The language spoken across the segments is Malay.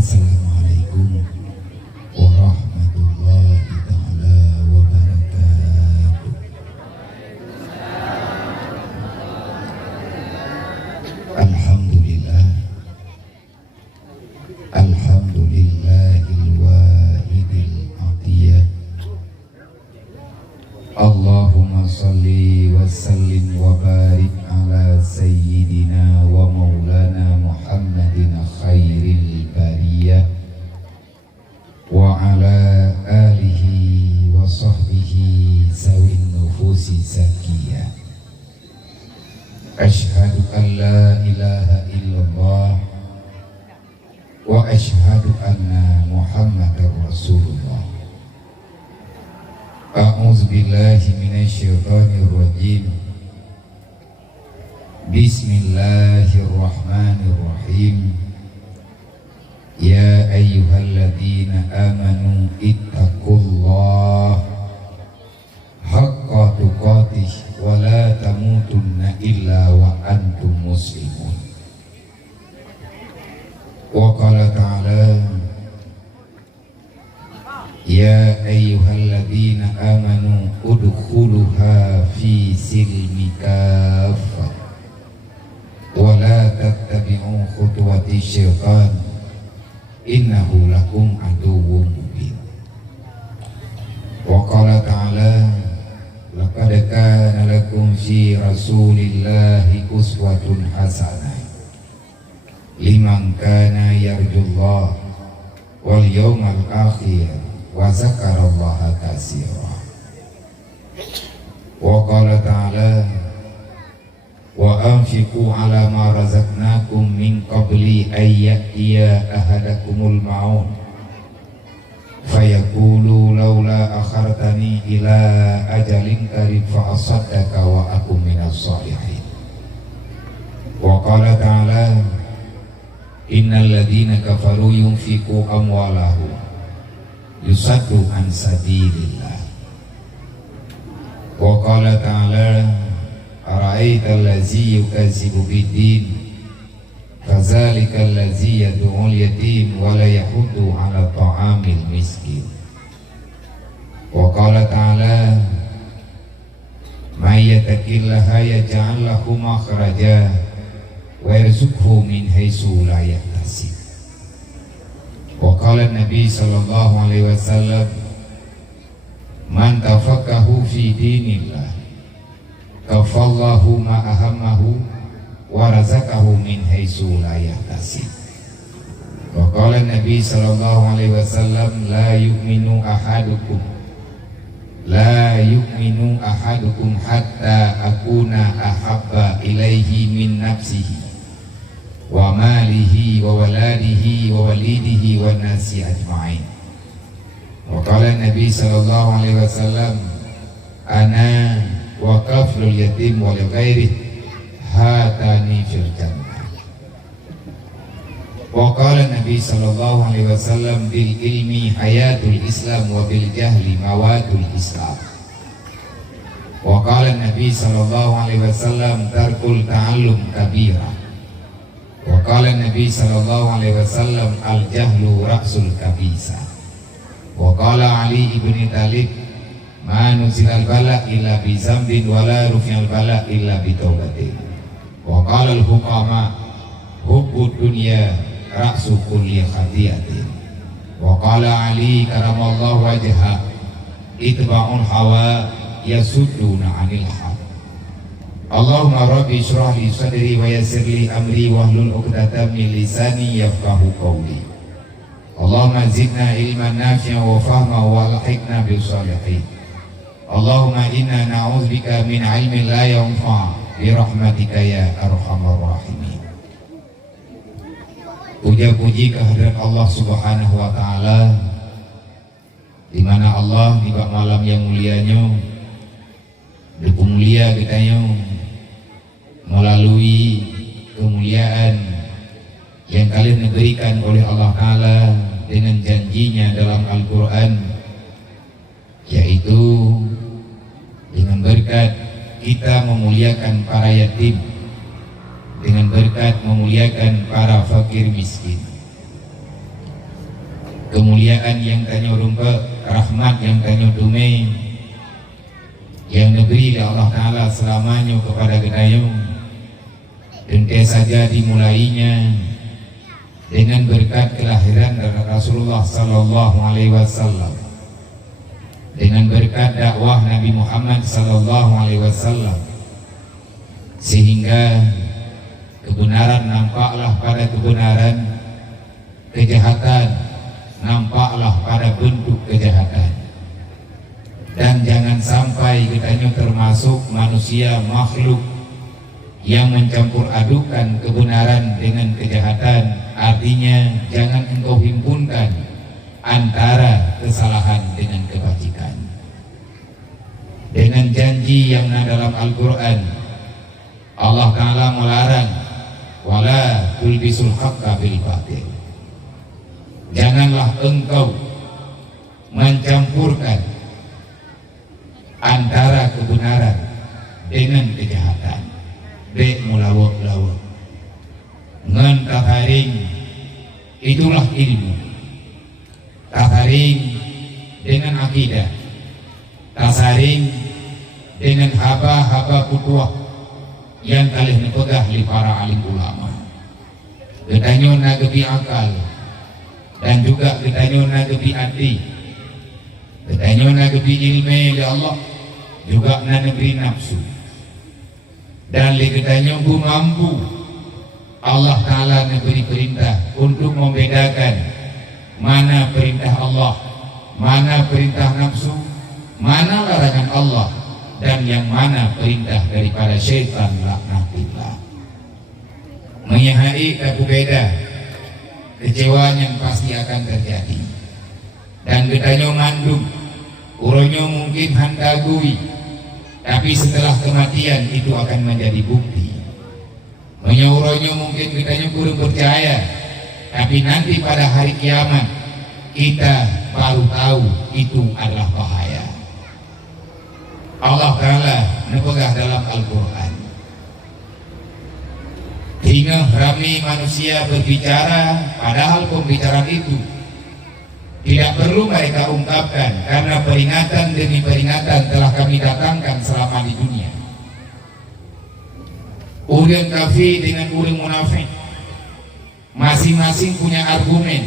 Assalamualaikum warahmatullahi ta'ala wabarakatuh. Alhamdulillah, alhamdulillahil wahidil atiyah. Allahumma salli wa sallim wa barik ala sayyidina wa maulana Muhammadin khairil bariyah wa ala alihi wa sahbihi zawin nufusi zakiyah. Ashhadu an la ilaha illallah wa ashhadu anna Muhammadar Rasulullah. A'udzu billahi minasyaitonir rajim. Bismillahirrahmanirrahim. Ya ayyuhalladzina amanu ittaqullaha haqqa tuqatih wa la tamutunna illa wa antum muslimun. Wa qala ta'ala Ya ayyuhalladzina amanu udkhuluha fi silmi kaffah wa la tattabi'u khutuwati syaitan innahu lakum aduwwun mubin. Wa qala ta'ala laqad kana lakum fi rasulillahi uswatun hasanah liman kana yarjullaha wal yawmal akhir wa zakarallaha katsira. Wa qala ta'ala wa anfiqu ala ma razaqnakum min qabli an ya'tiya ahadakumul maut fayaqulu laula akhartani ila ajalin qarib fa asaddaqa wa akum minas shalihin. Wa qala ta'ala innal ladzina kafaru yunfiqu amwalahum yusaddu an sabilillah. Wa qala ta'ala ara'aital ladzi yukazzibu biddin fadzalikal ladzi yad'ul yatim wa la yahuddu 'ala ta'amil miskin. Wa qala ta'ala may yattaqillaha yaj'al lahu makhraja wa yarzuqhu min haitsu la yahtasib. Wa qala Nabi sallallahu alaihi wasallam man tafaqahu fi dinillah kafallahu ma ahammahu wa razaqahu min haitsu la yahtasib. Wa qala Nabi sallallahu alaihi wasallam la yu'minu ahadukum hatta akuna ahabba ilaihi min nafsihi wa malihi wa waladihi wa walidihi wa nasi ajma'in. Wa qala Nabi sallallahu alaihi wasallam ana wa kaflul yatim wa li ghairihi hatani fil jannah. Wa qala Nabi sallallahu alaihi wasallam bil ilmi hayatul islam wa bil jahli mawatul islam. Wa qala Nabi sallallahu alaihi wasallam tarkul ta'allum kabira. Wa qala Nabi sallallahu alaihi wasallam al-jahlu ra'sul kabisa. Wa qala Ali ibn Talib ma nuzilal bala illa bi zambin wa la rufi'al bala illa bi taubatin. Wa qala al-hukama hubbud dunya ra'su kulli khati'atin. Wa qala Ali karamallahu wajha itba'ul hawa yasudduna 'anil haq. Allahumma rabbi shrah li sadri wa yassir li amri wahlul 'uqdatam min lisani yafqahu qawli. Allahumma zidna ilman nafi'an wa fahman wa alhiqna bis salihin. Allahumma inna na'udzubika min 'ilmin la yanfa' bi rahmatika ya arhamar rahimin. Puja-puji kehadirat Allah Subhanahu wa taala, di mana Allah di malam yang mulianya dukung mulia kitanya melalui kemuliaan yang kalian diberikan oleh Allah Ta'ala dengan janjinya dalam Al-Quran, yaitu dengan berkat kita memuliakan para yatim, dengan berkat memuliakan para fakir miskin. kemuliaan yang tanya rumpe, rahmat yang tanya dumai, yang diberi oleh Allah Ta'ala selamanya kepada gedayung, dan saja dimulainya dengan berkat kelahiran dari Rasulullah Sallallahu Alaihi Wasallam, dengan berkat dakwah Nabi Muhammad Sallallahu Alaihi Wasallam, sehingga kebenaran nampaklah pada kebenaran, kejahatan nampaklah pada bentuk kejahatan. Dan jangan sampai kita termasuk manusia makhluk yang mencampur adukan kebenaran dengan kejahatan. Artinya jangan engkau himpunkan antara kesalahan dengan kebajikan. Dengan janji yang ada dalam Al-Quran, Allah Ta'ala melarang wala tulbisul haqqa bil batil. Janganlah engkau mencampurkan antara kebenaran dengan kejahatan. Dek mulawak-lawak ngan taharing, itulah ilmu. Taharing dengan akidah, tasaring dengan haba-haba kutuah yang kalih nepegah li para alim ulama. Getanyo nagebi akal dan juga getanyo nagebi hati, getanyo nagebi ilmu ya Allah, juga nagebi nafsu. Dan legetanya bu mampu Allah Ta'ala memberi perintah untuk membedakan mana perintah Allah, mana perintah nafsu, mana larangan Allah, dan yang mana perintah daripada syaitan laknatillah. Menyahai aku beda, kecewaan yang pasti akan terjadi. Dan getanya mandum, uronyo mungkin handagui, tapi setelah kematian itu akan menjadi bukti. Menyauronya mungkin kitanya kurang percaya, tapi nanti pada hari kiamat kita baru tahu itu adalah bahaya. Allah Ta'ala nepegah dalam Al-Quran, hingga ramai manusia berbicara, padahal pembicaraan itu tidak perlu mereka ungkapkan, karena peringatan demi peringatan telah kami datangkan selama di dunia. Urang kafir dengan urang munafik masing-masing punya argumen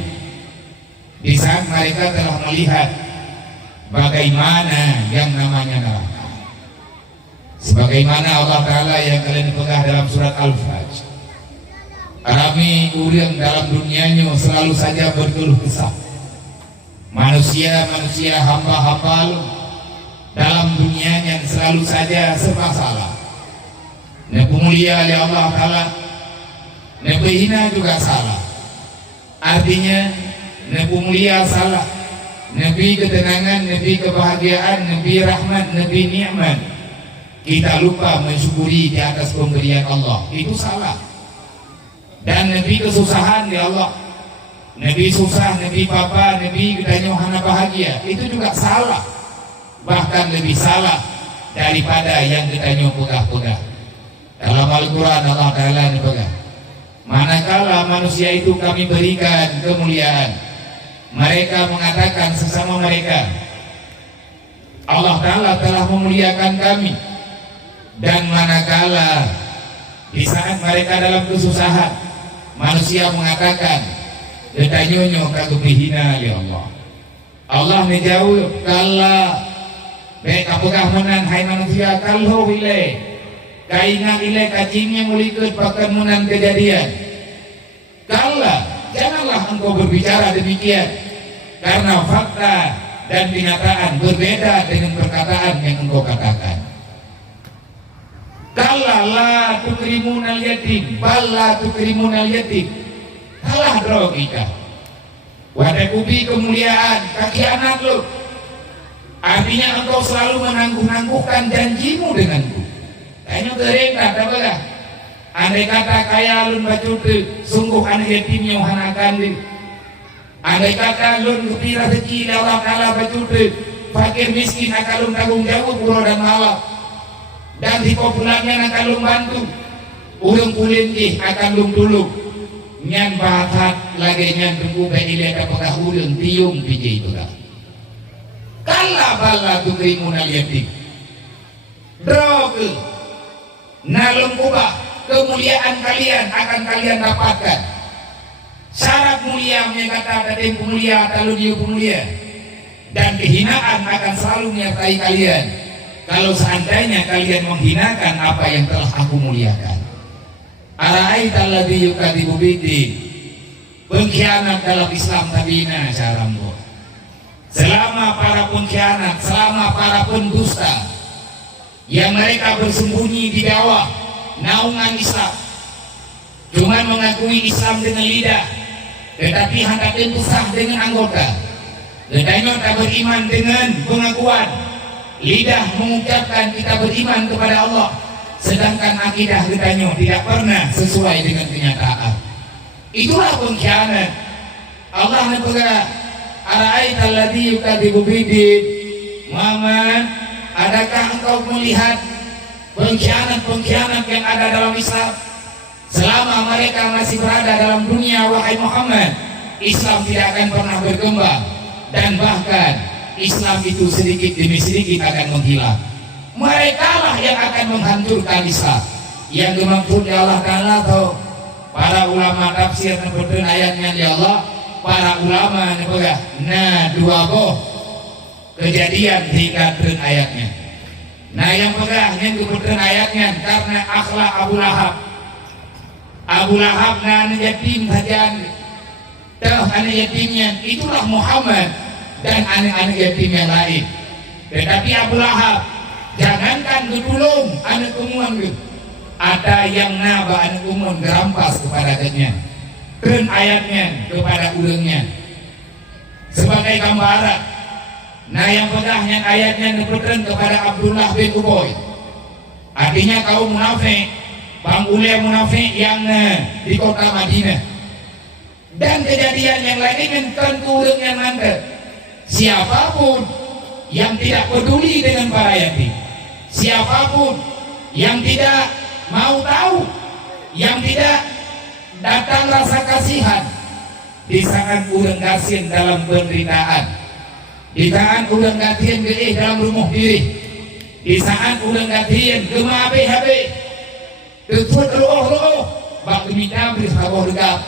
di saat mereka telah melihat bagaimana yang namanya neraka. Sebagaimana Allah Ta'ala yang kalian pegang dalam surat Al-Fajr, rami urang dalam dunianya selalu saja berkeluh kesah. Manusia hamba-hamba dalam dunianya selalu saja serba salah. Nabi mulia oleh Allah Ta'ala, Nabi hina juga salah. Artinya Nabi mulia salah, Nabi ketenangan, Nabi kebahagiaan, Nabi rahmat, Nabi nikmat, kita lupa mensyukuri di atas pemberian Allah, itu salah. Dan Nabi kesusahan ya Allah, Nabi susah, Nabi papa, Nabi gedanya hana bahagia, itu juga salah. Bahkan lebih salah daripada yang gedanya pegah-pegah. Dalam Al-Quran Allah Ta'ala nepegah, manakala manusia itu kami berikan kemuliaan, mereka mengatakan sesama mereka, Allah Ta'ala telah memuliakan kami. Dan manakala di saat mereka dalam kesusahan, manusia mengatakan gedanyonyo kagum dihina ya Allah. Allah menjawab, kala baik apakah menan hai manusia kalau wile kaingan ile kacingnya mulikut pakai menan kejadian. Kala janganlah engkau berbicara demikian, karena fakta dan kenyataan berbeda dengan perkataan yang engkau katakan. Kala la tukrimunal yatim, bala tukrimunal yatim. Kalah drogika. Wadai kubi kemuliaan, kaki anak lo. Artinya engkau selalu menangguh-nangguhkan janjimu denganku. Kayaknya kering tak apa. Andai kata kaya lun bacute, sungguh anak yatimnya hanakan di. Andai kata lun kepira rezeki Allah Ta'ala bacute, fakir miskin akan lun tanggung jawab buro dan malam. Dan di populangnya akan lun bantu. Urung kulin akan lun tulung. nyan bahat lagi nyan tunggu ile kapag ulun tiyong pijay itu dah. Kala bala tugrimun al yatim. Drog nalung ubah kemuliaan kalian akan kalian dapatkan. Syarat mulia menyatakan ada mulia kalau dia mulia, dan kehinaan akan selalu menyertai kalian kalau seandainya kalian menghinakan apa yang telah aku muliakan. Ara'aita alladzi yukadzibu bid-din. Pengkhianat dalam Islam tabina carambo. Selama para pengkhianat, selama para pendusta yang mereka bersembunyi di bawah naungan Islam, cuma mengakui Islam dengan lidah, tetapi hendak sah dengan anggota. Ledanya tak beriman dengan pengakuan lidah, mengucapkan kita beriman kepada Allah, sedangkan akidah ledanya tidak pernah sesuai dengan kenyataan. Itulah pengkhianat. Allah berkata, ara'aita alladzi yukadzibu bid-din. Muhammad, adakah engkau melihat pengkhianat-pengkhianat yang ada dalam Islam? Selama mereka masih berada dalam dunia, wahai Muhammad, Islam tidak akan pernah berkembang, dan bahkan Islam itu sedikit demi sedikit akan menghilang. Mereka lah yang akan menghancurkan Islam. Yang dimaksud Allah Ta'ala atau para ulama tafsir menyebutkan ayatnya ya Allah, para ulama menyebutkan nah dua boh kejadian hingga turun ayatnya. Nah yang pegah yang disebutkan ayatnya karena akhlak Abu Lahab. Abu Lahab nah yatim saja, dah anak yatimnya itulah Muhammad dan anak-anak yatim yang lain. Tetapi Abu Lahab jangankan ketulung anak kumuan gitu, ada yang naba anak kumuan gerampas kepada adanya. Dan ayatnya kepada ulangnya sebagai gambaran. Nah yang pegahnya ayatnya disebutkan kepada Abdullah bin Ubay. Artinya kaum munafik, bang ulia munafik yang di kota Madinah. Dan kejadian yang lain tentu ulangnya nanti. Siapapun yang tidak peduli dengan para yatim, siapapun yang tidak mau tahu, yang tidak datang rasa kasihan di saat urang kasihan dalam penderitaan, di saat urang kasihan dalam rumah diri, di saat urang kasihan gemah BHB tetut roh bak demikian bersabah regap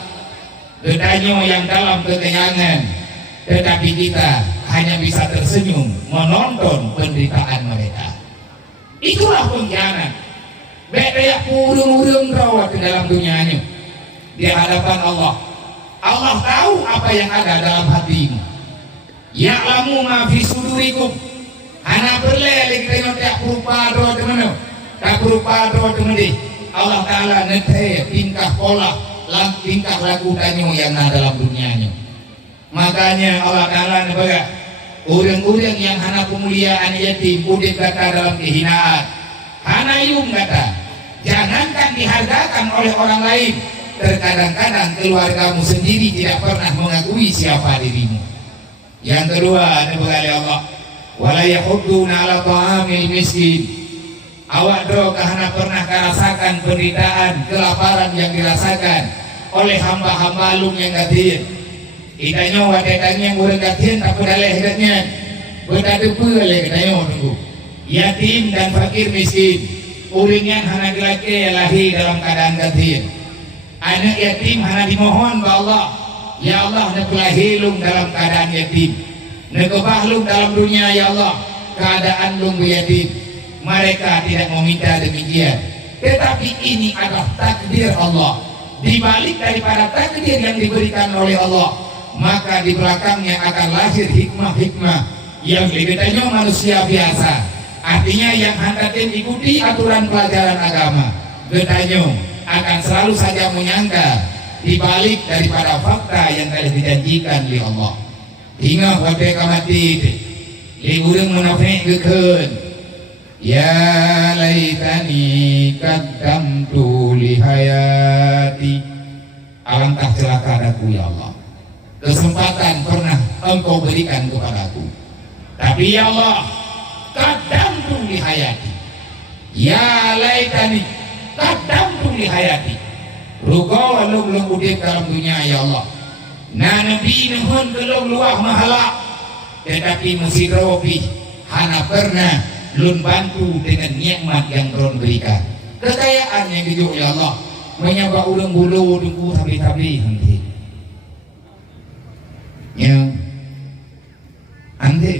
gedanyo yang dalam kekenyangan, tetapi kita hanya bisa tersenyum menonton penderitaan mereka. Itulah pengkhianat. Beda ya urung-urung rawat di dalam dunianya di hadapan Allah. Allah tahu apa yang ada dalam hatimu. Ya'lamu ma fi sudurikum. Ana berlele kita tak berupa doa teman. Tak berupa doa teman. Allah Taala nete tingkah pola, tingkah laku danyo yang ada dalam dunianya. Makanya Allah Taala nebaga orang-orang yang hana pemuliaan yatim udip kata dalam kehinaan. Hana yung kata jangankan dihargakan oleh orang lain, terkadang-kadang keluargamu sendiri tidak pernah mengakui siapa dirimu. Yang kedua ada berkali Allah, wala yahudduna ala ta'amil miskin. Awak do kahana pernah kerasakan penderitaan, kelaparan yang dirasakan oleh hamba-hamba lung yang gatin. Ikanyo wadatanya urang gatin tak pedaleh hidupnya. Berdadu oleh ikanyo nunggu. Yatim dan fakir miskin. Uringnya hana gelake lahir dalam keadaan gatin. Anak yatim hana dimohon ba Allah, ya Allah neklahilung dalam keadaan yatim, nekebahlung dalam dunia ya Allah keadaan lung yatim. Mereka tidak meminta demikian, tetapi ini adalah takdir Allah. Di balik daripada takdir yang diberikan oleh Allah, maka di belakangnya akan lahir hikmah-hikmah yang lebihnya manusia biasa. Artinya yang hendak ikuti aturan pelajaran agama, gedanyo akan selalu saja menyangka di balik daripada fakta yang telah dijanjikan oleh Allah. Hingga wadai kamati liburung munafik geken. Ya laitani qaddamtu li hayati. Alangkah celaka daku ya Allah, kesempatan pernah engkau berikan kepadaku, tapi ya Allah qaddamtu li hayati. Ya laitani qaddamtu li hayati. rugo alung udip dalam dunia ya Allah. Nah Nabi nuhun belum luah mahala, tetapi mesti robi hana pernah lun bantu dengan nikmat yang ron berikan. Kekayaan yang hidup ya Allah, menyapa ulang bulu tunggu tabi-tabi nanti. Yang nanti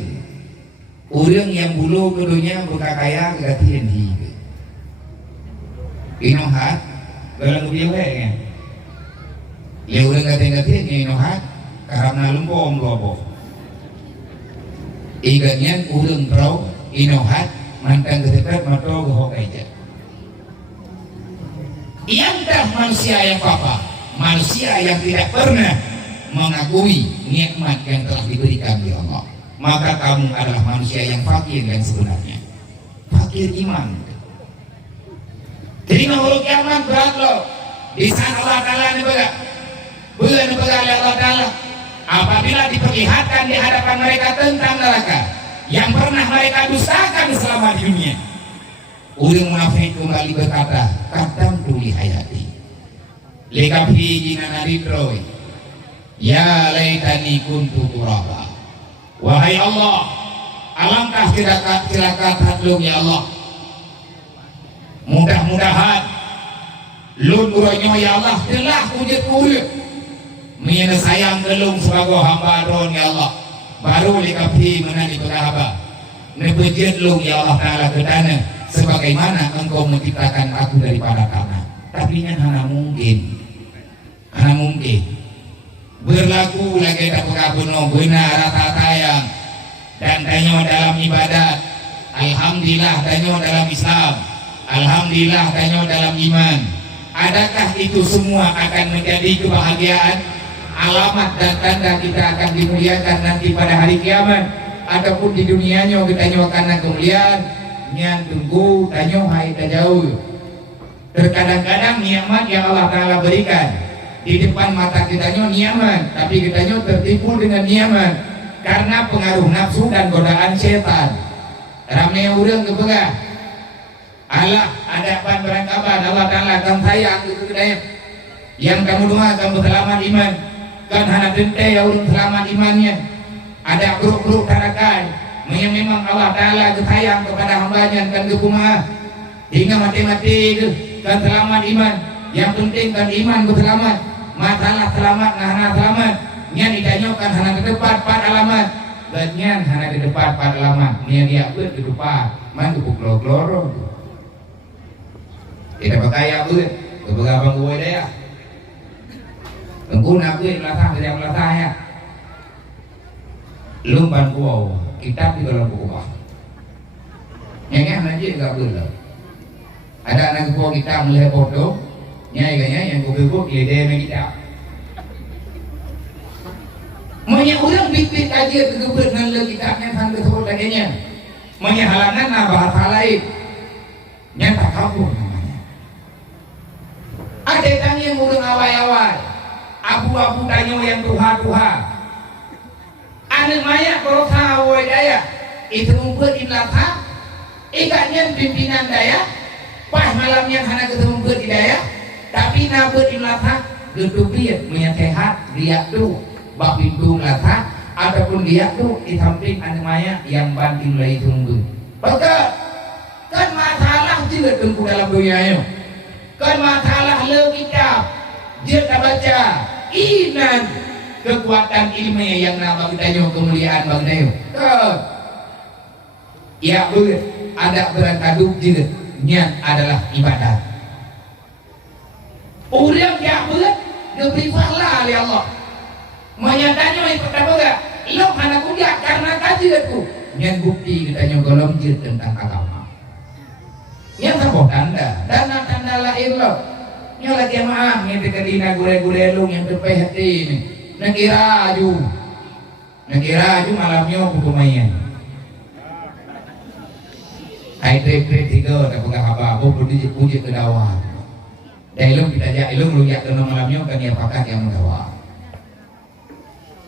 orang yang bulu dulunya buka kaya kegatian hidup. Inohat, galang biawe kan? Ya orang katian inohat, karena lumpom lobo. Iganyan orang trau inohat mantang kedekat mato gehok aja. Yang dah manusia yang papa, manusia yang tidak pernah mengakui nikmat yang telah diberikan oleh Allah, maka kamu adalah manusia yang fakir yang sebenarnya, fakir iman. Jadi menghuruf kiamat berat loh. Di sana Allah Ta'ala nebaga oleh Allah Ta'ala apabila diperlihatkan di hadapan mereka tentang neraka yang pernah mereka dustakan selama di dunia. Orang munafik kembali berkata, kadang tuli hayati lekafi jinana ridroi ya laitani kuntu turaba. Wahai Allah, alangkah cilaka hadlung ya Allah. Mudah-mudahan lun uranyo ya Allah telah ujud mina sayang gelung sebagai hamba ron ya Allah. Baru lekafi menani berahaba nebejit lung ya Allah Ta'ala ke tanah sebagaimana engkau menciptakan aku daripada tanah. Tapi kan hana mungkin berlaku lagi tak kabuno benar rata tayang dan tanyo dalam ibadat. Alhamdulillah tanyo dalam Islam, alhamdulillah tanyo dalam iman. Adakah itu semua akan menjadi kebahagiaan, alamat dan tanda kita akan dimuliakan nanti pada hari kiamat ataupun di dunianya kita nyawakan kemuliaan? Nyan tunggu tanyo hai jauh. Terkadang-kadang nikmat yang Allah Ta'ala berikan di depan mata kita nikmat, tapi kita tertipu dengan nikmat karena pengaruh nafsu dan godaan setan. Ramai orang kebegah Allah ada pan berangkapan Allah Ta'ala akan sayang itu kedaya yang kamu doa kamu selamat iman kan hana dente ya orang selamat imannya. Ada grup-grup tarakan yang memang Allah Ta'ala sayang kepada hambanya kan kepunga hingga mati-mati kan selamat iman. Yang penting kan iman selamat, masalah selamat hana selamat nyan ditanyakan hana ke depan 4 alamat banyak hana ke depan 4 alamat nyan dia ke depan man kepuk loro tidak berkaya pun beberapa gue deh pengguna gue melatah yang melatah ya lumban kuau kitab di dalam buku bah nyengah aja enggak boleh ada anak kuau kita melihat foto nyai yang gue buku ide kita banyak orang bikin aja kegebet dengan kitabnya sampai sebut lainnya banyak halangan bahasa lain nyata kabur. Ada tanya yang urang awal-awal, abu-abu tanya yang tuha-tuha. Ane maya kalau sahawai daya, itu ngumpet imlaka, ikatnya pimpinan daya, pas malamnya hana ketemu di daya, tapi nabut imlaka, gedung dia menyehat dia tuh, bak pintu laka, ataupun dia tuh di samping ane maya yang banting lagi tunggu. Betul, kan masalah juga tunggu dalam dunia ini. Kan masalah kitab dia tak baca iman kekuatan ilmiah yang nama kita kemuliaan bagi ya ada berangkaduk juga niat adalah ibadat orang yang diberi pahala oleh Allah menyatanya yang pertama gak lo anak kuliah karena kajianku yang bukti kita golong tentang agama yang sebuah tanda lain lo yang lagi maaf yang deketina gure-gure lu yang terpeh hati ini nakira aju malamnya buku main hai trik tiga tak pegang apa puji ke dawa dari lu kita ajak lu lihat ke malamnya kan yang pakat yang mendawa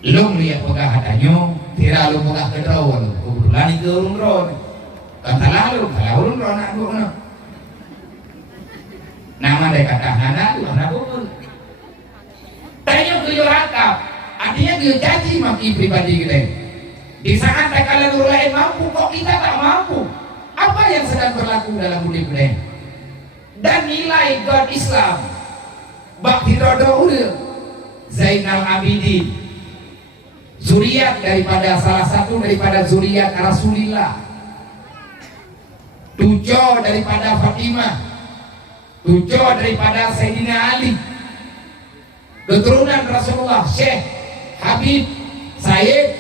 lu lihat pegang hatanya tira lu pegang ke dawa lu kebetulan itu urun kan salah urun anak lu Nama dia kata hana tu hana pun. Tanya ke hakap, artinya dia janji maki pribadi kita. Di saat kala orang lain mampu, kok kita tak mampu. Apa yang sedang berlaku dalam hidup kita? Dan nilai God Islam, bakti rodo Zainal Abidin, zuriat daripada salah satu daripada zuriat Rasulullah, tujuh daripada Fatimah, tujuh daripada Sayyidina Ali, keturunan Rasulullah, Syekh Habib Sayyid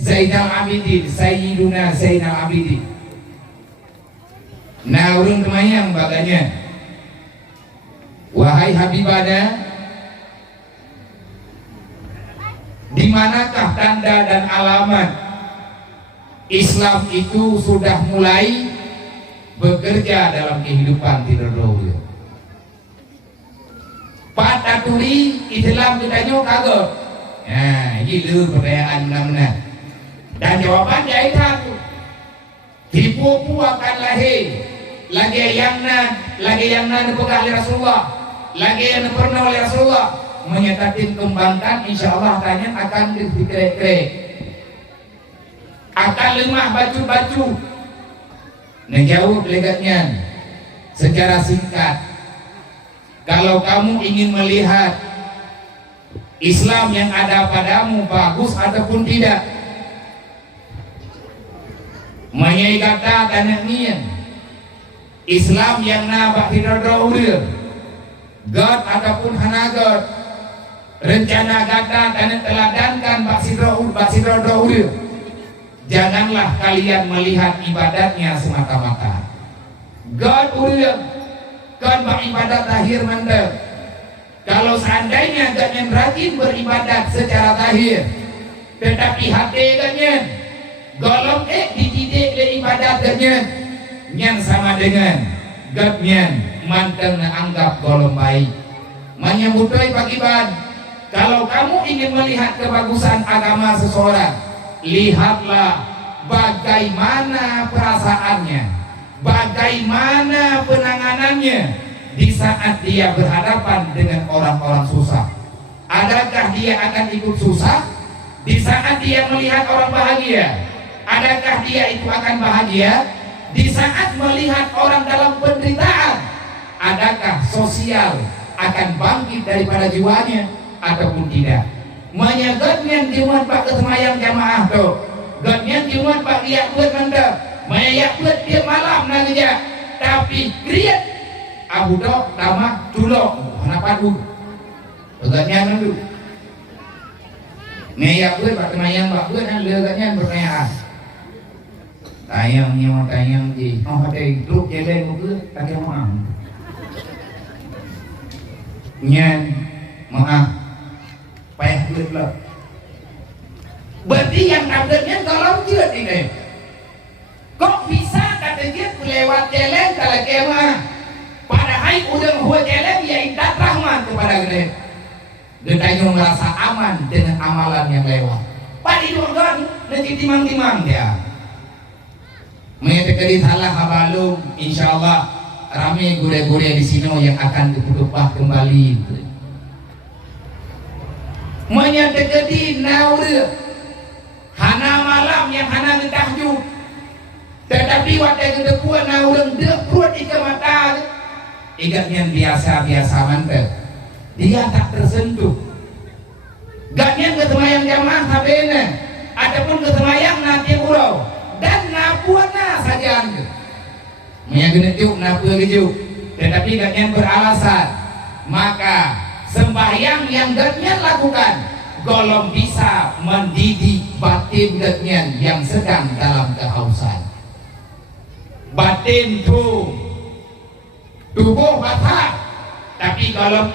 Zainal Abidin, Sayyiduna Zainal Abidin. Nah, urung kemayang baganya, wahai Habibana, di manakah tanda dan alamat Islam itu sudah mulai bekerja dalam kehidupan tidak dahulu? Pak Taturi Islam ditanya kagak. Nah, gila pertanyaan namanya. Dan jawaban dia itu tipu-tipu akan lahir. Lagi yang dipegang oleh Rasulullah, lagi yang pernah oleh Rasulullah, menyatakan kembangkan, insya Allah tanya akan dikrek-krek, akan lemah baju-baju. Menjauh legatnya secara singkat. Kalau kamu ingin melihat Islam yang ada padamu bagus ataupun tidak, menyai kata tanah nian Islam yang nabak tidak dahulu God ataupun hana God, rencana kata tanah teladankan baksidro dahulu. Janganlah kalian melihat ibadatnya semata-mata. God udah God beribadat tahir mandek. Kalau seandainya kalian rajin beribadat secara tahir, tetapi hati kalian golong dididik dari ibadat kalian, nyan sama dengan God nyan manteng anggap golong baik. Menyambutoi pakiban. Kalau kamu ingin melihat kebagusan agama seseorang, lihatlah bagaimana perasaannya, bagaimana penanganannya di saat dia berhadapan dengan orang-orang susah. Adakah dia akan ikut susah? Di saat dia melihat orang bahagia, adakah dia itu akan bahagia? Di saat melihat orang dalam penderitaan, adakah sosial akan bangkit daripada jiwanya ataupun tidak? Menyagatnya dimuat pak kesemayang jamaah tu, gatnya dimuat pak dia buat mendap, mayak buat dia malam nak kerja, tapi kriat abu dok tamah tulok, kenapa tu? Gatnya nandu, mayak buat pak kesemayang pak buat dan gatnya bermayak. Tayang gì, oh ada grup chơi lên một cứ ta kêu maaf, nyan maaf, payah duit lah. Berarti yang dapatnya tolong chưa ini. Kok bisa kata dia lewat jalan kalau kemah, padahal udah huwa jalan ya indah rahmat kepada kita. Kita merasa aman dengan amalan yang lewat. Pak di doang nanti timang-timang dia. Mengetahui salah habalum, insya Allah ramai gure-gure di sini yang akan diputupah kembali. Menyatakan naur hana malam yang hana tahajud, tetapi waktu yang kedua naur dekuat ikan mata, igatnya biasa-biasa mantap, dia tak tersentuh. Gatnya kesemayang jamaah habena, ataupun kesemayang nanti urau. Dan napuana saja anda menyagenejuk napu kejuk, tetapi kalian beralasan, maka sembahyang yang kalian lakukan golong bisa mendidik batin kalian yang sedang dalam kehausan. Batin tu tubuh batak, tapi golong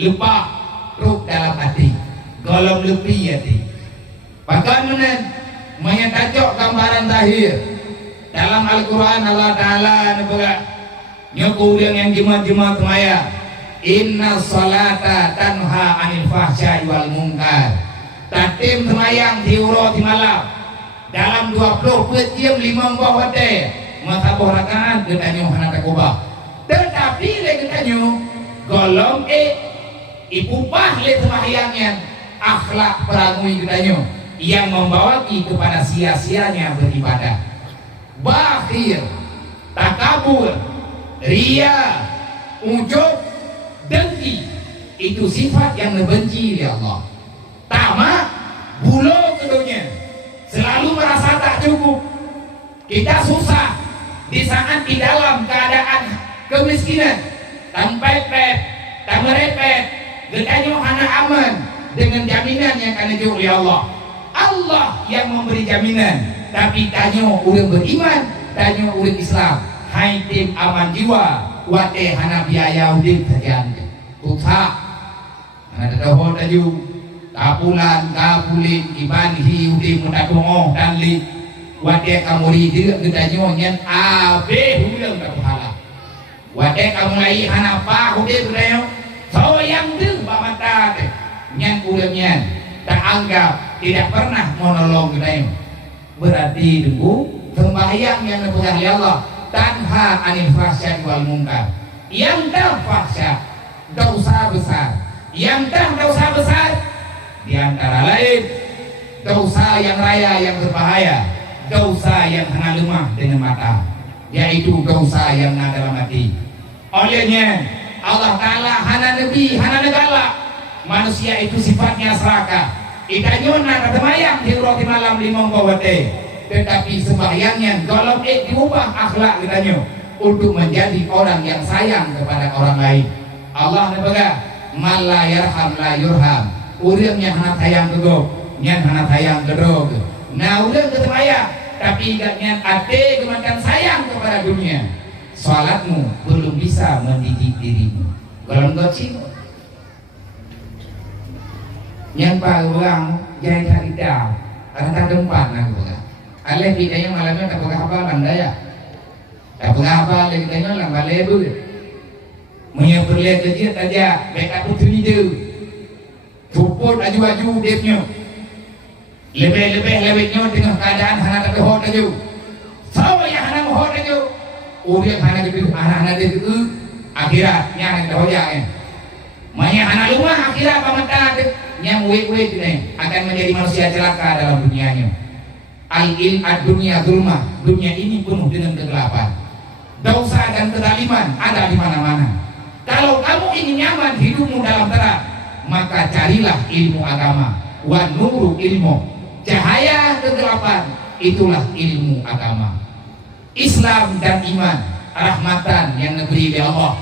lupa ruh dalam hati, golong lebih hati. Bagaimana menyatajuk gambaran tahir dalam Al-Quran? Allah Ta'ala nyuku yang jemaah semaya, inna salata tanha anil fahsyai wal munkar. Tatim semayang diuro di malam dalam 20 jam 5 waktu masa rakaat kita nyuhana takubah. tetapi legenanya golong ipupah le sembahyangnya akhlak perangui gedanyo yang membawa kepada sia-sianya beribadah. Bakhil, takabur, ria, ujub, dengki, itu sifat yang dibenci oleh Allah. Tamak, bulo keduanya, selalu merasa tak cukup. Kita susah di saat di dalam keadaan kemiskinan, tanpa pepet, tak merepet, gedanyo anak aman dengan jaminan yang akan dijauh oleh Allah. Allah yang memberi jaminan, tapi tanyo urang beriman, tanyo urang Islam, hai tim aman jiwa, wate hana biaya udin terjang, tutha, hana dadoh taju, kapulan, kapulin, ibanhi udin mudadong dan li, wate kamuri dia gedanyo nyen abe urang tak pahala, wate kamulai hana pa udin gedanyo, so yang deng bamata teh, nyen urang nyen, tak anggap tidak pernah menolong kita. Berarti dulu sembahyang yang dipegang oleh Allah tanha anil fahsya wal munkar. Yang tak fahsya dosa besar, yang tak dosa besar di antara lain dosa yang raya yang berbahaya, dosa yang hana lemah dengan mata, yaitu dosa yang ada dalam hati. Olehnya Allah Ta'ala hana nebi, hana negala. Manusia itu sifatnya serakah. Ikanyo nak ketemayang di roti malam limong bawate, tetapi sembahyangnya golong diubah akhlak ikanyo untuk menjadi orang yang sayang kepada orang lain. Allah nebaga man la yarham la yurham, urangnya hana sayang gegok, nyan hana sayang gedog. Nah urang ketemayang tapi igaknya ate gemakan sayang kepada dunia. Salatmu belum bisa mendidik dirimu. Golong gocing yang orang jangan cari dah, karena tak tempat nak buka. Alih bidanya malamnya tak buka apa landaya, tak buka apa lagi tanya lang balai bu. Menyebutnya kerja saja, mereka putri dia, cuput aju-aju dia, lebih-lebihnya dengan keadaan hana tak hot aja, sama yang hana hot aja, orang hana gitu, anak-anak dia itu akhiratnya hana terhoyak. Maya hana rumah akhirat pamata yang wek-wek ini akan menjadi manusia celaka dalam dunianya. Dunia zulmah, dunia ini penuh dengan kegelapan, dosa dan kezaliman ada di mana-mana. Kalau kamu ingin nyaman hidupmu dalam terang, maka carilah ilmu agama. Wa nuru ilmu, cahaya kegelapan, itulah ilmu agama. Islam dan iman, rahmatan yang diberi oleh Allah,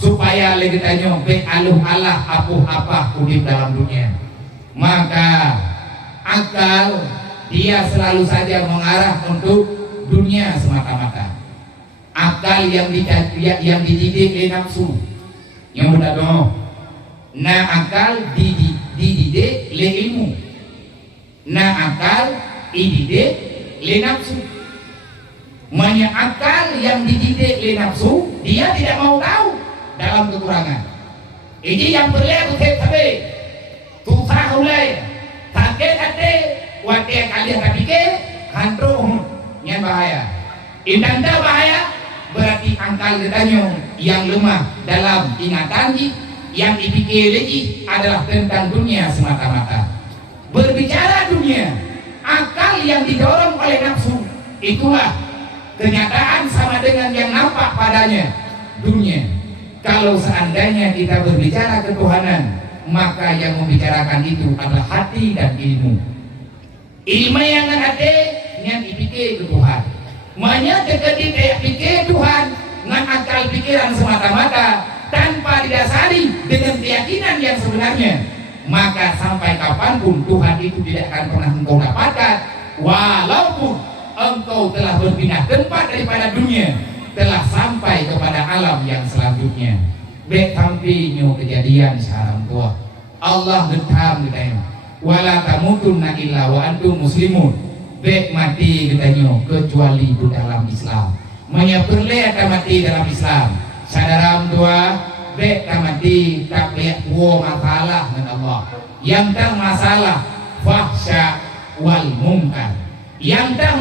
supaya legetanyo be aluh Allah apuh apa udip dalam dunia. Maka akal dia selalu saja mengarah untuk dunia semata-mata. Akal yang dididik oleh nafsu, yang mudah dong. Nah akal dididik oleh ilmu. Nah akal dididik oleh nafsu. Manya akal yang dididik oleh nafsu, dia tidak mau tahu dalam kekurangan. Ini yang berlaku tapi susah ulai sakit hati waktu kalian tak pikir hantu yang bahaya. Indanda bahaya berarti angkal getanyo yang lemah dalam ingatan yang dipikir lagi adalah tentang dunia semata-mata. Berbicara dunia, akal yang didorong oleh nafsu, itulah kenyataan sama dengan yang nampak padanya dunia. Kalau seandainya kita berbicara ketuhanan, maka yang membicarakan itu adalah hati dan ilmu. Ilmu yang hati yang dipikir ke Tuhan. Makanya ketika dia pikir Tuhan dengan akal pikiran semata-mata tanpa didasari dengan keyakinan yang sebenarnya, maka sampai kapanpun Tuhan itu tidak akan pernah engkau dapatkan, walaupun engkau telah berpindah tempat daripada dunia, telah sampai kepada alam yang selanjutnya. Bek tampinyo kejadian sekarang tua. Allah getam katanya, wala tamutunna illa wa antum muslimun. Bek mati katanya kecuali di dalam Islam. Menyeperle mati dalam Islam. Sadaram tua, bek mati tak lihat masalah dengan Allah. Yang tak masalah fahsya wal munkar. Yang tak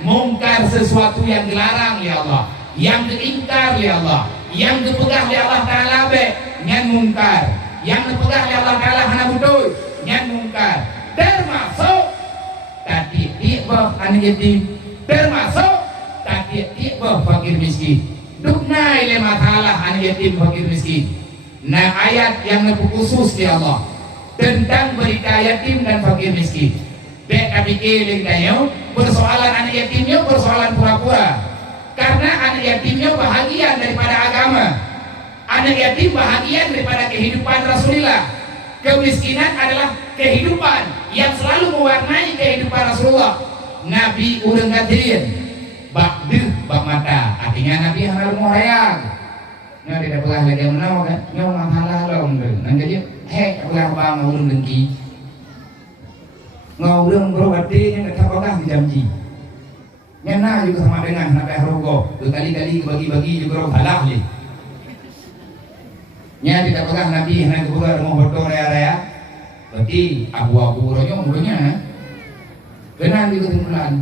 mungkar sesuatu yang dilarang oleh Allah, yang diingkar oleh Allah, yang dipegang oleh Allah Ta'ala be nyan mungkar, yang dipegang oleh Allah Ta'ala hana butuh nyan mungkar, termasuk tadi tiba anu yatim, termasuk tadi tiba fakir miskin. Dukna ile masalah anu yatim fakir miskin. Nah ayat yang lebih khusus di Allah tentang berita yatim dan fakir miskin. Dek kami kiling dayo persoalan anak yatimnya persoalan pura-pura. Karena anak yatimnya bahagian daripada agama. Anak yatim bahagian daripada kehidupan Rasulullah. Kemiskinan adalah kehidupan yang selalu mewarnai kehidupan Rasulullah. Nabi urang gatiin bak deuh bak mata. Artinya Nabi harus mohayang. Nya tidak pernah lagi menau kan. Nya halal dong deung. Nang jadi pernah bang urang dengki. Ngurang berarti yang kata dijanji. Nyana juga sama dengan nabi rogo. Kali-kali bagi-bagi juga rogo halal ni. Nya tidak pernah nabi nak juga mau berdoa raya. Berarti abu-abu rojo mulanya. Kenal juga timbulan.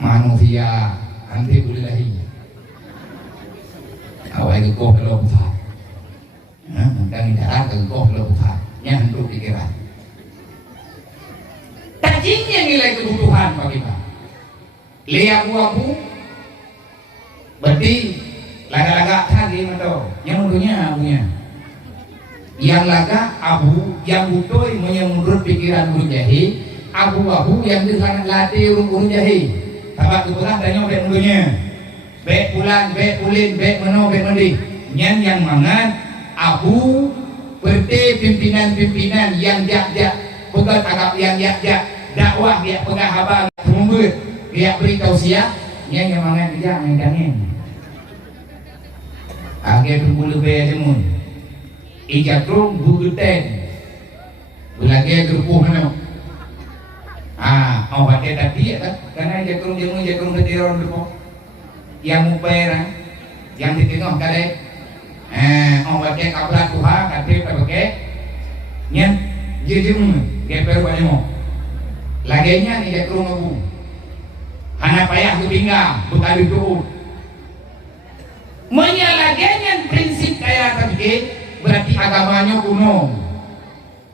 Manusia nanti boleh lahir. Awal itu kau belum faham. Dan darah ke kau belum faham. Nya hendak pikiran. Tajingnya nilai kebutuhan bagi kita. Lihat abu-abu, berarti laga-laga tadi atau yang untuknya abunya. Yang laga abu, yang butuh menurut pikiran urun jahi, abu-abu yang disana latih urun jahi. Tabak kebelah tanya bek untuknya, bek pulan, bek ulin, bek meno, bek mandi. Yang mangan abu, berarti pimpinan-pimpinan yang jak-jak, bukan agak yang jak-jak. Dakwah dia pegang habang mumbut dia beri tausiah yang mangan kerja yang kangen agak tunggu lebih semun ijatrum buguten belagi gerpuh mana awatnya tadi kan karena ijatrum ketiron berpo yang mupera yang di tengah kade awatnya kabrak tuha katip pakai nyen jejum geper banyak lagenya ni dia kurung abu. Hana payah tinggal bekali doa. Menyalagenya prinsip kaya tadi berarti agamanya kuno.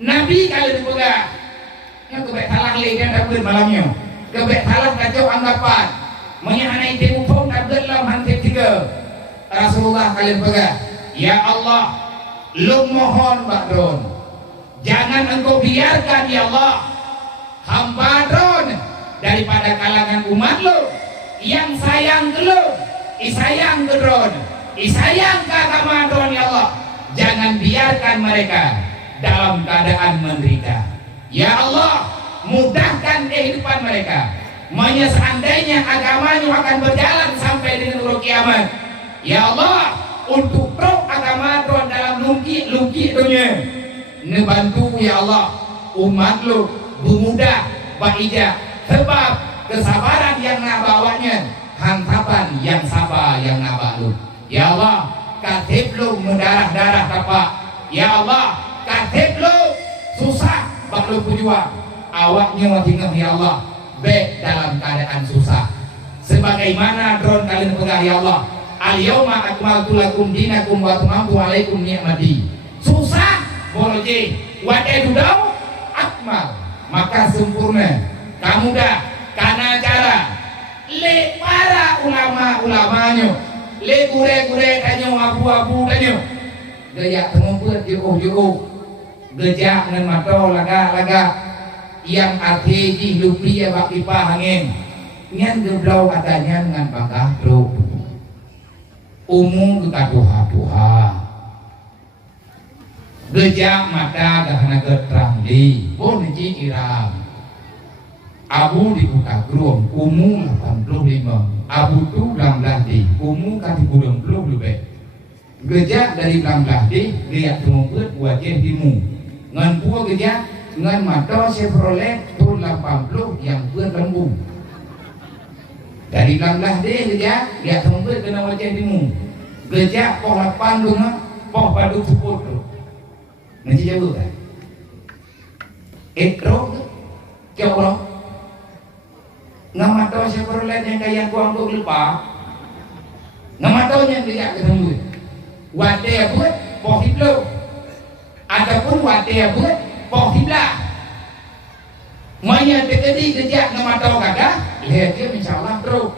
Nabi kalau dipegang, yang kebek salah legan dapat malamnya. Kebek salah kacau anggapan. Menyahana itu hukum dapat dalam hantik tiga. Rasulullah kalian pegang. Ya Allah, lu mohon bakron. Jangan engkau biarkan ya Allah. Hamba dron daripada kalangan umat lo yang sayang ke lo, isayang ke dron, isayang ke agama dron ya Allah. Jangan biarkan mereka dalam keadaan menderita. Ya Allah, mudahkan kehidupan mereka. Seandainya agamanya akan berjalan sampai dengan hari kiamat. Ya Allah, untuk pro agama dron dalam lungki dunia. Nebantu ya Allah umat lo bermudah baija sebab kesabaran yang nabawanya hantapan yang sabar yang nabalu. Ya Allah katib lu mendarah-darah tapak. Ya Allah katib lu susah bak lu berjuang awaknya watingah ya Allah baik dalam keadaan susah sebagaimana drone kalian pegang ya Allah al-yawma akmaltu lakum dinakum wa atmamtu alaikum ni'mati susah boleh wadedudau akmal maka sempurna kamu dah karena cara le para ulama-ulamanya le gure-gure tanyo abu-abu tanyo gaya pengumpul jauh-jauh gejak dengan mata laga-laga yang arti hidupi ya bak pipa angin nyan geblau katanya dengan bangkah bro umum kita tuha-tuha gejak mata gahana getrang di bonji iram abu dibuka gerum umum 85 abu tu 16 di umum kan dibuka belum lebih gejak dari 16 di lihat tumput wajah dimu ngan pua gejak ngan mata Chevrolet tu 80 yang berlembung dari 16 di gejak lihat tumput kena wajah dimu gejak poh 8 tu poh padu seput tu nanti jauh kan ekro coba nama tahu Chevrolet yang kayak gua untuk lupa Ngamatonya dia ketemu. Wadai buat pohiblo. Ataupun wadai buat pohiblah. Maya terjadi kejak ngamatau kada, lihat dia insyaallah terus.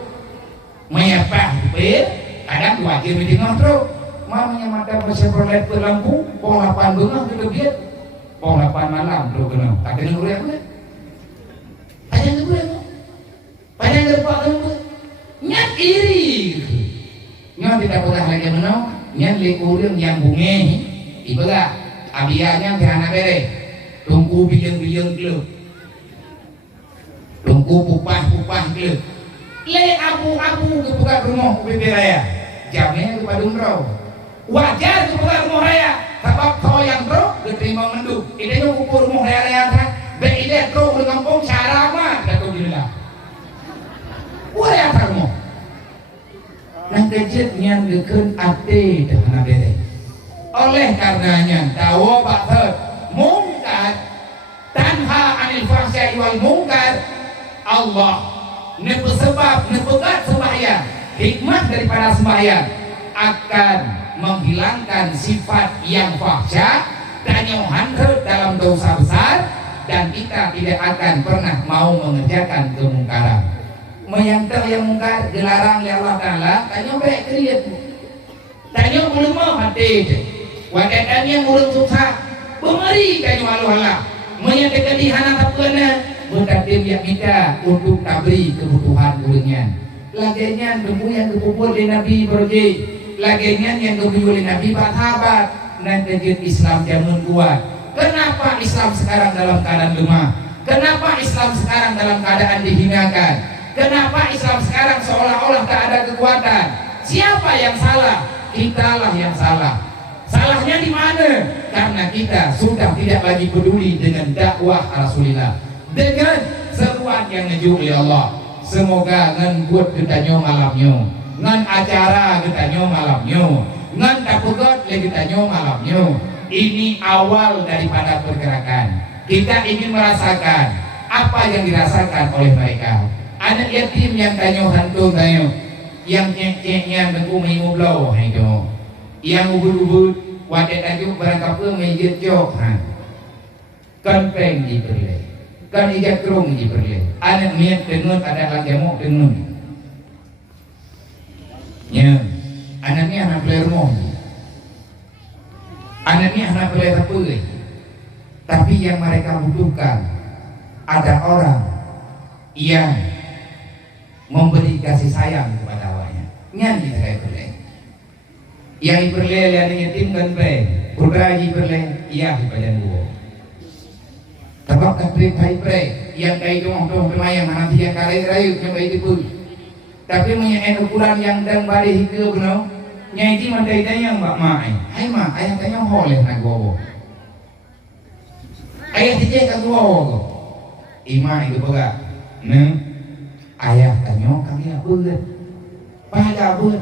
Maya pah ber, kadang dua jam di tengah terus. Mamanya mata masih prolet berlampu, pong 8 bunga gitu dia. Pong 8 malam terus kena. Tak kena gurih apa? Ada yang gurih apa? Pada yang gerpak kamu? Nyak iri. Nyak tidak pernah lagi menang. Nyak lekurin yang bunga. Ibarat abianya kerana bere. Tunggu bilang-bilang keluk. Tunggu pupah-pupah keluk. Le abu-abu ke buka rumah UPP Raya. Jamnya kepada umroh. Wajar ke buka rumah raya. Sebab kau yang bro diterima menduk. Ini yang ukur rumah raya-raya kan. Beide bro berkampung cara mah. Dato' bila. Wah ya kamu. Nang kejutnya deken ate dengan bere. Oleh karenanya dawa bakhir mungkar tanha anil fahsya'i wal munkar. Allah sebab nepegat sembahyang, hikmah daripada sembahyang akan menghilangkan sifat yang fahsya dan yang hancur dalam dosa besar, dan kita tidak akan pernah mau mengerjakan kemungkaran. Menyangkal yang mungkar dilarang oleh Allah Ta'ala, tanya baik kriat, tanya belum mau hati, wadah yang belum susah, pemeri tanya Allah, menyangkal di hana tak pernah bertakdir yang kita untuk tabri kebutuhan ulangnya. Laginya nunggu yang kepupul di Nabi berji, laginya yang nunggu oleh Nabi bersahabat. Nanti Islam jangan kuat. Kenapa Islam sekarang dalam keadaan lemah? Kenapa Islam sekarang dalam keadaan dihinakan? Kenapa Islam sekarang seolah-olah tak ada kekuatan? Siapa yang salah? Kitalah yang salah. Salahnya di mana? Karena kita sudah tidak lagi peduli dengan dakwah Rasulullah, dengan seruan yang ngejuk oleh Allah. Semoga ngan buat kita nyo malamnya, ngan acara kita nyo malamnya, ngan tapugot kita nyo malamnya. Ini awal daripada pergerakan. Kita ingin merasakan apa yang dirasakan oleh mereka. Anak yatim yang tanyo hantu tanyo, yang cek-ceknya tentu mengublau itu, yang ubud-ubud wadah tajuk berangkap ke mejit jok, kan peng diperleh. Kan ijak kerung diperleh. Anak miat dengun ada lagi mau dengun. Ya, anaknya anak beli rumah. Anaknya anak beli apa? Tapi yang mereka butuhkan ada orang yang memberi kasih sayang kepada awaknya. Nyanyi saya beli. Yang diperleh yang yatim kan beli. Putra diperleh iya di badan gua. Sebab kapri baik-baik yang kayak dong pemayang nanti yang kali rayu yang baik itu. Tapi punya ukuran yang dan balik hingga benar. Nyai mandai tanya mbak mai. Hai mak, ayah tanya holeh nak gowo. Ayah dijek kan gowo. Ima itu pega. Ayah tanya kami apa buat? Pada buat.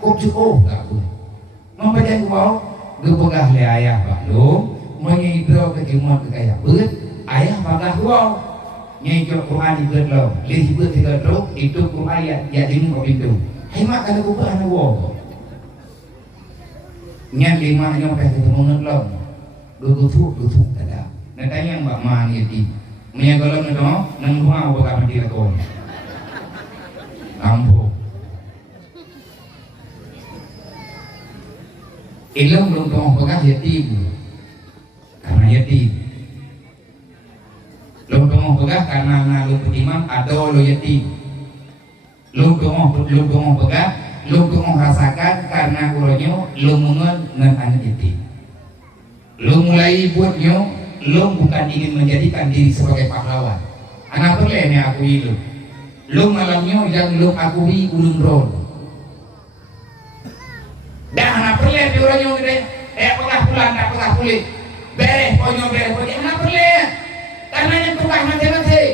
Kok cukup tak buat? Membaca gowo. Gepegah le ayah pak lu. Mengidraw ke jemaat ke ayah buat. Ayah bagah wow, nyai jok Quran ibut lo, lih ibut tiga truk itu Quran ya jeng kau itu. Hai mak kalau kau anak wow, nyai lima nyong dah ketemu ngelom, gutuk kada. Nanti mbak man itu, menyagolam itu, nang bunga bukan mati rakon. Ambo, ilmu belum tahu bekas yatim, karena yatim. Lu tunggu pegah karena lu petimam atau lu yatim. Lu tunggu pegah, lu tunggu rasakan karena uronyo lu mungun dengan anak yatim. Lu mulai buatnya, lu bukan ingin menjadikan diri sebagai pahlawan. Anak perle nih akui lu. Lu malamnya yang lu akui ulun ron. Dah anak perle di uronyo gede. Pegah pulang, tak pegah pulih. Bereh ponyo. Anak perle. Karena yang pegah mati-mati.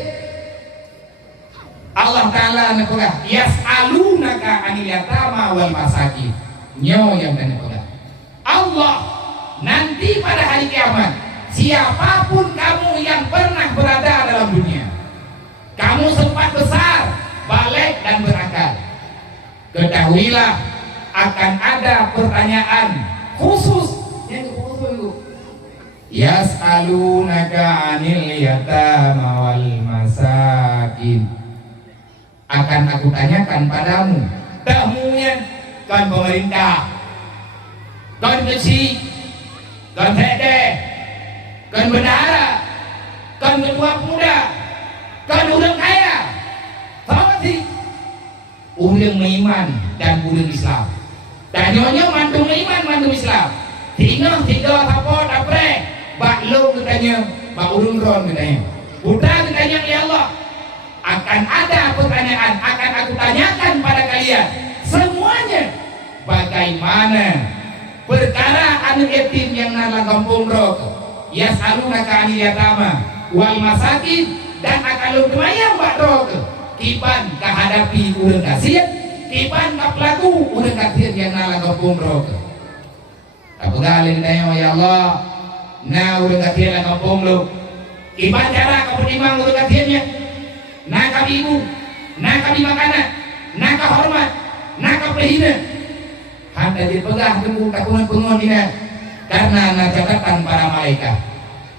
Allah Ta'ala nepegah yas'alunaka anil yatama wal masakin. Nyo yang nepegah Allah nanti pada hari kiamat, siapapun kamu yang pernah berada dalam dunia, kamu sempat besar, balik dan berakal, ketahuilah akan ada pertanyaan khusus yang khusus. Yas'alunaka 'anil yatama wal masakin. Akan aku tanyakan padamu, tamunya kan pemerintah, kan besi, kan hede, kan bendahara, kan ketua pemuda, kan orang kaya, sama sih, orang beriman dan orang Islam. Tanyanya mantu beriman, mantu Islam. Tiga sapot apre, bak lo katanya, bak urung ron katanya. Buta katanya ya Allah. Akan ada pertanyaan, akan aku tanyakan pada kalian semuanya, bagaimana perkara anak yatim yang nala kampung rok, yas'alunaka 'anil yatama wal masakin, dan akan lu kemayang bak rok kipan kahadapi urang kasihan, kipan ka pelaku urang kasihan yang nala kampung rok. Apa galin tanya ya Allah, na urang kasihan nala kampung lu, kipan cara kepenimang urang kasihannya, nak ibu, nak makanan, nak hormat, nak pelihina. Handa dipegah tunggu takunan pengonina karena najabatan para malaikat.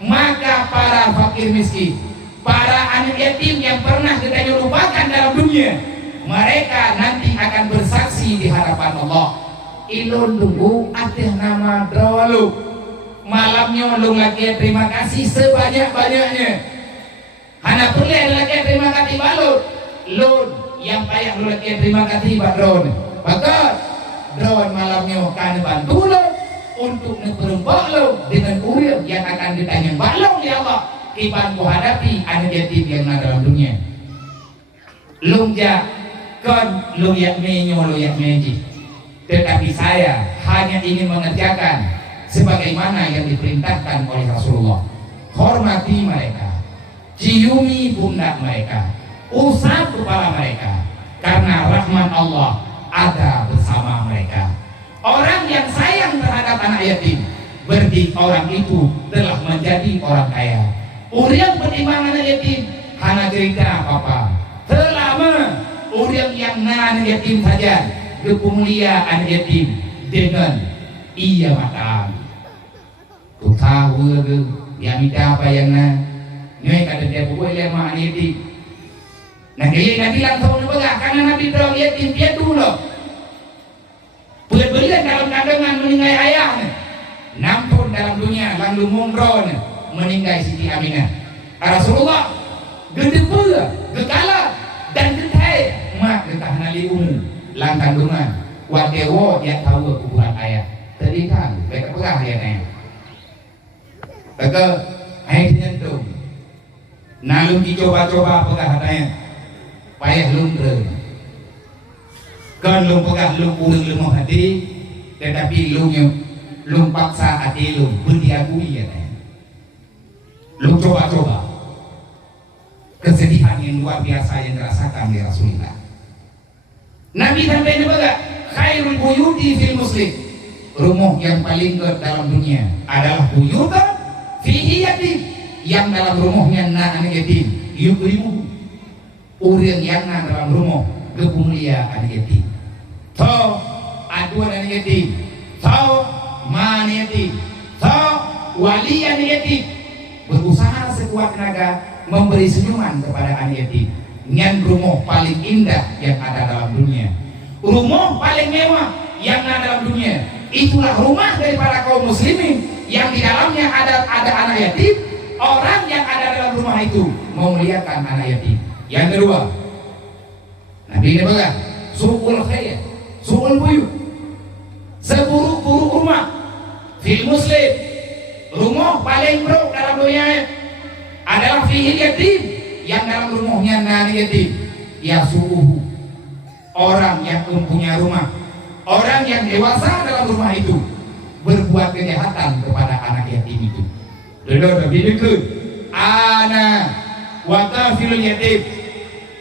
Maka para fakir miskin, para anak yatim yang pernah kita lupakan dalam dunia, mereka nanti akan bersaksi di hadapan Allah. Ilun tunggu ada nama drawalu. Malamnya lu lagi terima kasih sebanyak-banyaknya. Anak perlu lagi terima kasih balut lun yang payah lu lagi terima kasih badron. Maka drone malamnya kan bantu lo untuk memperempat lo dengan uril yang akan ditanya balong ya Allah kipan ku hadapi anak yatim yang ada dalam dunia. Lung ja kon lung yak menyo lo yak meji, tetapi saya hanya ingin mengerjakan sebagaimana yang diperintahkan oleh Rasulullah. Hormati mereka, ciumi pundak mereka, usap kepala mereka, karena rahmat Allah ada bersama mereka. Orang yang sayang terhadap anak yatim, berarti orang itu telah menjadi orang kaya. Orang beriman anak yatim, hanya cerita apa-apa. Selama orang yang anak yatim saja, mulia anak yatim dengan ia matang. Ku tahu dia minta apa yang Nyoi kata dia boleh lemah yatim. Nah dia nak bilang tahu nak karena Nabi Ibrahim yatim dia dulu. Beliau dalam kandungan meninggal ayahnya. Nampun dalam dunia lalu mumron meninggal Siti Aminah. Rasulullah gede pula, gekala dan gede mak getah naliung lang kandungan. Wadewo dia tahu kuburan ayah. Tadi kan mereka pegah dia nih. Maka ayah nyentuh. Nalung dicoba-coba pegah katanya payah lumreng kan lung pegah lung urang lemah hati tetapi lung paksa hati lung pun diakui katanya lung coba-coba kesedihan yang luar biasa yang dirasakan di Rasulullah. Nabi sampai ini pegah khairul buyuti fil muslim, rumah yang paling ke dalam dunia adalah buyutan fihi yatim, yang dalam rumahnya anak yatim, yukrimu orang yang dalam rumah kemulia anak yatim. So aduan anak yatim, so man yatim, so wali anak yatim, berusaha sekuat tenaga memberi senyuman kepada anak yatim. Yang rumah paling indah yang ada dalam dunia, rumah paling mewah yang ada dalam dunia, itulah rumah daripada kaum muslimin yang di dalamnya ada anak yatim. Orang yang ada dalam rumah itu memuliakan anak yatim. Yang kedua, Nabi ini baga su'ul khair, su'ul buyut, seburuk-buruk rumah fil muslim, rumah paling buruk dalam dunia adalah fihi yatim, yang dalam rumahnya anak yatim. Ya su'uhu, orang yang mempunyai rumah, orang yang dewasa dalam rumah itu berbuat kejahatan kepada anak yatim itu. Lalu bidiku ana wa kafilul yatim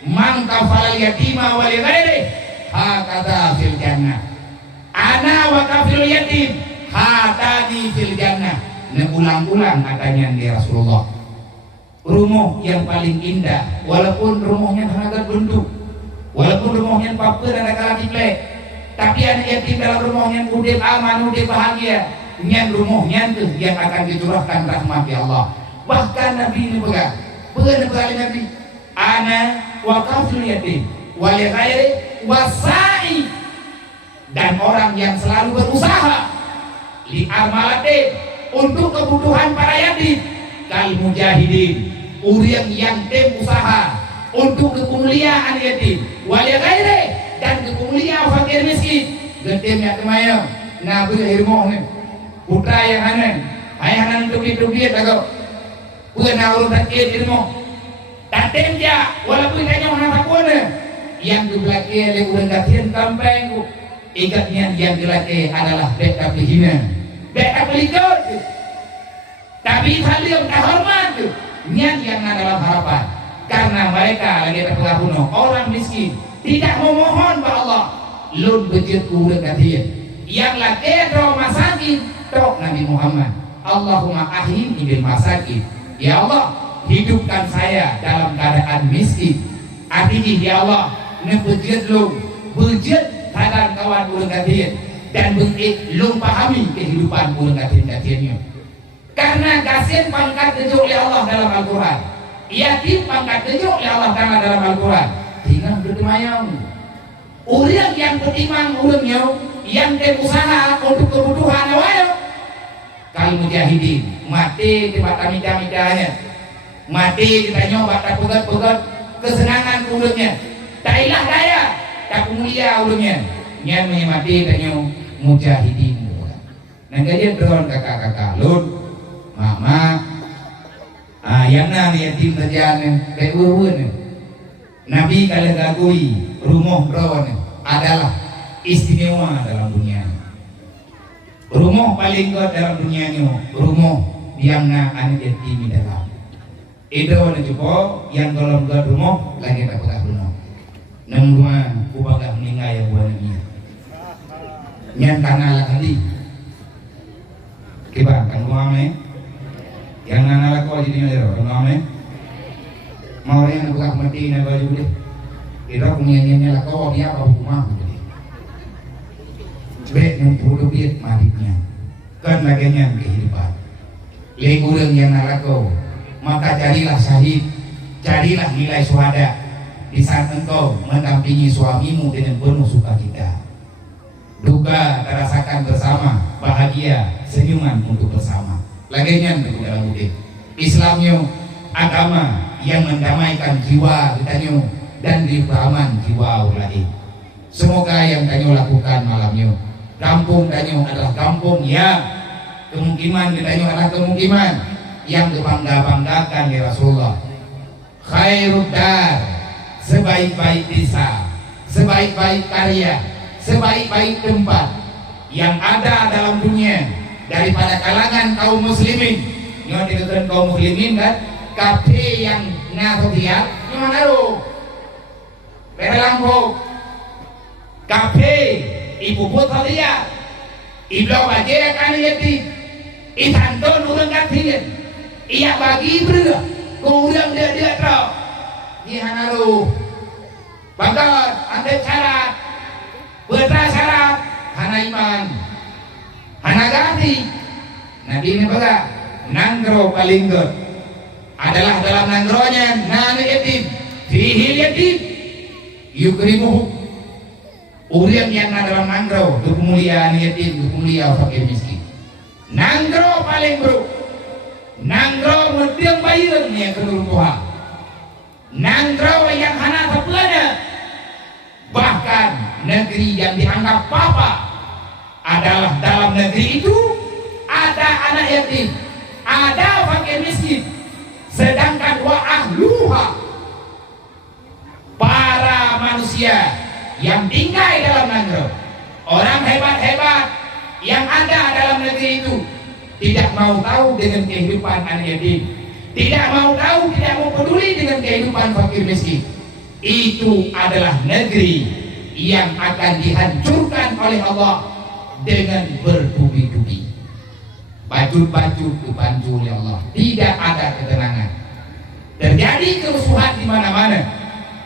man kafal yatima wa li ghairi hakata fil jannah. Ana wa kafilul yatim hatani fil jannah. Ulang-ulang katanya di Rasulullah. Rumah yang paling indah walaupun rumahnya agak bentuk, walaupun rumahnya paper dan agak kiplek, Tapi anak yatim dalam rumahnya udip aman, udip bahagia. Nyan rumahnya tuh yang akan dicurahkan rahmat ya Allah. Bahkan Nabi ini pegang Nabi, ana waqaful yatim wal ghairi wasai, dan orang yang selalu berusaha li amalatin untuk kebutuhan para yatim, kal mujahidin, orang yang tim usaha untuk kemuliaan yatim wal ghairi, dan kemuliaan fakir miskin. Getem ya kemaya nabi hirmo ne putra yang hanan ayahan tubi-tubi tago bukan urusan hirmo tatem ja walaupun hanya orang takuna yang dibelaki oleh urang kasihan kampeng ikatnya yang dilatih adalah beta pelihina beta pelikot, tapi saling terhormat nyan yang dalam harapan, karena mereka lagi terpengaruh orang miskin tidak memohon kepada Allah lun bejit urang kasihan yang lagi roh masakin tok Nabi Muhammad, Allahumma ahyini bil masakin, ya Allah hidupkan saya dalam keadaan miskin. Artinya ya Allah nebejit lu bejit kadang kawan urang kasihan dan bejit lu pahami kehidupan urang kasihan-kasihannya, karena kasihan pangkat tunjuk oleh Allah dalam Al-Quran, yatim pangkat tunjuk oleh Allah dalam Al-Quran. Tinggal bertemayang orang yang bertimang urangnya yang berusaha untuk kebutuhan awal kal mujahidin, mati di mata mida-midanya, mati ditanya bakat pegat-pegat kesenangan urangnya, tak ilah daya tak mulia urangnya nyan mati tanya mujahidin. Nah jadi drone kakak-kakak lun mama yang yatim terjane kayak urun Nabi kalau gagui rumah drone adalah istimewa dalam dunia. Rumah paling kuat dalam dunia ini rumah yang anak yatim dalam. Itu ada juga yang dalam rumah lagi tak pernah rumah. Namanya kubagah meninggal yang buat ini. Nyan tanah lah kali. Kibar kan rumah ni. Yang anak lah kau jadi ni rumah ni. Mau yang bukan mati ni baju deh. Kita punya nyanyi lah kau dia apa rumah jadi. Baik yang perlu biar marinya. Kan laginya kehidupan. Legurang yang nalako, maka carilah syahid, carilah nilai syuhada di saat engkau mendampingi suamimu dengan penuh sukacita. Duka terasakan bersama, bahagia senyuman untuk bersama. Laginya dalam hidup Islamnya agama yang mendamaikan jiwa kita dan dipahaman jiwa lain. Semoga yang kami lakukan malamnya, kampung kami adalah kampung yang kemungkinan kita adalah kemungkinan yang dibangga-banggakan ya Rasulullah. Khairud dar, sebaik-baik desa, sebaik-baik karya, sebaik-baik tempat yang ada dalam dunia daripada kalangan kaum muslimin. Yang dikatakan kaum muslimin kan, kafe yang nasotial, gimana lo? Berlangsung kafe ibu putra dia, ibu baca kan yatim, isanton urang kasihan, ia bagi berdua, kurang dia tahu, ni hanaru, bagat, anda syarat, bersyarat, hana iman, hana ganti, nanti ini baga, nanggro paling good, adalah dalam nangronya, nana yatim, fihil yatim, yukrimuhu. Orang yang dalam nanggro kemuliaan yatim, kemuliaan fakir miskin. Nanggro paling bro, nanggro mediang bayun yang keruntuhan, nanggro yang hana sepenuhnya. Bahkan negeri yang dianggap papa adalah dalam negeri itu ada anak yatim, ada fakir miskin, sedangkan wa ahluha para manusia yang tinggal dalam nanggro, orang hebat-hebat yang ada dalam negeri itu tidak mau tahu dengan kehidupan anak yatim, tidak mau tahu, tidak mau peduli dengan kehidupan fakir miskin. Itu adalah negeri yang akan dihancurkan oleh Allah dengan bertubi-tubi. Baju-baju dibantu oleh Allah, tidak ada ketenangan, terjadi kerusuhan di mana-mana,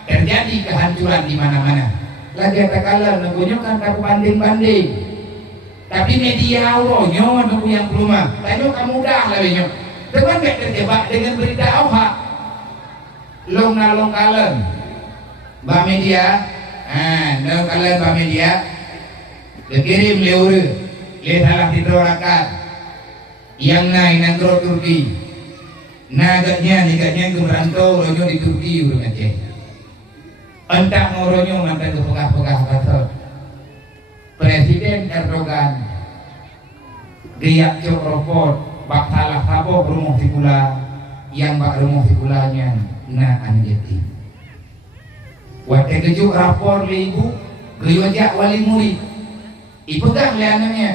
terjadi kehancuran di mana-mana. lagi tekalan nunggunya kan kamu banding-banding. Tapi media awalnya nunggu yang rumah. Tanya kamu dah lah benyo. Teman gak terjebak dengan berita awak. Long nalong kalen. Ba media, nalong kalen ba media. Dikirim leure, le salah diterakan. Yang naik nanggro Turki. Nagatnya gemerantau ronyo di Turki udah Aceh. Entah ngoronyo mantan kepegah-pegah kata Presiden Erdogan giyak cok ropot bak salah sabo rumah sikula yang bak rumah sikulanya na anjeti wate kejuk rapor le ibu geyojak wali murid ipegang le anaknya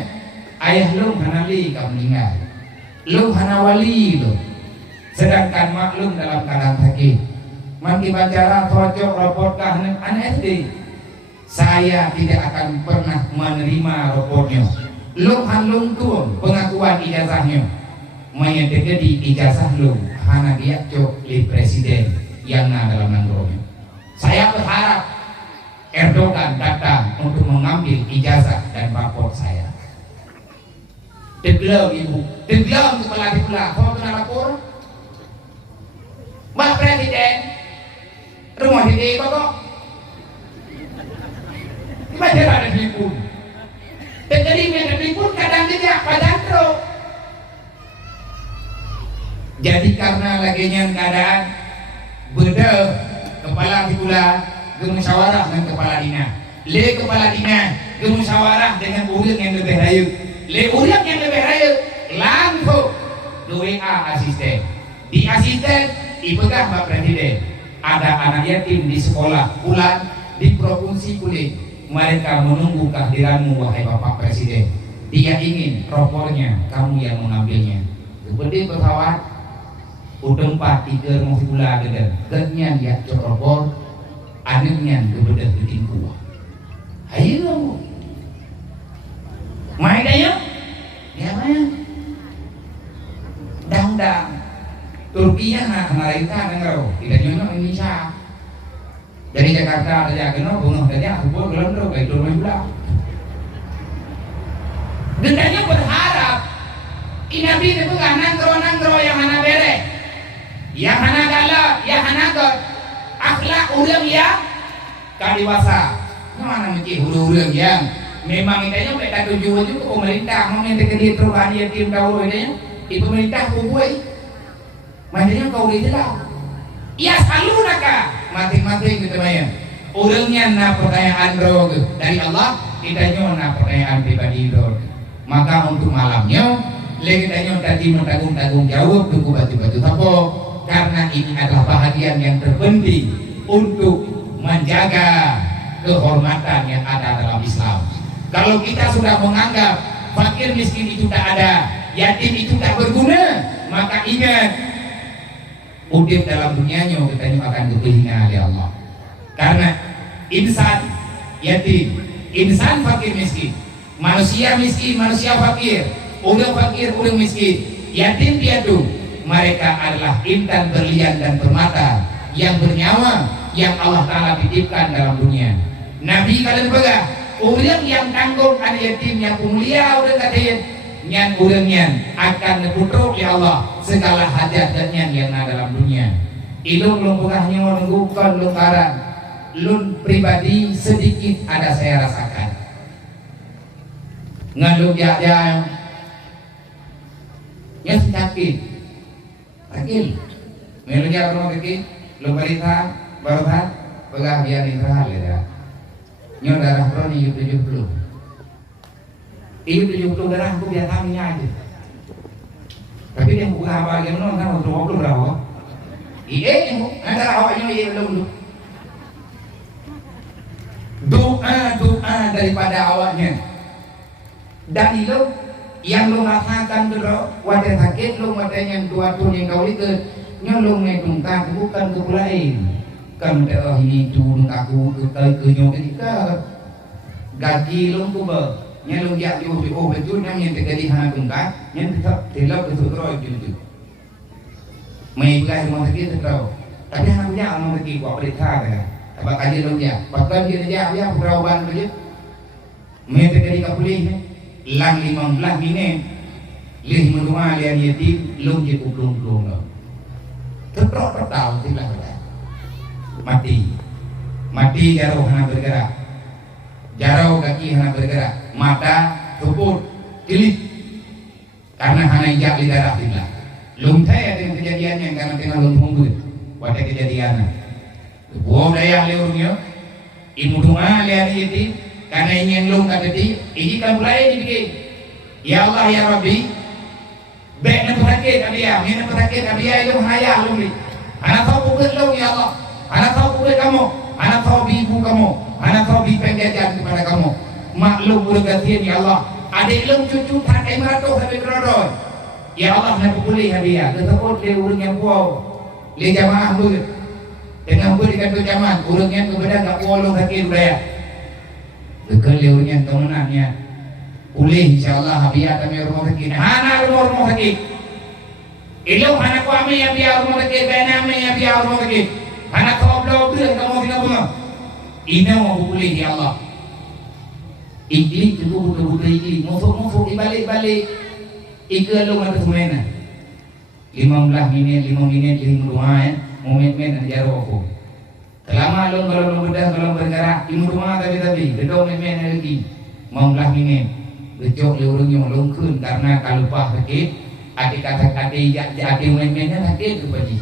ayah lu hanali kau meninggal lu hana wali lu sedangkan maklum dalam keadaan sakit maki bacara cocok rapor kahnen anak SD saya tidak akan pernah menerima rapornya lu hanlung tuh pengakuan ijazahnya menyedeke di ijazah lu hana dia cok li presiden yang dalam nanggurnya saya berharap Erdogan datang untuk mengambil ijazah dan rapor saya deglam ibu deglam kepala dipula kau kena lapor Mbak Presiden rumah di kok baca ada dipun jadi ada dipun kadang tidak padang terus jadi karena lagi yang keadaan beda kepala dipula gemusyawarah dengan kepala dina le kepala dina gemusyawarah dengan urang yang lebih rayu le urang yang lebih rayu langsung WA asisten di asisten ipegang Pak Presiden ada anak yatim di sekolah pulang di provinsi kulit mereka menunggu kehadiranmu wahai Bapak Presiden dia ingin rapornya kamu yang mengambilnya seperti pesawat udeng 4-3 mau pula gede genyan ya cok rapor anaknya gede bikin kuah ayo main aja ya main dang Turki nak Amerika dengar, tidak nyonya Indonesia. Dari Jakarta ada kena bunga saja, aku belum tahu baik turun pula. Gendanya berharap, ini nabi itu bukan nanggro yang mana bere, yang mana galak, yang mana got, akhlak ulang ya, kadiwasa. Mana mungkin ulang yang memang itanya mereka tujuan juga pemerintah, mau yang terkait perubahan yatim tahu ini, di pemerintah kubuai. Makanya kau dijelas ya selalu naka masing-masing gitu ya orangnya na pertanyaan roh dari Allah kita na pertanyaan pribadi roh maka untuk malamnya lagi kita tadi tanggung jawab tunggu batu-batu sapo karena ini adalah bahagian yang terpenting untuk menjaga kehormatan yang ada dalam Islam. Kalau kita sudah menganggap fakir miskin itu tak ada, yatim itu tak berguna, maka ingat udip dalam dunianya kita akan dibina oleh Allah. Karena insan yatim, insan fakir miskin, manusia miskin, manusia fakir, udah miskin, yatim piatu, mereka adalah intan berlian dan permata yang bernyawa yang Allah Ta'ala titipkan dalam dunia. Nabi kalian begah, orang yang tanggung ada yatim yang mulia udah katain nyan urangnya akan diputruk ya Allah segala hajat-hajatnya yang ada dalam dunia. Ilung lumpukahnya menunggukan lungkaran lun pribadi sedikit ada saya rasakan ngaluk yang sakit sakit melunya orang sakit lu berita barusan pegah biar intihal ya nyon darah proni 70 darah aku biar kaminya aja tapi dia buka apa lagi menurut kan untuk waktu berapa iya ada awaknya iya belum doa daripada awaknya dan itu yang lu rasakan dulu wadah sakit lu matanya dua tahun yang kau ikut nyolong ngedungkan bukan ke lain kan ini turun aku ke nyok ketika gaji lu tuh nyelung dia di betul yang terjadi hanya tungkat yang tetap tidak betul itu mai bukan rumah sakit tahu tapi hanya punya rumah sakit gua periksa ya Apa kaji lu dia? Pakai dia perawan kerja. Mereka ketika pulih lang 15 minit lih menua lian yatim lung je kuplung lo. Tetrok tahu tidak mati jarau hana bergerak, jarau kaki hana bergerak, mata tupur kilit karena hana ijak di darah tidak. Lung saya ada kejadiannya karena tengah lung tunggu pada kejadian. Buah daya leurnya, ibu rumah lian yatim karena ingin lung kata di, ini kan mulai dibikin. Ya Allah ya Rabbi, baik nak sakit abia, mina sakit abia itu haya lung ni. Anak tahu bukan lung ya Allah, anak tahu bukan kamu, anak tahu ibu kamu, anak tahu pengajaran kepada kamu. Maklum bergantian ya Allah. Adik lung cucu tak kayak meratus sampai kerodoi. Ya Allah nak boleh hadiah. Tersebut dia urang yang puau, dia jamaah ber, dengan ber dekat jamaah urang yang kepada tak puau lung sakit budaya. Kekelihurnya temenannya pulih insyaallah habia kami rumah sakit hana rumah sakit ilau hana kami yang biar rumah sakit bename yang biar rumah sakit hana koblo ber kamu tinggal bunga ini mau pulih ya Allah ikli betul ikli musuh dibalik ikut lu ada semena 15 menit 5 menit 5 doa ya momen-momen jaro aku selama lu kalau bedah kalau bergerak di rumah tapi dedong memen lagi 15 minit becok leurungnya lungkun karena kalau lupa sakit adik kata ijak memennya sakit kepaji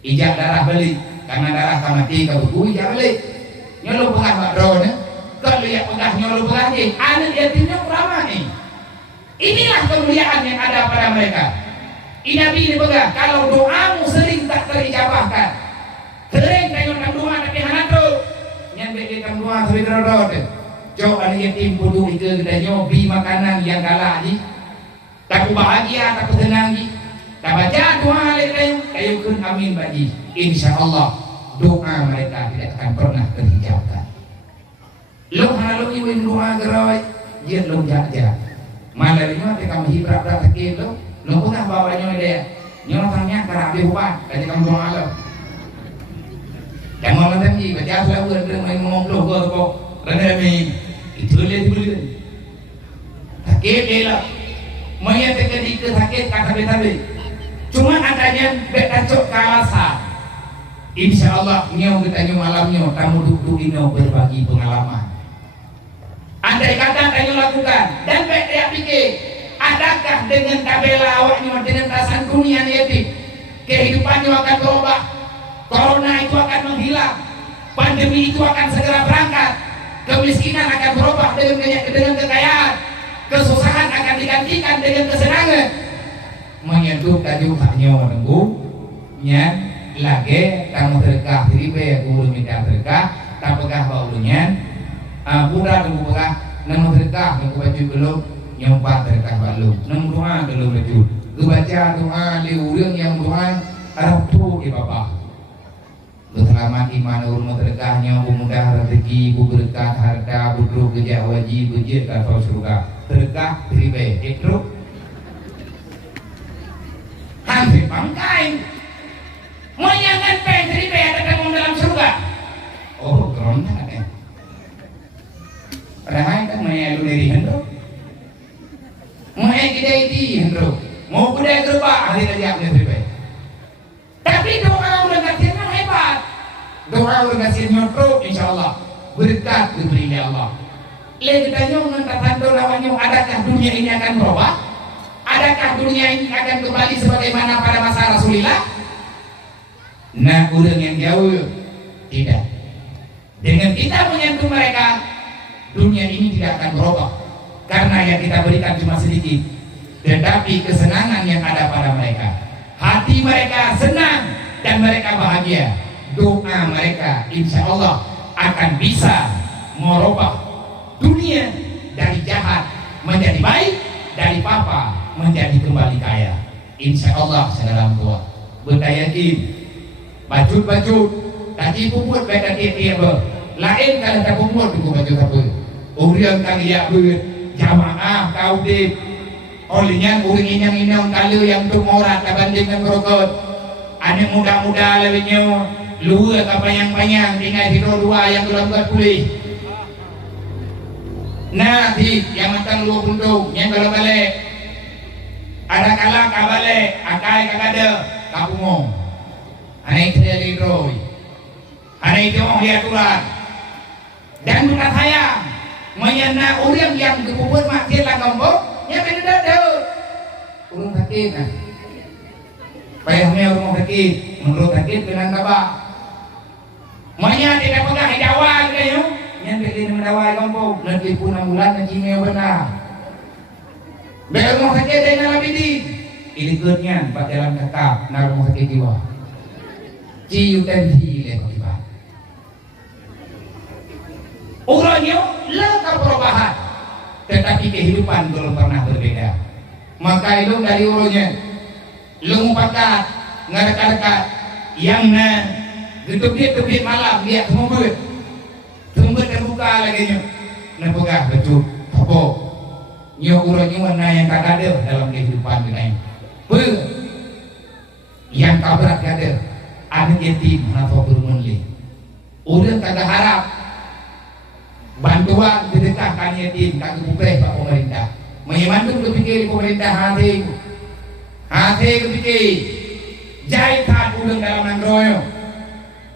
ijak darah balik karena darah mati kalau buku ijak balik nyolo pegah makro kalau lihat pegah nyolo pegah anak yatimnya ulama nih inilah kemuliaan yang ada pada mereka Nabi ini pegah kalau doamu sering tak terijabahkan sering tengok dalam doa tapi hanatu nyampe di dalam doa sering rodot jauh ada yatim bodoh ke kedanya beli makanan yang galak ni tak bahagia tak senang ni tak baca doa lain kayu kun amin bagi insyaallah doa mereka tidak akan pernah terhijabkan lu halu iwin doa gerai dia lu jaja malalnya mereka menghibrak sakit lu pernah bawanya dia nyono tanya karena dia buat kaji kamu doa lu yang mau nanti baca surat main ngomong kok rada mi itu boleh sakit dia lah mayat ketika sakit kata betabe cuma adanya betacok kalasa insyaallah nyau kita malamnya tamu duduk ino berbagi pengalaman andai kata tanya lakukan dan dia pikir adakah dengan tabela awaknya dengan tasan dunia yatim kehidupannya akan berubah corona itu akan menghilang, pandemi itu akan segera berangkat, kemiskinan akan berubah dengan kekayaan, kesusahan akan digantikan dengan kesenangan. Menyentuh tajuk hanya menunggu, nya lagi kamu terkah diri be ulu minta terkah, tak pegah baulunya, pura tunggu pegah, nemu terkah tunggu baju belum, nyempat terkah balu, nemu doa belum baju, baca doa liurang yang doa arah tu bapak. Selamat iman urma terkahnya mudah rezeki berkah harta budruk kerja wajib bejit atau surga terkah ribe itu hampir bangkai menyangkan pen ribe ada kamu dalam surga oh kerana ada padahal kan maya lu dari hendro maya kita itu hendro mau budaya gerbak hari kerja ribe tapi doa udah ngasih hebat doa udah ngasih nyotro insyaallah berkat diberi oleh Allah le ditanya mengatakan lawannya adakah dunia ini akan berubah adakah dunia ini akan kembali sebagaimana pada masa Rasulullah nah orang yang jauh tidak dengan kita menyentuh mereka dunia ini tidak akan berubah karena yang kita berikan cuma sedikit tetapi kesenangan yang ada pada mereka hati mereka senang dan mereka bahagia doa mereka insya Allah akan bisa merubah dunia dari jahat menjadi baik dari papa menjadi kembali kaya insya Allah sedalam tua berdayakin baju-baju tadi puput beda dia lain kalau tak puput itu baju apa uriang kali ya jamaah kau di olehnya uring yang kalau yang tumorat kabanding dengan berokot ane muda-muda lainnya luhur ke panjang-panjang tinggal tidur dua yang belum buat pulih. Nah, yang matang luar puntung, yang kalau balik ada kalah kabale, akai kakada, kapungong. Anai terjadi roy, anai tengok dia aturan. Dan bukan sayang, menyana orang yang berbuat maksiat lah kampung, yang beda dah. Urung sakit kan? Payahnya urung sakit, menurut sakit dengan kabah. Manya tidak pegang hidawan kayu, yang beli mendawai kampung, nanti pun 6 bulan nanti benar. Bela rumah sakit dengan labidi. Ini keutnya Pak dalam kakak na rumah sakit jiwa. Ciutanti le tiba. Urangnya lengkap perubahan, tetapi kehidupan belum pernah berbeda. Maka itu dari urangnya, lu pakat ngadekat-dekat yang na geduk-geduk malam dia sumber terbuka lagi nya. Nabuka betul apa? Nyo urang-nyo na yang kakada dalam kehidupan kita ini. Yang kabrak kada anak yatim atau bermenli. Udah kagak harap bantuan sedekahkan yatim kagak bukai Pak pemerintah. Menyemantu kepikir pemerintah hati kepikir jahitan udah dalam nandroyo.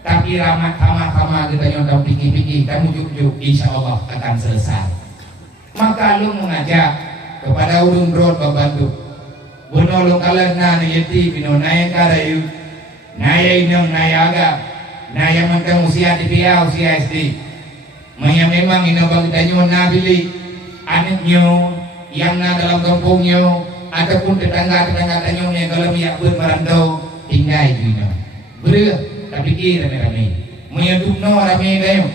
Tapi ramah sama kita nyontok pikir-pikir kamu juk-juk insya Allah akan selesai. Maka lu mengajak kepada urung road membantu bunuh lu kalah na yati bino naya karayu naya inong naya aga naya mangkang usia DPA usia SD memang inobang tanyo nabili anaknya yang na dalam kampungnya ataupun tetangga-tetangga tanyo yang kalau miyak bermerantau tinggal itu tapi kira rame-rame menyedupno rame kayo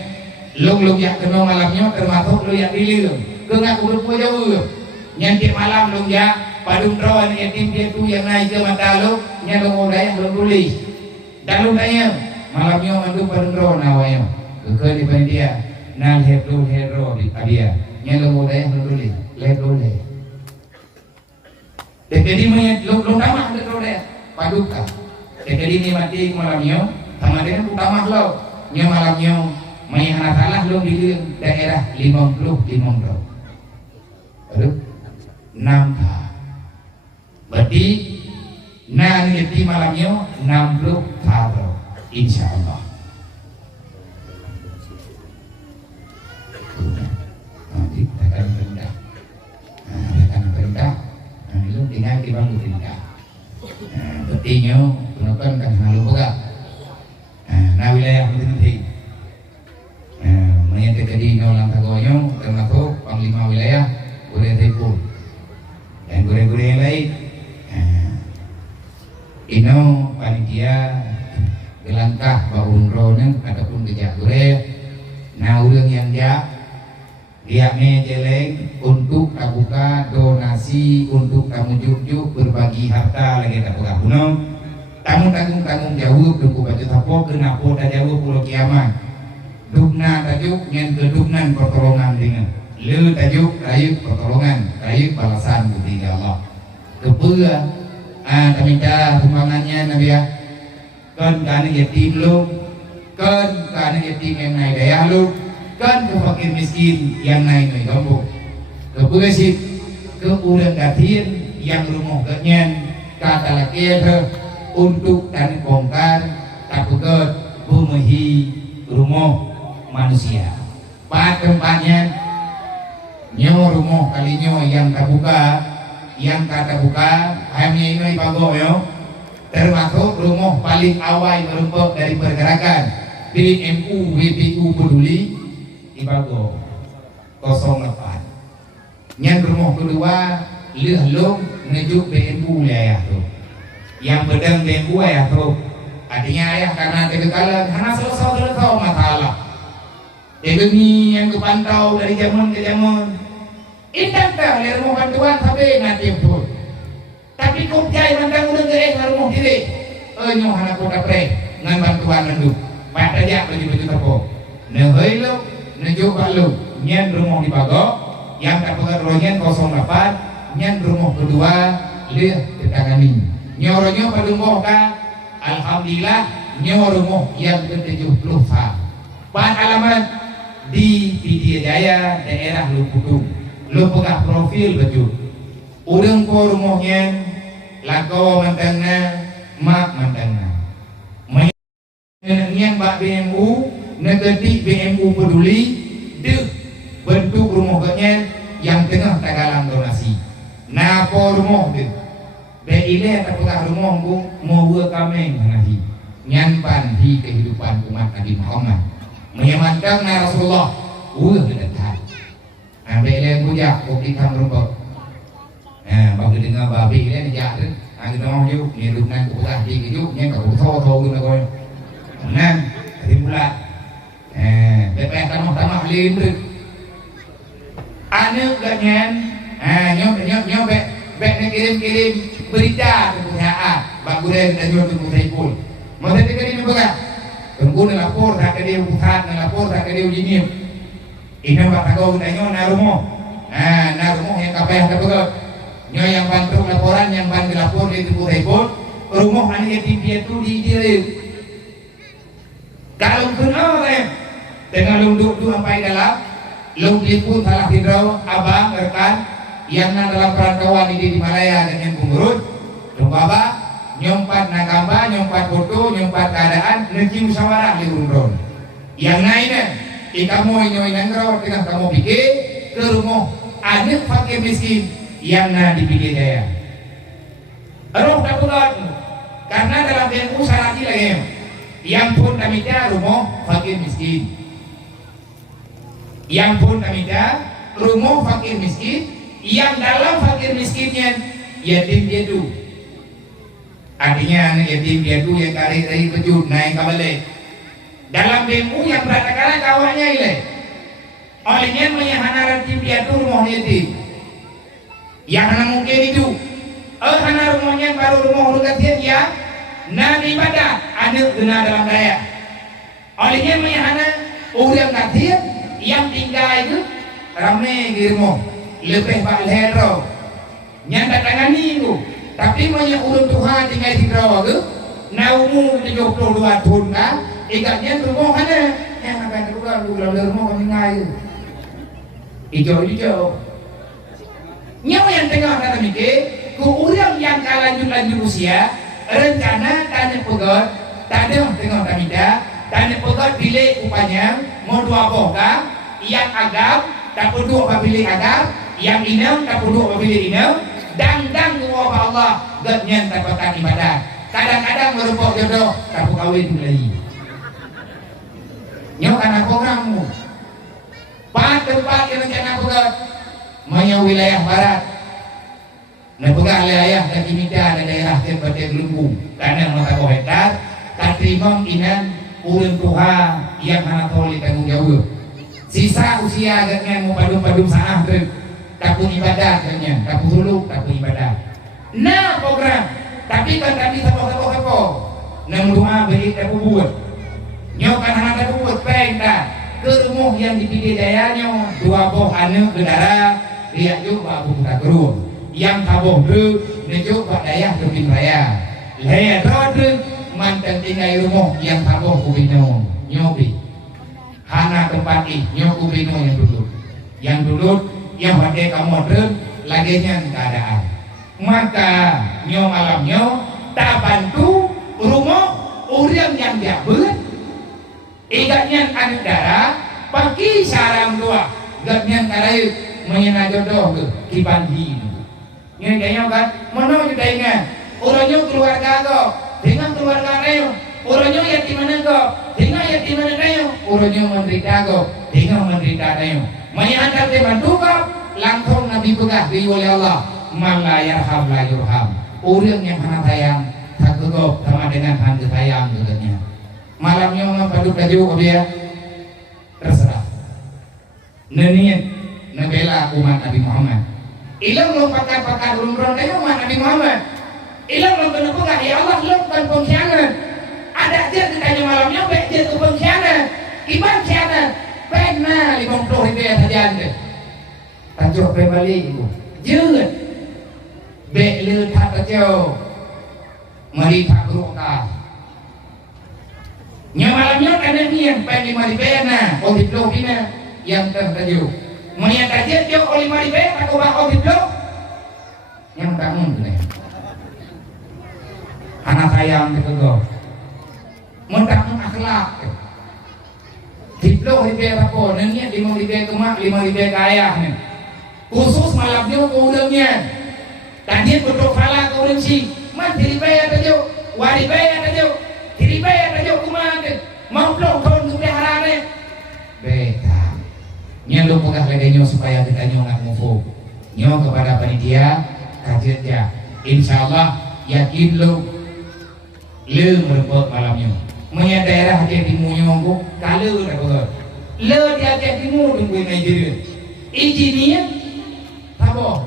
lu yang kenal malamnya termasuk lu yang pilih kenapa berapa jauh nyantik malam lu ya padung rawan yatim dia tu yang naik ke mata lu nya lu udah yang belum tulis dan lu tanya malamnya mandu padung rawan awalnya ke di dia nal hero di dia nya lu udah yang belum tulis lihat lu deh jadi lu tamah ke lu deh paduka jadi ini mati malamnya sama dengan utama lo nya malamnya main anak salah lu di daerah 50 aduh, 6 berarti nanti malamnya 60 tahun insya Allah. Nanti tekan rendah, itu tinggal di bangku rendah. Berartinya penonton kan selalu buka. Nah wilayah penting. Menyangkut jadi nolang tagonya termasuk panglima wilayah. Boleh telepon dan gure-gure yang lain. Ino panitia gelangkah bahun ronen ataupun kejak gure. Nah urang yang dia jeleng untuk buka donasi untuk tamu juk berbagi harta lagi tak buka puno. Tamu tanggung jawab duku baju tapo kenapo tak jawab pulau kiamat. Dukna tajuk yang keduknan pertolongan dengan. Lu tajuk rayu pertolongan, rayu balasan budi Allah. Kepua, minta sumbangannya Nabi ya. Kan karena yatim lu, kan karena yatim yang naik daya lu, kan ke fakir miskin yang naik kampung. Kepua sih, keurang katin yang rumah kenyan kata laki untuk dan bongkar takut bumehi rumah manusia. Pada tempatnya nyo rumah kalinya yang terbuka hanya ini bago yo termasuk rumah paling awal merumput dari pergerakan BMU WPU peduli di bago 08 yang rumah kedua lelum menuju BMU wilayah tu yang bedang BMU ya tu artinya ayah karena kegagalan karena selesai masalah ini yang kepantau dari zaman ke zaman indah dah dari rumah bantuan sampai nanti pun tapi kumjai mandang udah ke rumah diri nyoh anak kota pre ngan bantuan nandu pada aja baju-baju terpo nehoi lo nejuk balu nyen rumah di Bago yang terpegat ronyen 08 nyen rumah kedua lihat ditangani nyoronyo padung boka alhamdulillah nyo rumah yang ke-70 fa. Pan alamat di Pidie Jaya, daerah Lupudung. Lu pegah profil betul. Urang ko rumahnya lako mantangna, mak mantangna. Yang bak BMU, negeri BMU peduli, deh bentuk rumahnya yang tengah tagalang donasi. Napa rumah deh? Beile tak pegah rumah bu mau kami nahi. Nyampan di kehidupan umat Nabi Muhammad. Menyamantang na Rasulullah, dekat. Nah, beile bujak kopi kam rumput. Nah, bagi dengar babi ini jak tu, ada orang juk, ni rumah kupah di juk, ni kau thau tu nak kau. Nah, hari bulan, bepeh tanah lim tu. Anu ganyan, nyok bek nak kirim berita ke perusahaan, bagus deh dan jual ke perusahaan pun. Masa tu kirim juga, tunggu nak lapor tak ke dia pusat, nak lapor tak ke dia uji ni. Ini buat aku tanya nak rumah, nak rumah yang kapal yang terbuka. Nyo yang bantu laporan, yang bantu lapor di tubuh report, rumah ani yatim piatu di dia. Kalau kenal dengan lunduk tu sampai dalam, lung liput salah hidro, abang rekan yang dalam perantauan di Malaya dengan pengurus, lung baba, nyompat nakamba, nyompat foto, nyompat keadaan, nanti musyawarah di rundron. Yang lainnya, kamu nyoy nangro, tengah kamu pikir ke rumah anak fakir miskin. Yang na dipilih saya. Roh tak pulang karena dalam BMU salah lagi. Yang pun kami rumah fakir miskin. Yang pun kami rumah fakir miskin. Yang dalam fakir miskinnya yatim piatu. Artinya yatim piatu yang kari dari pejut naik kabale. Dalam BMU yang berada kawannya ile. Olehnya menyahana yatim piatu rumah yatim. Yang mana mungkin itu karena rumahnya baru rumah urut ya nabi ibadah ada guna dalam daya olehnya menyahana orang kathir yang tinggal itu ramai di rumah lebih pak lehero nyanda tangani itu tapi banyak urut Tuhan tinggal di rawa itu naumu 72 tahun kan ikatnya rumah mana yang akan keluar rumah kami ngayu hijau nyawa yang tengah kata mikir, ku urang yang lanjut usia, rencana tanya pegot, tanya tengah kami dah, tanya pegot pilih upanya, mau dua bohkah, yang agam, tak perlu apa pilih agam, yang inam, tak perlu apa pilih inam, dang dua Allah, getnya dapatkan ibadah. Kadang-kadang merupuk jodoh, tak perlu kawin lagi. Nyawa karena programmu, tempat yang rencana pegot. Maya wilayah barat nepegah wilayah dan imida dan daerah tempat Lumbung karena mata hektar katrimam inan urang Tuhan yang mana toli tanggung jawab sisa usia agaknya mau padum saah tu kapun ibadah agaknya kapun suluk kapun ibadah nah program tapi kan kami sapo nang doa beri tak buat nyokan anak tak buat perintah ke rumah yang dipilih dayanya dua boh anak gedara dia juga buka kerun yang taboh tu nejuk pak dayah kebin raya laya tu mantan tinggal rumah yang taboh kubino nyobi hana tempat nyob kubino yang dulu yang pakai kamu tu laginya keadaan maka nyo malamnya tak bantu rumah orang yang jabut igatnya anak darah pagi sarang dua gatnya karai menyena jodoh ke kibandi ini kayaknya kan mana kita ingat orangnya keluarga kok dengan keluarga kayo orangnya yatim mana kok dengan yatim mana kayo orangnya menderita kok dengan menderita kayo menyantar teman tukar langsung Nabi pegah di oleh Allah man la yarham la yurham orang yang hana sayang tak kegop sama dengan hana sayang katanya malamnya mempadu kaju dia terserah nenian nabela umat Nabi Muhammad ilang lo pakar rumron kayo umat Nabi Muhammad ilang lo kenapa ya Allah lo bukan pengkhianat ada dia ditanya malamnya baik dia itu pengkhianat iman khianat pernah 50 ribu saja anda tajuk kembali ibu jangan baik le tak kacau mari tak berukah Nya malamnya kana nian pen 5 ribu na o diplo pina yang tertajuk. Maya kajian dia o 5 ribu aku ba o diplo. Yang tamun ni. Anak sayang gitu go. Mun akhlak. Diplo ribu apa nian 5 ribu ke mak 5 ribu ke ayah ni. Khusus malamnya ko udangnya. Tadi betul fala ko udang si. Man diribaya tajuk, waribaya tajuk. Diribaya tajuk kumakan. Mau blok tahun kebeharane. Beta. Nya lu pegah lagi supaya kita nak mufuk. Nyo kepada panitia kajian ya. Insyaallah yakin lu merebut malamnya. Menya daerah Aceh Timur nyongko kalau dah betul. Le di Aceh Timur tunggu Nigeria. Engineer sabo.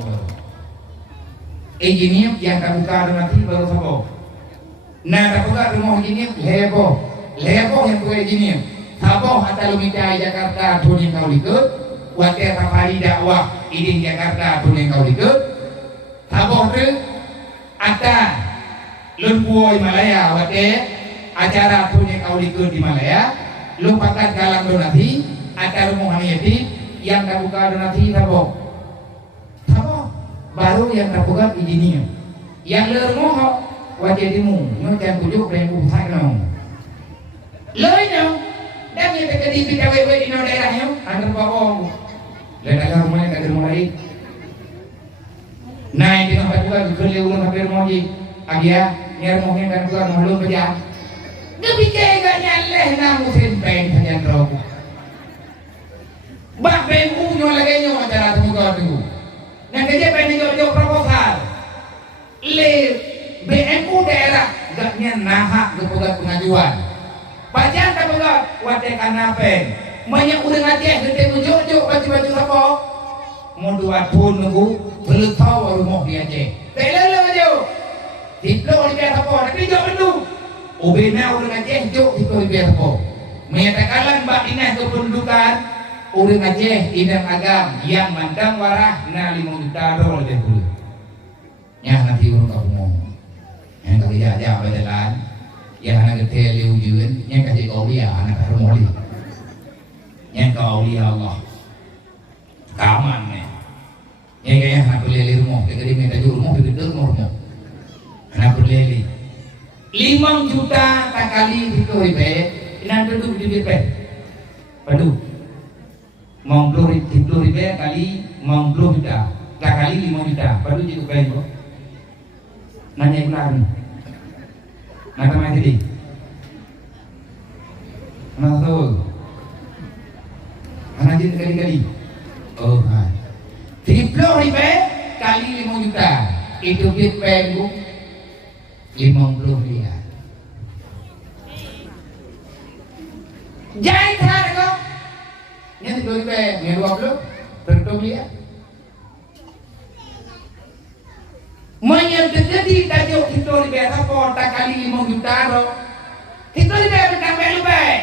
Engineer yang terbuka nanti baru sabo. Nah terbuka rumah engineer lebo yang gue engineer. Sabo hatta lumita Jakarta tuning kau ikut. Waktu safari dakwah idin Jakarta tuning kau ikut. Sabo tu ada lumpuy Malaya waktu acara tuning kau ikut di Malaya. Lupakan galang donasi ada rumah yatim yang terbuka donasi sabo. Baru yang terbuka izinnya. Yang lermoh wajah dimu, macam tujuh ribu sakno. Loinyo, dah ni terkedi pita wewe di daerahnya, antar bawa. Lepas rumahnya tak rumah lagi. Nah ini tempat juga kerja ulun hampir moji. Agia, nyer mohon kan juga mahlum kerja. Demikian nyaleh namu sempeng saja rokok. Bah bembu nyola lagi nyola acara tunggu tunggu. Yang kerja pengen proposal. Le BMU daerah gaknya nahak kepegat pengajuan. Pajan tak pegat wate kanapeng. Banyak udah ngajeh gede mujuk-juk baju-baju apa? Mau 2 tahun nunggu belum tahu rumah dia Aceh. Tak lalu aja. Diplo di biar apa? Tapi jauh belum. Ubina udah ngajeh juk diplo di biar apa? Menyatakan Mbak Dinas Kependudukan udah ngajeh idam agam yang mandang warah na 5 juta dolar lebih dulu. Yang nanti urung kau ngomong. Yang kerja aja berjalan. Yang anak kecil liujuan, yang kasih kau dia anak harmoni. Yang kau dia Allah. Kaman ni. Yang kaya anak berleli rumah, kita minta jual rumah, kita jual rumah. Anak berleli. 5 juta tak kali itu ribe, nanti tu ribe. Padu. Mau 10 ribe kali mau 10 juta, tak kali 5 juta. Padu cukup baik kok. Nanya iklan. Nak main tadi. Anak tu. Anak jadi kali-kali. Oh, hai. 30 ribu kali 5 juta. Itu duit penggu 50 miliar. Jai thar kau. Yang 30 ribu, yang 20, 30 miliar. Menyedekati tajuk itu lebih apa tak kali 5 juta do. Itu lebih tambah lebih.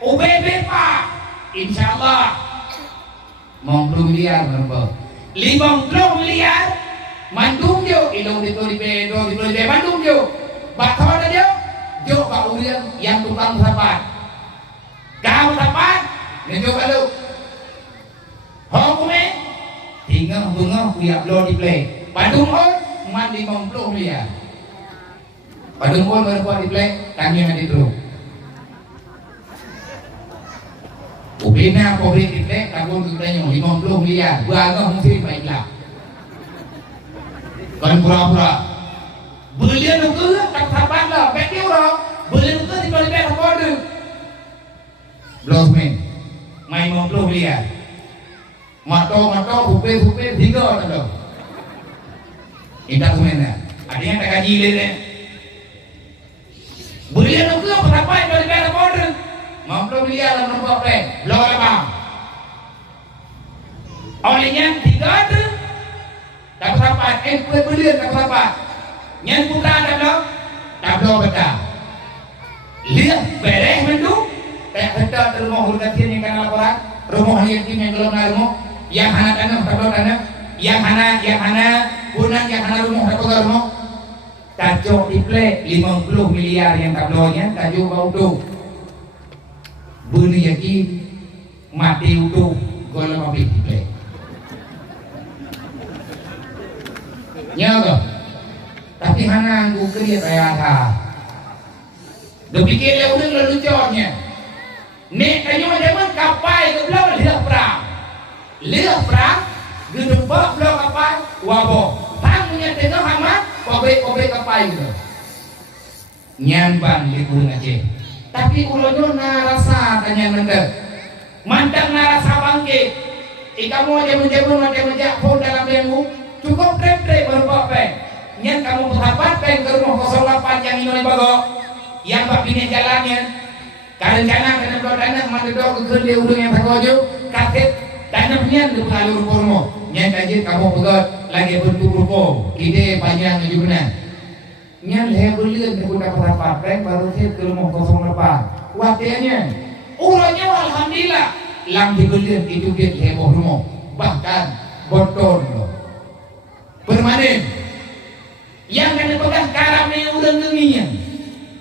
UBB Pak. Insyaallah 50 miliar berapa? 50 miliar mandung jo ilung itu lebih do itu lebih mandung jo. Bakal ada jo Pak Urian yang tukang sapat. Kau sapat, ngejo kalau. Hukumnya tinggal bunga kuyak lo di play. Padung man 50 miliar. Padung berbuat di play, tanya di truk. Ubina pobrik di play, takut kita yang 50 miliar. Buangah mungkin baiklah. Kan pura-pura. Belian itu tak sabar lah, beti orang. Belian itu di balik apa ada? Blosmin, main 50 miliar. Mato, hupe, tiga ada. Indah semuanya. Ada yang tak kaji le. Belian itu apa yang balik apa ada? 50 miliar dalam nombor play. Blok apa? Olehnya 3 ada. Tak berapa? Belian tak berapa? Yang putra ada blok? Tak blok betul. Lihat beres mendung. Kayak betul rumah hurgatin yang kena laporan. Rumah yatim yang belum ada rumah. Yang hana tanah, tak blok tanah. Yang hana punang, yang hana rumah, tak blok rumah. Tajuk di play 50 miliar yang tak bloknya. Tajuk bau tu. beli yakin mati utuh golong mabik diplek nyaga tapi hana aku kriya kaya dipikir le udah lelucornya nek kanyo zaman kapai ke belau lihat perang gedung belau kapai wabo tangunya tengah hamat kobe kapai gitu nyambang di kurung aja tapi ulonyo narasa tanya mandang narasa bangkit ikamu aja menjak pun dalam yang cukup trep berapa nyan kamu bersahabat ke rumah 08 yang ini bago yang pak bini jalannya karencana kena dua dana mandedor ke dia udung yang terkojo kaget dananya di pengalur pormo nyan kaji kamu pegot lagi bentuk ruko ide panjang juga nyan lebelir ke udah bersahabat baru ke rumah 08 waktunya ulanya alhamdulillah lang dibelir itu dia heboh rumah bahkan botol permanen yang kena pegang karamnya udah nenginya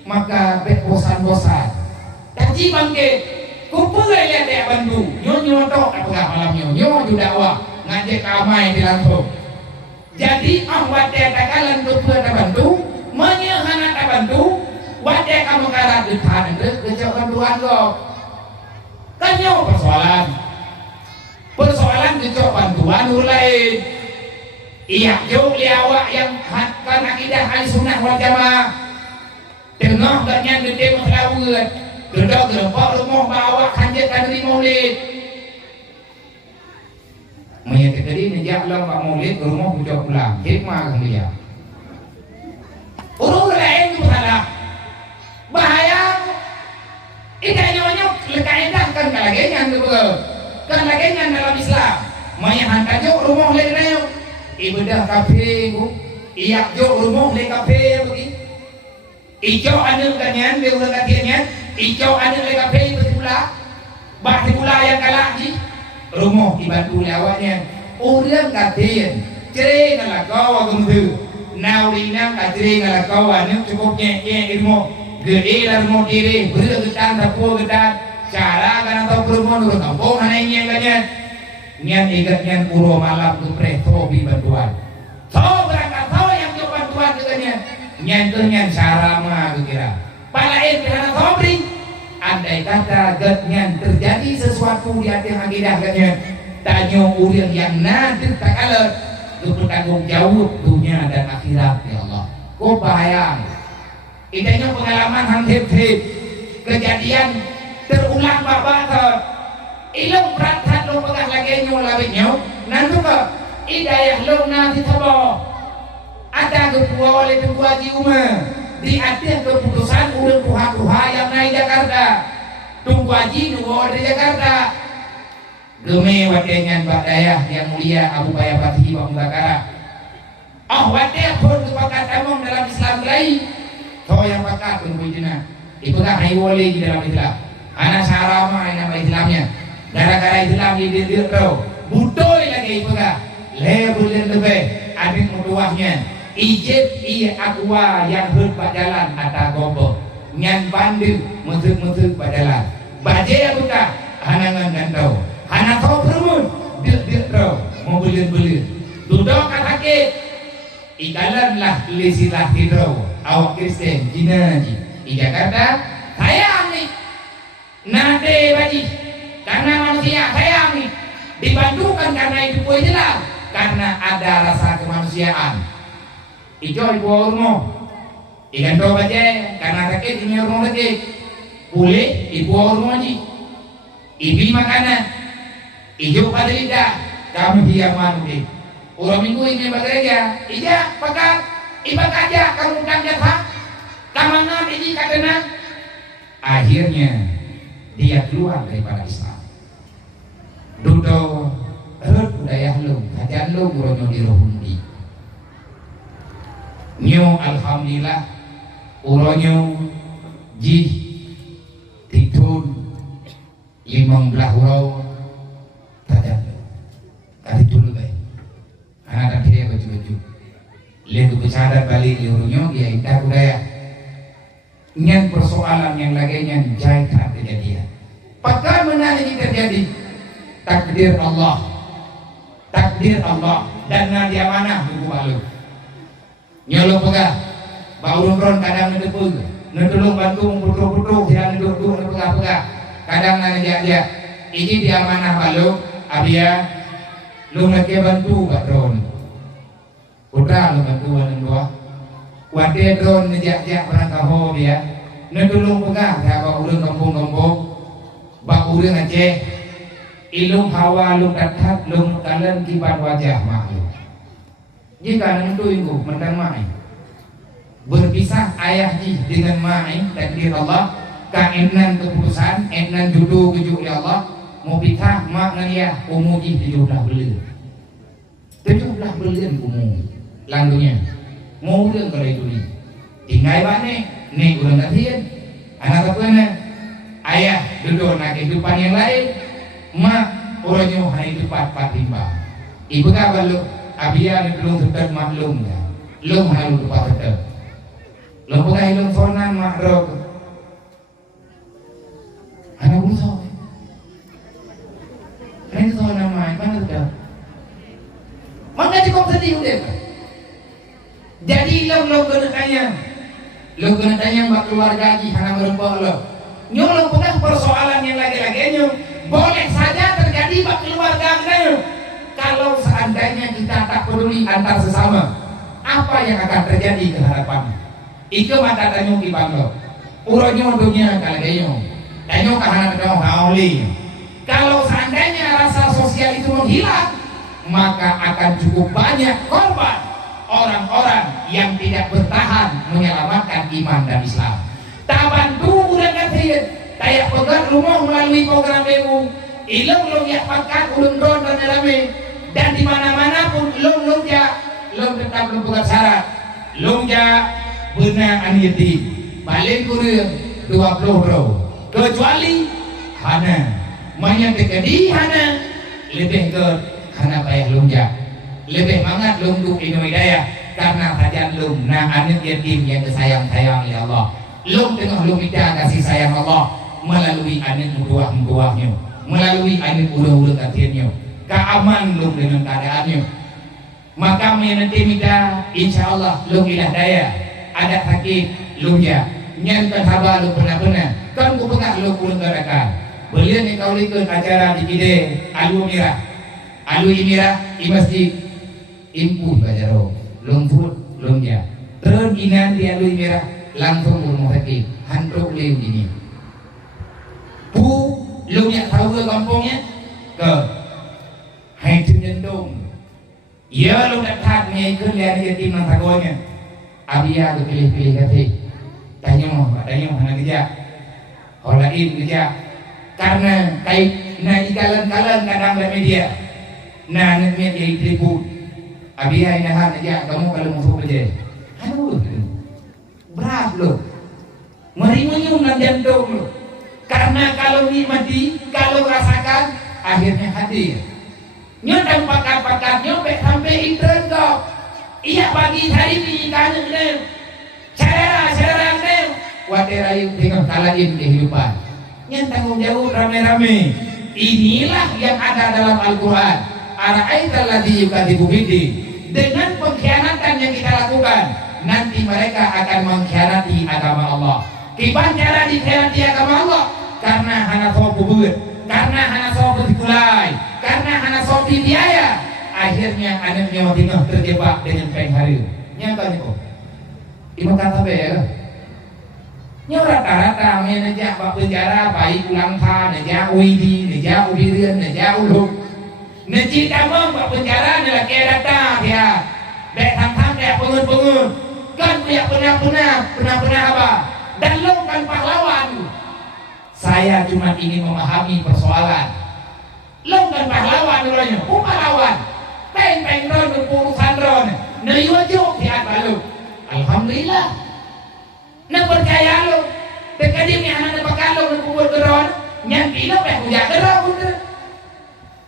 maka bosan-bosan taji bangke kumpulai lihat ya bantu nyo tok pegang malam nyo dakwah ngajak kamai di langsung jadi wadah takalan tubuh bantu menyehana bantu wadah kamu karat di tanah kejauhan Tuhan kok kanyo persoalan kejauh bantuan lain iya jauh liawak yang kan akidah ahli sunnah wal jamaah tengah ganyan gede masalawut duduk gerempok rumah bawa kanjet kadri maulid menyatakan tadi nejak lang pak maulid ke rumah bujuk pulang hikmah kan dia urung lain itu salah bahaya ikanya lekaedah kan kalagenyan kan lagenyan dalam Islam maya hantajuk rumah lain ibadah kafe bu, iya jo rumah le kafe begini, ijo anu kanyan, dia ulang katiannya, ijo anu le kafe bersepula, bahasa pula yang kalah di rumah dibantu awaknya, ulang katian, cerai ngalah kau agam tu, naulina kaceri ngalah kau anu cukupnya ilmu, gede lah rumah kiri, bergetan tapu getan, cara kan tahu rumah nurut tampung hananya kanyan. Nyan ikat nyan puro malam tu preto bi bantuan. So berangkat so yang jauh bantuan katanya. Nyan tu nyan sarama kira. Palain kerana sobri. Andai kata get nyan terjadi sesuatu di hati akidah katanya. Tanyo uriang yang nadir tak kalah. Bertanggung jawab dunia dan akhirat ya Allah. Kau bayang. Idanya pengalaman hampir-hampir kejadian terulang bapak ilong perantat lo pegang lagi nyo labinyo nanti ke idayah lo nanti tabo ada kepuah oleh kepuah di umah di atas keputusan udah tuha yang naik Jakarta tunggu haji nunggu di Jakarta geme wadengan Mbak Dayah yang mulia Abu Bayah Fatih Bang Bakara wadah pun kepakat emong dalam Islam lain so yang pakat tunggu jina itu kan haywali di dalam Islam anak sarama nama Islamnya gara-gara Islam di dia tahu butuh lagi itu kan lebih adik mutuahnya ijib iya akwa yang hut jalan atau gombong nyan bandu musik jalan baca ya buka hanangan dan tahu hana tahu permun dia tahu mau beli duduk kata ikalan lah lisilah hidro awak Kristen Cina di Jakarta sayang nih nade baji karena manusia sayang nih dibantukan karena itu Islam karena ada rasa kemanusiaan ijo ibu rumah ikan to baca karena sakit ini rumah lagi boleh ibu rumah ji ibi makanan ijo pada lidah kamu diaman deh orang minggu ini bekerja ija pekat iba aja kamu utang jasa kamangan ini katanya akhirnya dia keluar daripada Islam duduk budaya lu kajian lu buronyo di rohundi nyo alhamdulillah uronyo ji titun 15 urau tajam kali dulu baik anak dia baju-baju lihat bercadar balik di uronyo dia indah budaya nyan persoalan yang lagi nyan jahit kejadian Pekan mana ini terjadi? Takdir Allah. Takdir Allah. Dan nadia mana buku balu. Nyolong pegah. Baurun ron kadang ngedepul. Ngedulung bantu putruk-putruk yang ngeduk-duk ngepegah-pegah. Kadang nadia. Ini dia mana balu. Abia. Lu lagi bantu Pak Ron. Putra lu bantu yang dua. Wade Ron ngejak-jak perangkaho dia. Ngedulung pegah. Ya baurun kampung-kampung. Baurun Aceh. Ilung hawa lung datat lung kalian kibat wajah makhluk. Jika nentu ibu mendan mai berpisah ayah ji dengan mai takdir Allah kaenan keputusan enan judu kejuk ya Allah mau pitah mak nanya umuji 17 bulan 17 bulan umu landunya mau ulang kalau itu ni tinggal bane nih ulang kasihan anak apa ayah duduk nak kehidupan yang lain mak orangnya hanya hidup patimbang ibu tak perlu abia belum tetap maklum ya belum harus lupa tetap belum pernah belum sonan makro anak usaha ini sonan mana tetap mana cukup sedih udah jadi lo kena tanya mbak keluarga lagi karena merempok lo nyolong pernah persoalan yang lagi-lagi boleh saja terjadi bak keluarga anda. Kalau seandainya kita tak peduli antar sesama, apa yang akan terjadi ke hadapan? Ike mata tanya di banglo, uronyo dunia kalagayyo, tanya kahana tanya haoli. Kalau seandainya rasa sosial itu menghilang, maka akan cukup banyak korban orang-orang yang tidak bertahan menyelamatkan iman dan Islam. Tak bantu udah kasihan. Kayak pegang rumah melalui program BU, ilung ya pakat ulun ron dan rame dan di mana-mana pun lung tetap berbuat syarat, lung ja benar aniti, balik kurang 20 roh, kecuali hana, banyak terjadi hana, lebih ke hana payah lung ja, lebih mangat lung du Indonesia karena saja lung nah anak yatim yang disayang-sayang oleh Allah, lung tengah lung minta kasih sayang Allah. Melalui anak buah-buahnya, melalui anak udah katiannya, keaman lung dengan keadaannya. Maka nanti minta, insya Allah lung ilah daya, ada sakit lung ya, nyantai haba lung pernah kan ku pengak lung ulun gerakan. Beliau ni kau ikut acara di Kide, alu imira, di masjid, impu bajaro, lung fut lung ya, terus inan di alu imira, langsung ulun sakit, hantuk leu ini. Bu, lu yang tahu ke kampungnya ke hai Jendong ya lu dekat nih ke lihat yatim nang sagonya abia tu pilih-pilih kasih tanya mana kerja holain kerja karena kait na ikalan-kalan kadang dalam media na media itu abia inahan aja kamu kalau masuk kerja aduh berat lu merimunya nang jantung lu. Karena kalau nikmati, kalau rasakan, akhirnya hadir. Nyodang pakar-pakar nyopek sampai intern kok. Iya pagi hari ini kangen nem. Cara nem. Waterayu tengok kalahin kehidupan. Yang tanggung jawab rame-rame. Inilah yang ada dalam Al-Quran. Ara'aital ladzi yukadzibu biddin. Dengan pengkhianatan yang kita lakukan, nanti mereka akan mengkhianati agama Allah. Kiban cara dikhianati agama Allah karena hana soal kubur, karena hana soal berdikulai, karena hana soal biaya. Akhirnya anak nyawa tinggal terjebak dengan peng hari. Nyata nih kok. Ibu kata ya. Nyawa rata-rata menajak bak penjara baik ulang tahun, najak uidi, najak ubirin, najak uluk. Najik kamu bak penjara adalah kaya datang ya. Baik tang-tang kayak pengun-pengun. Kan punya pernah apa? Dan lo kan pahlawan. Saya cuma ingin memahami persoalan. Lo kan pahlawan orangnya, pahlawan. Peng ron berurusan ron. Nai wajib tiap balu. Alhamdulillah. Nak percaya lo. Tekadim yang anak bakal lo kubur ron. Yang kilo peh ujar ron.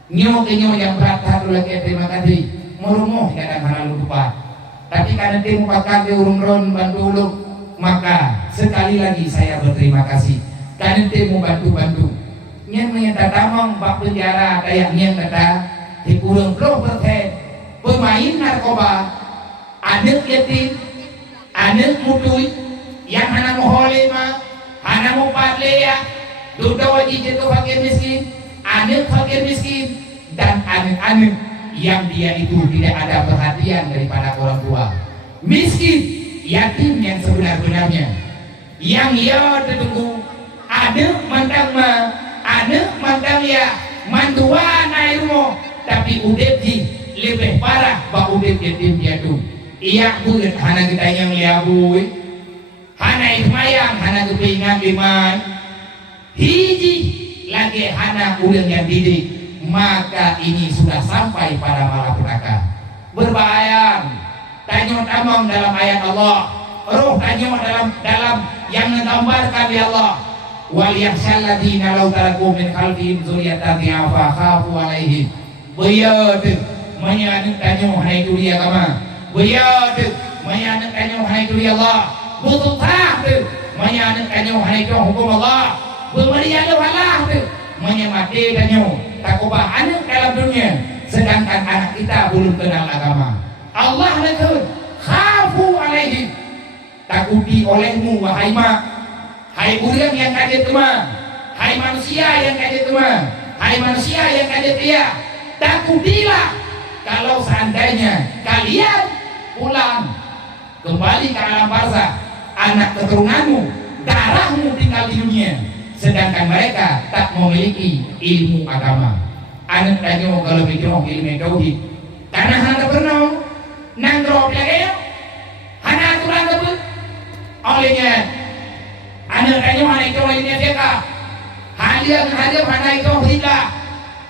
Nyo yang berat satu lagi terima kasih. Merumuh kadang hana lupa. Tapi karena tim pakar di urung ron bantu lo. Maka sekali lagi saya berterima kasih karena dia mau bantu-bantu nyen menyata tamong bak penjara kayak nyen kata dikurung 10%. Pemain narkoba, anak yatim, anak mutui, yang hana mohole ma, hana mau parleya, duda wajib jatuh fakir miskin, anak fakir miskin, dan anak-anak yang dia itu tidak ada perhatian daripada orang tua. Miskin, yatim yang sebenar-benarnya, yang ia tertunggu, anak mandang ma, anak mandang ya, manduan air mo, tapi udep ji lebih parah ba udep yatim piatu. Iya bulan hana kita yang liabui, hana ismayang, hana kepingan limai, hiji lagi hana ulang yang didik, maka ini sudah sampai pada malapetaka. Berbahaya. Tanya tamang dalam ayat Allah, roh tanya dalam yang menggambarkan ya Allah. Wal yakhshal ladzina law taraku min khalfihim dzurriyyatan dhi'afa khafu 'alaihim. Bayat menyanyi tanya hai dunia kama. Bayat menyanyi tanya hai dunia Allah. Butuh menyanyi tanya hai hukum Allah. Bermeriah Allah menyemati tanya takubah anak dalam dunia, sedangkan anak kita belum kenal agama. Allah nakut khafu 'alaihim. Takuti olehmu wahai mak, hai bulan yang kaget teman, hai manusia yang kaget teman, hai manusia yang kaget dia, takutilah kalau seandainya kalian pulang kembali ke alam barzah, anak keturunanmu, darahmu tinggal di dunia, sedangkan mereka tak memiliki ilmu agama. Anak tanya kalau bikin ilmu tauhid, karena hana pernah nanggro lagi, hana aturan tersebut, olehnya anak tanya hana itu lainnya siapa? Hadiah hana itu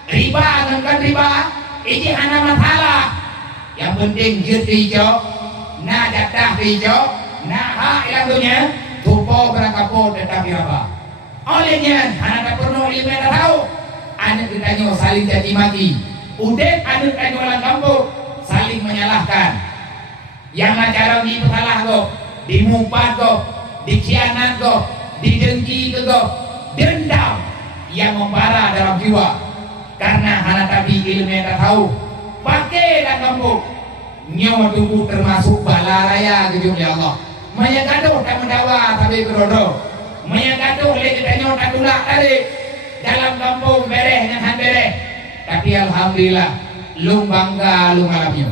riba dengan riba, ini hana masalah. Yang penting jadi hijau, na jatah hijau, na hak yang dunia, tupo berakapo tetapi apa? Olehnya anak tak perlu ilmu yang tahu, anak ditanya saling jadi maki, udah anak tanya orang kampung saling menyalahkan, yang acara di salah kok, dimumpat kok, dikhianat kok, didengki kok, dendam yang membara dalam jiwa, karena anak tadi ilmu yang tak tahu, pakai dan kampung, nyawa tubuh termasuk bala raya gitu ya Allah, menyagaduh tak mendawa tapi berodoh. Menyangkatuh oleh kitanya tak tulak tadi dalam kampung bereh dengan bereh, tapi alhamdulillah lung bangga lung alamnya,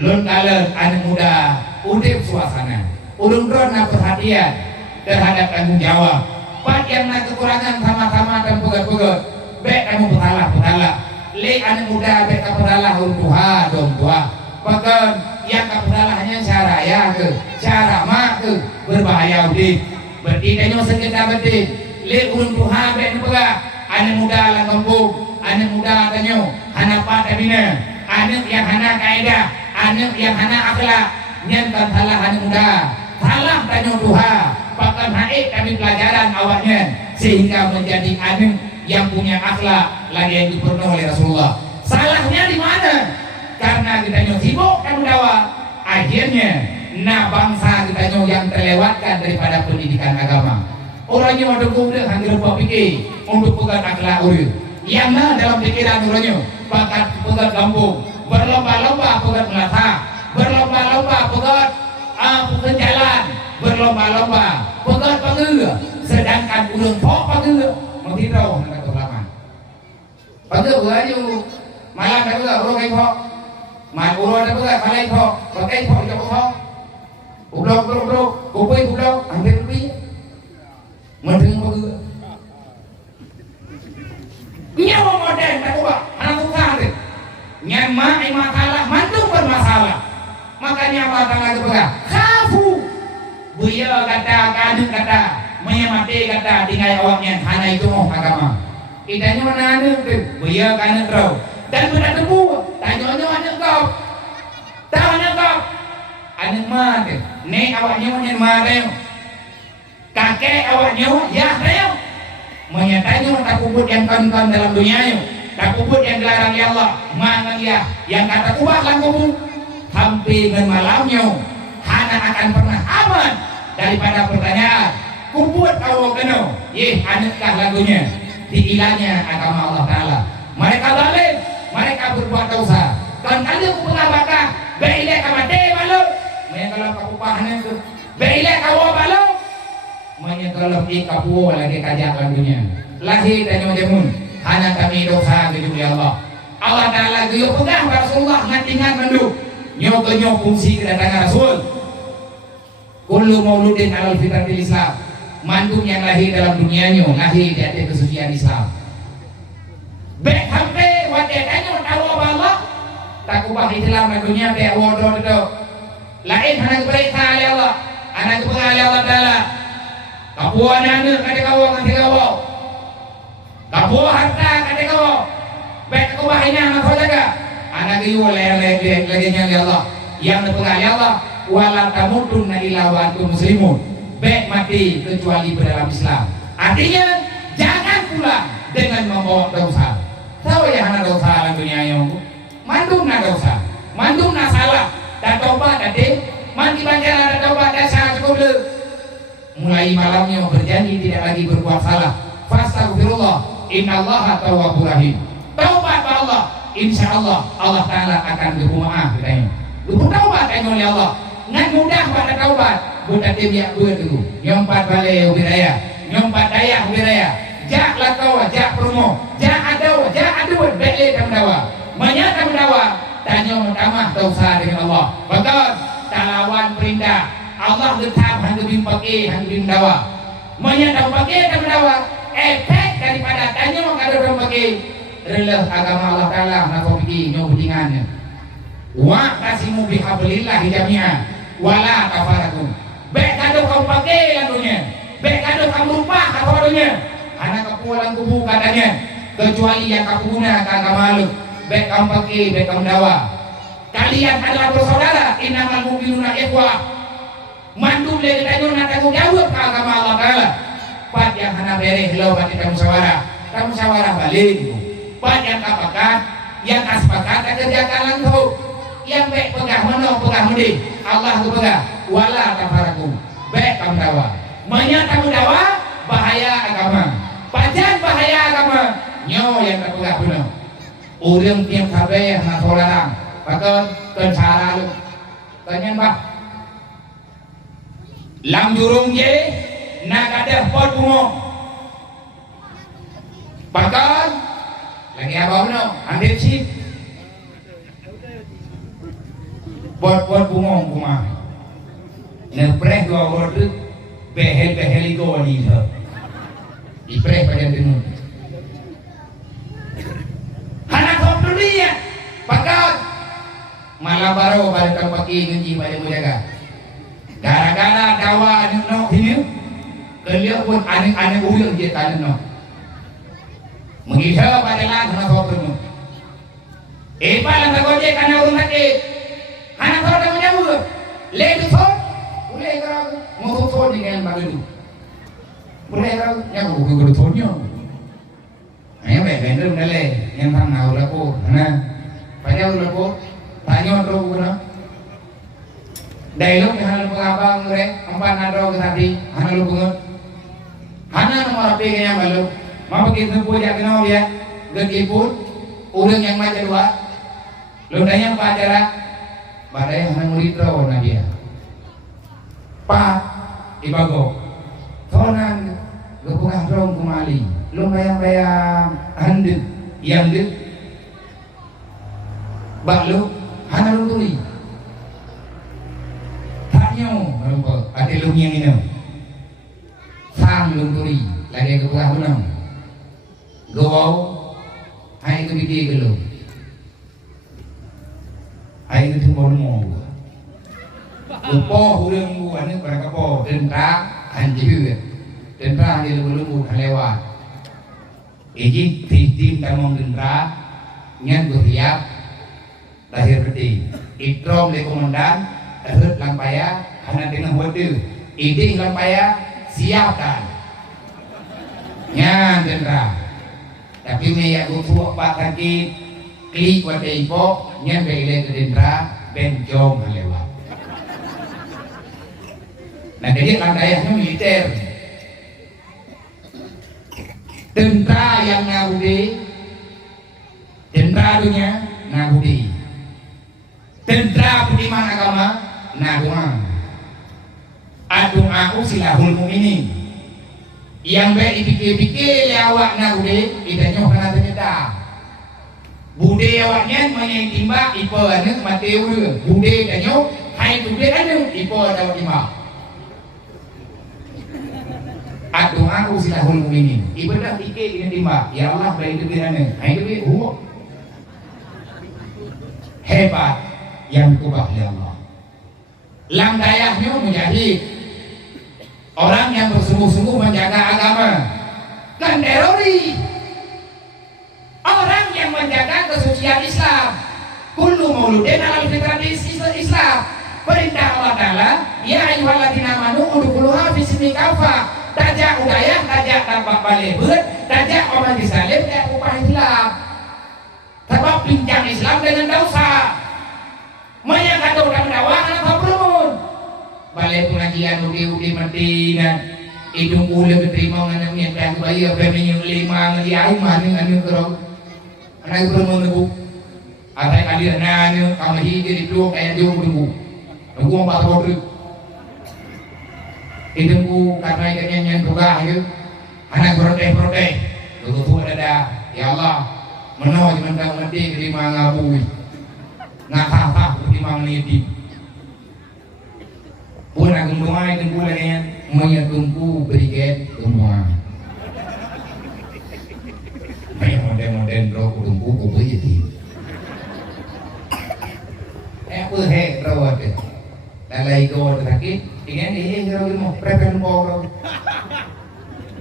lung kaler anak muda udip suasana, ulung drona perhatian terhadap tanggung jawab. Pak yang nak kekurangan sama-sama dan pegat-pegat, baik kamu bertalah, le anak muda baik kamu bertalah untuk Tuhan dong tua, bahkan yang kamu bertalahnya cara ya ke, cara mak ke berbahaya udip. Berarti tanya sekitar berarti le urun Tuhan ben pega anak muda lang kampung, anak muda tanya anak pak tabina, anak yang hana kaidah, anak yang hana akhlak, nyantan salah anak muda, salah tanya Tuhan, bahkan haik kami pelajaran awaknya sehingga menjadi anak yang punya akhlak lagi yang dipenuhi oleh Rasulullah. Salahnya di mana? Karena kita sibuk kamu dakwah, akhirnya nah bangsa kita yang terlewatkan daripada pendidikan agama. Orangnya ada kuda hampir lupa pikir untuk pegang akhlak urut. Yang mana dalam pikiran orangnya bakat pegang kampung, berlomba-lomba pegang melata, berlomba-lomba pegang jalan, berlomba-lomba pegang pengeur. Sedangkan urang pok pengeur menghirau dengan kelaman. Pengeur beraju malam ada urang yang pok, mat urang ada pegang malai pok, pakai pok jauh pok. Ublok, kupui ublok, hampir lebih mendeng begitu. Nyawa modern tak ubah, anak tukar deh. Nyama masalah, mantu bermasalah. Makanya apa tanggal kebelah? Kafu, buya kata, kadung kata, menyamati kata, tinggal awaknya, hana itu mau agama. Kitanya mana anu tu, buya kangen kau. Dan benar tebu, tanya anak kau, tahu anak kau. Anak mati, nek awaknya mati, kakek awaknya ya tahu. Menyatanya tak kubut yang kawan-kawan dalam dunia, tak kubut yang dilarang ya Allah, mangan ya, yang kata kubah lang kubut, hampir dengan malamnya, hana akan pernah aman daripada pertanyaan, kubut kau kena, anukkah lagunya, diilahnya agama Allah Ta'ala. Mereka zalim, mereka berbuat dosa. Dan kalau aku pernah bakar, beilai kamate malu, menyekolok kapupahannya itu, beilai kawo malu, menyekolok ikapu lagi kajak dunia. Lahir dan nyojemun, hanya kami dosa kecuali Allah. Allah Ta'ala guyup pegang Rasulullah ngatingan mendu, nyok fungsi kedatangan Rasul. Kullu mauludin alal fitratil Islam. Mandum yang lahir dalam dunianya lahir di atas kesucian Islam. Baik hampe wadetanya tahu Allah tak ubah Islam di dunia dia wadah itu. Lain hanya berita oleh Allah, anak kepada Allah Taala. Kapuan anak kata kau, kapuan harta kata kau. Baik ubah ini anak kau jaga. Anak itu lagi nyali Allah. Yang kepada Allah, wala tamutunna illa wa antum muslimun. Baik mati kecuali berdalam Islam. Artinya jangan pulang dengan membawa dosa. Tahu ya anak dosa dalam dunia yang mandum na dosa, mandum na salah. Dan taubat tadi, mandi banjar ada taubat dan salah cukup le. Mulai malamnya berjanji tidak lagi berbuat salah. Fastaghfirullah, innallaha tawwabur rahim. Taubat pada Allah, insyaallah Allah Taala akan bermaaf katanya. Lu taubat oleh Allah. Ngan mudah pada taubat. Bukan dia dua dulu, nyompat balai ubiraya, nyompat daya ubiraya, jak lakawa, jak promo, jak adawa, jak aduan, beli kamdawa, menyata kamdawa, tanya tamah dosa dengan Allah. Betul, talawan perindah, Allah tetap hanya bimpaki, hanya bimdawa, menyata pakai kamdawa, efek daripada tanya kada bimpaki, relah agama Allah Taala, nakopiki nyobutingannya. Wa kasimu bihablillah jami'an, wala kafarakum. Baik kado kamu pakai lagunya, baik kado kamu lupa kabarnya, anak kepulan kubu katanya, kecuali yang kamu guna kagak malu, baik kamu pakai, baik kamu dawa. Kalian adalah bersaudara, innamal mu'minuna ikhwah. Mandum le tanya nak tanggung jawab ke agama Allah Taala. Pat yang hana bereh lo pati kamu sawara balik. Pat yang kapakat, yang kaspakat kerjakan langsung. Yang baik pegah mana pegah mudi, Allah tu pegah. Wala kafarakum, baik kamu dawa. Banyak kamu dawa, bahaya agama. Pajan bahaya agama. Nyo yang terpegah benar. Orang tiap kabe nak orang, pakai kencara lu. Tanya bah. Lam jurung je, nak ada pot bunga. Pakai lagi apa benar? Ambil sih. Pot bunga. Nepreh dua orang behel itu wanita. Ipreh pada tenun. Anak kau dunia, pakat malam baru pada tempat ini pada menjaga. Gara-gara dawa anak nok ini, keliau pun anak uyung dia tanah nok. Mengisah pada lah anak kau tenun. Palang tergojek anak urung sakit. Anak kau dah menyambut. Lepas tu boleh kerana motor dengan baru. Boleh kerana yang bukan bertuanya. Ayam bener bener yang thang nào là cô, nè, phải đeo là cô, tanya orang mana. Dari lúc hana lu abang re, empat nado tadi, hana lu bunga. Hana nomor apa yang malu? Mau begitu puja kenal dia, gegipun, orang yang macam dua. Lu tanya pacara, badai hana mulitro na dia. Pak, ibago, tonan, gepungah rong kumali, lu bayang handuk, yang dek, bak lu, hana lu tuli, taknya, mereka, ada lu yang ini, sang lu tuli, lagi gepungah benang, gawau, hai itu bidi gelo, hai itu mau. Upo hurung bu anu pada kapo tentang anjir, tentang dia belum lewat. Iji tim tamong tentang nyan bersiap lahir peti. Ikrom le komandan terus lampaya hana dengan wadah. Iji lampaya siapkan. Nyan tentang. Tapi me ya butuh pak kaki klik wadah ipo nyan bele tentang benjong lewat. Nah jadi langkahnya militer. Tentara yang ngabudi, tentara dunia ngabudi, tentara budiman agama ngadoa. Adung silahul mu'minin. Yang baik dipikir-pikir ya awak ngabudi, idanya kena ternyata. Bude awaknya menyimba ipo ane mati uru. Bude danyo hai bude ane ipo dapat timba. Adung silahul mu'minin. Ibadah pikir dengan timba. Ya Allah baik itu ane. Hai itu hebat yang kubah ya Allah. Lam dayahnya mujahid, orang yang bersungguh-sungguh menjaga agama. Dan teroris, orang yang menjaga kesucian Islam. Kullu mauludin ala fitrati Islam. Perintah Allah Ta'ala, ya ayyuhalladzina amanu udkhuluha fi silmi kafah. Tajak udayah, tajak tanpa balebut, tajak orang disalib kayak upah Islam. Sebab bincang Islam dengan dosa. Maya kata udah mendakwah anak fabrun. Balai pengajian udi Madinah. Idung ule keterima ngana minta bayar premium 5 ngaji mana ngana kerong. Anak bermun nebu. Atai kadir nana kami hiji di kayak dia nebu. Nebu 4 bodri. Idungku karena ikannya nyan tukah itu. Anak protes. Betul ada. Ya Allah, menau mentang mati terima ngabui. Ngakak pertimbangan ini pun aku doa dan bulannya menyetungku berikan semua modern bro kudungku kubur itu perhe bro ada lalai kau sakit ingin ini kalau mau prepare mau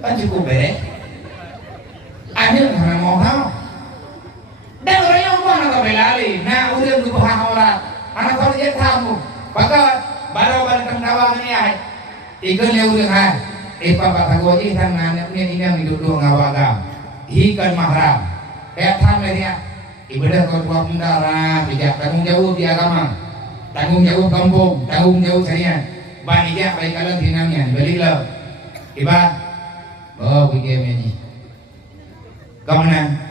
kan cukup beres ada yang mau dan orang yang mau nak belali, nah udah berubah orang, anak kalau dia tamu, maka baru tenggawa ni ay, ikan dia udah kan, papa tagoji tangan ni yang hidup dua ngawagam, ikan mahram, kayak tamu dia, ibadah kau tua pendara, bijak tanggung jawab di agama, tanggung jawab kampung, tanggung jawab saya, banyak baik kalian dinamnya, belilah, ibadah, oh begini ni, kamu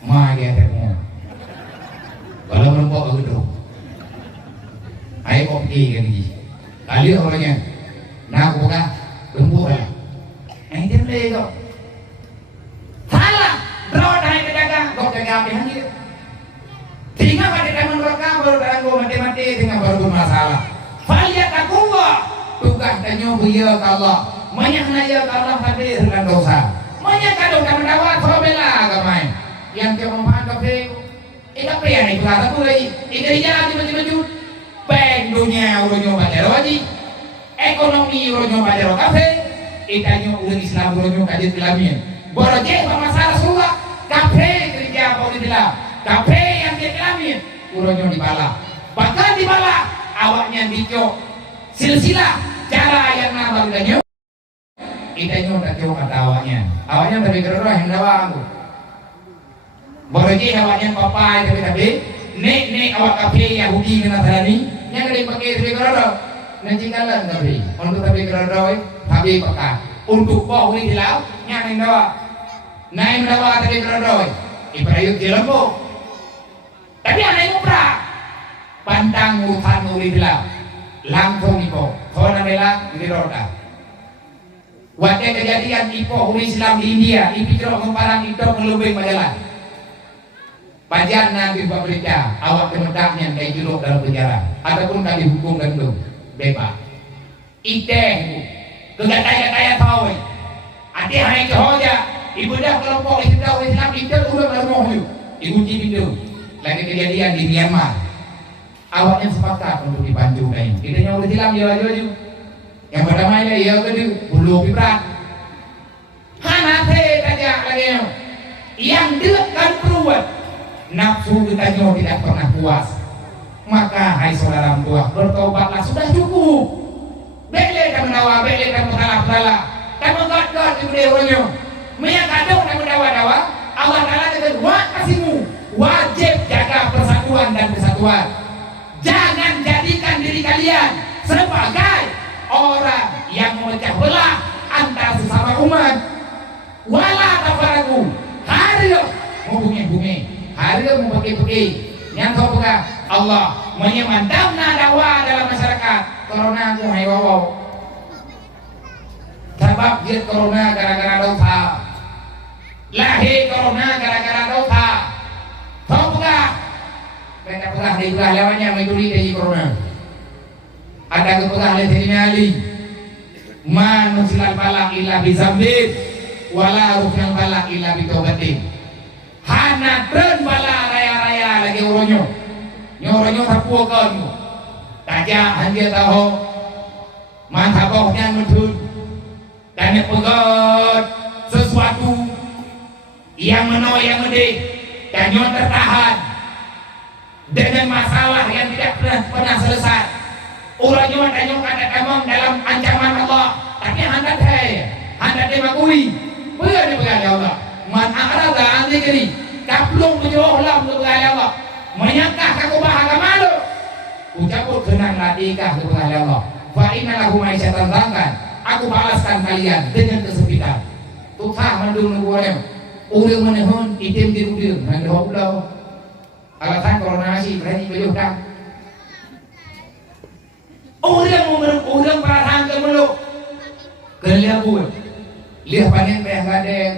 ma dia temu kalau merempok gitu ayo kopi kan ni kali orangnya nak buka lembut lah dia lego salah drone hai kejaga kok jaga api hanya tinggal pada tangan mereka baru tangguh mati tinggal baru bermasalah faliat akuwa tugas dan nyobiya Allah menyangnya Allah hadir dengan dosa menyangka dosa mendapat sobela agamai yang kau memaham kafe, kafe yang itu kata tu lagi, ini jalan baju bank dunia uronyo bajaro aji, ekonomi uronyo bajaro kafe, itanyo uron Islam uronyo kaji Islamin, boroje masalah suka kafe kerja politik lah, kafe yang dia Islamin uronyo dibala, bahkan dibala awaknya dico silsilah cara yang nama udanyo, itanyo tak jauh kata awaknya tapi kerana yang dawang tu. Boroji awaknya papai tapi nek awak kafe Yahudi dengan Nasrani yang ada pakai tapi kerana nanti kalah tapi untuk tapi kerana tapi pakai untuk bau ini dilau yang dawa naik dawa tapi kerana ibrahim di lembu tapi anak ngupra pantang urusan uli dilau langsung ipo soalnya bela di roda waktu kejadian ipo uli Islam di India ipikir memparang itu melubing majalah Pajan nanti berita awak kemedaknya kayak juluk dalam penjara ataupun kali hukum dan belum bebas. Iteh kegataya tahu. Ati hai ke hoja ibadah kelompok Islam itu udah bermoh yuk. Ikuti video. Lagi kejadian di Myanmar. Awaknya sepakat untuk dibantu kain. Kita yang udah Islam jauh-jauh. Yang pertamanya ya kedua bulu pibrat. Hanate tajak lagi yang dekat peruat. Nafsu kita tidak pernah puas, maka hai saudara tua bertobatlah sudah cukup. Bele dan menawa, bele dan mengalah dan menggodot di dewanyo. Meyak kadang dan mendawa-dawa. Allah Taala dengan wakasimu wajib jaga persatuan dan kesatuan. Jangan jadikan diri kalian sebagai orang yang memecah belah antara sesama umat. Wala ada mau pergi-pergi. Yang kau pegang Allah menyemantapna dakwah dalam masyarakat. Corona aku hai wow. Sebab dia corona gara-gara dosa. Lahir corona gara-gara dosa. Kau pegang. Mereka pegang di belah lawannya mengikuti dari corona. Ada kepegang oleh Sayyidina Ali. Man nusilal balak illa bizambit wala rufyal balak illa bitobatin. Hana tren bala raya-raya lagi uronyo. Nyoronyo sapua kan. Tajak hanya tahu. Mantaboknya ngedun. Dan pegot sesuatu yang yang medih dan yang tertahan dengan masalah yang tidak pernah selesai. Uronyo dan yang kata dalam ancaman Allah. Tapi hendak demagui. Benar ya Allah. Man arada an dzikri kaplung menjauh lam kepada Allah menyangkah aku bahagia malu ucaput kenang ladikah kepada Allah fa inna lahu ma'isyatan dzankan aku balaskan kalian dengan kesempitan tutah mandung nubuarem urang menehun itim di udang handau ulau alasan corona si berani beliau dah urang perasaan kemeluk keliabun lihat panen bayang gadeng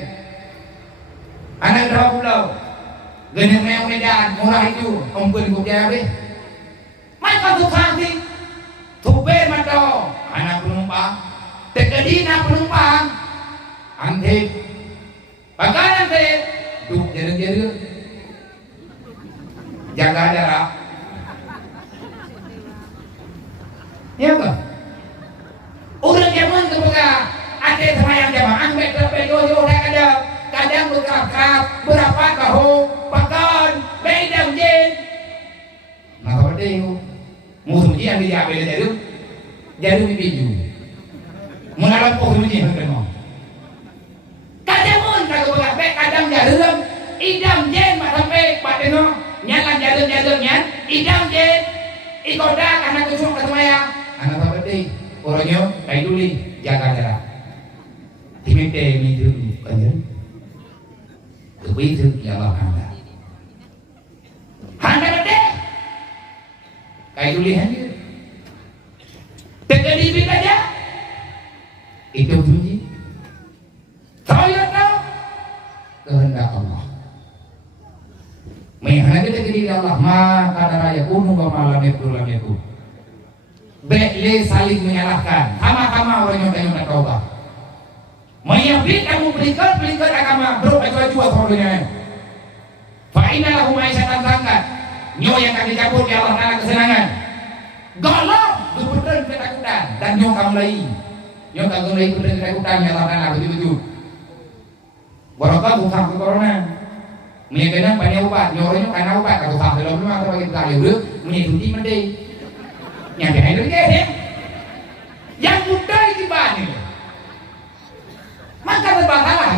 anak berapa pulau geneng meong medan murah itu ompun kubja be mai tu santi tupe mato anak penumpang tekadina penumpang ante bagaimana ante duk jere-jere jaga jarak ya apa orang zaman kepada ante semayang jamaah betul betul dah ada kadang berkerap berapa kau pakan bedang jen nah kalau dia musuh dia yang dia jadi dipinju mengalami pohon dia hendak kadang pun kalau berapa kadang jarum idam jen mak sampai pateno nyalan jarum nyan idam jen ikoda karena kusuk kesemayang anak apa dia orangnya kayak dulu jaga jarak timite minum kan Begitu ya Allah Anda bete kayak tulisan dia tegak dibit aja itu bunyi saya tahu kehendak Allah menghana kita diri Allah maka daraya kuno malam itu bekle saling menyalahkan sama-sama orang yang tak tahu menyabit kamu berikan agama bro baju sorenya fa'ina lahu ma'isyatan dzankan nyo yang kami cabut ya Allah Ta'ala kesenangan golong betul ketakutan dan nyo kamu lain betul ketakutan ya Allah Ta'ala betul barokah bukan ke corona menyekenang banyak obat nyorenya karena obat kalau tak belum atau bagi kita udah menyeduti mending nyampe itu dia yang mudah itu banyak maka berbahalah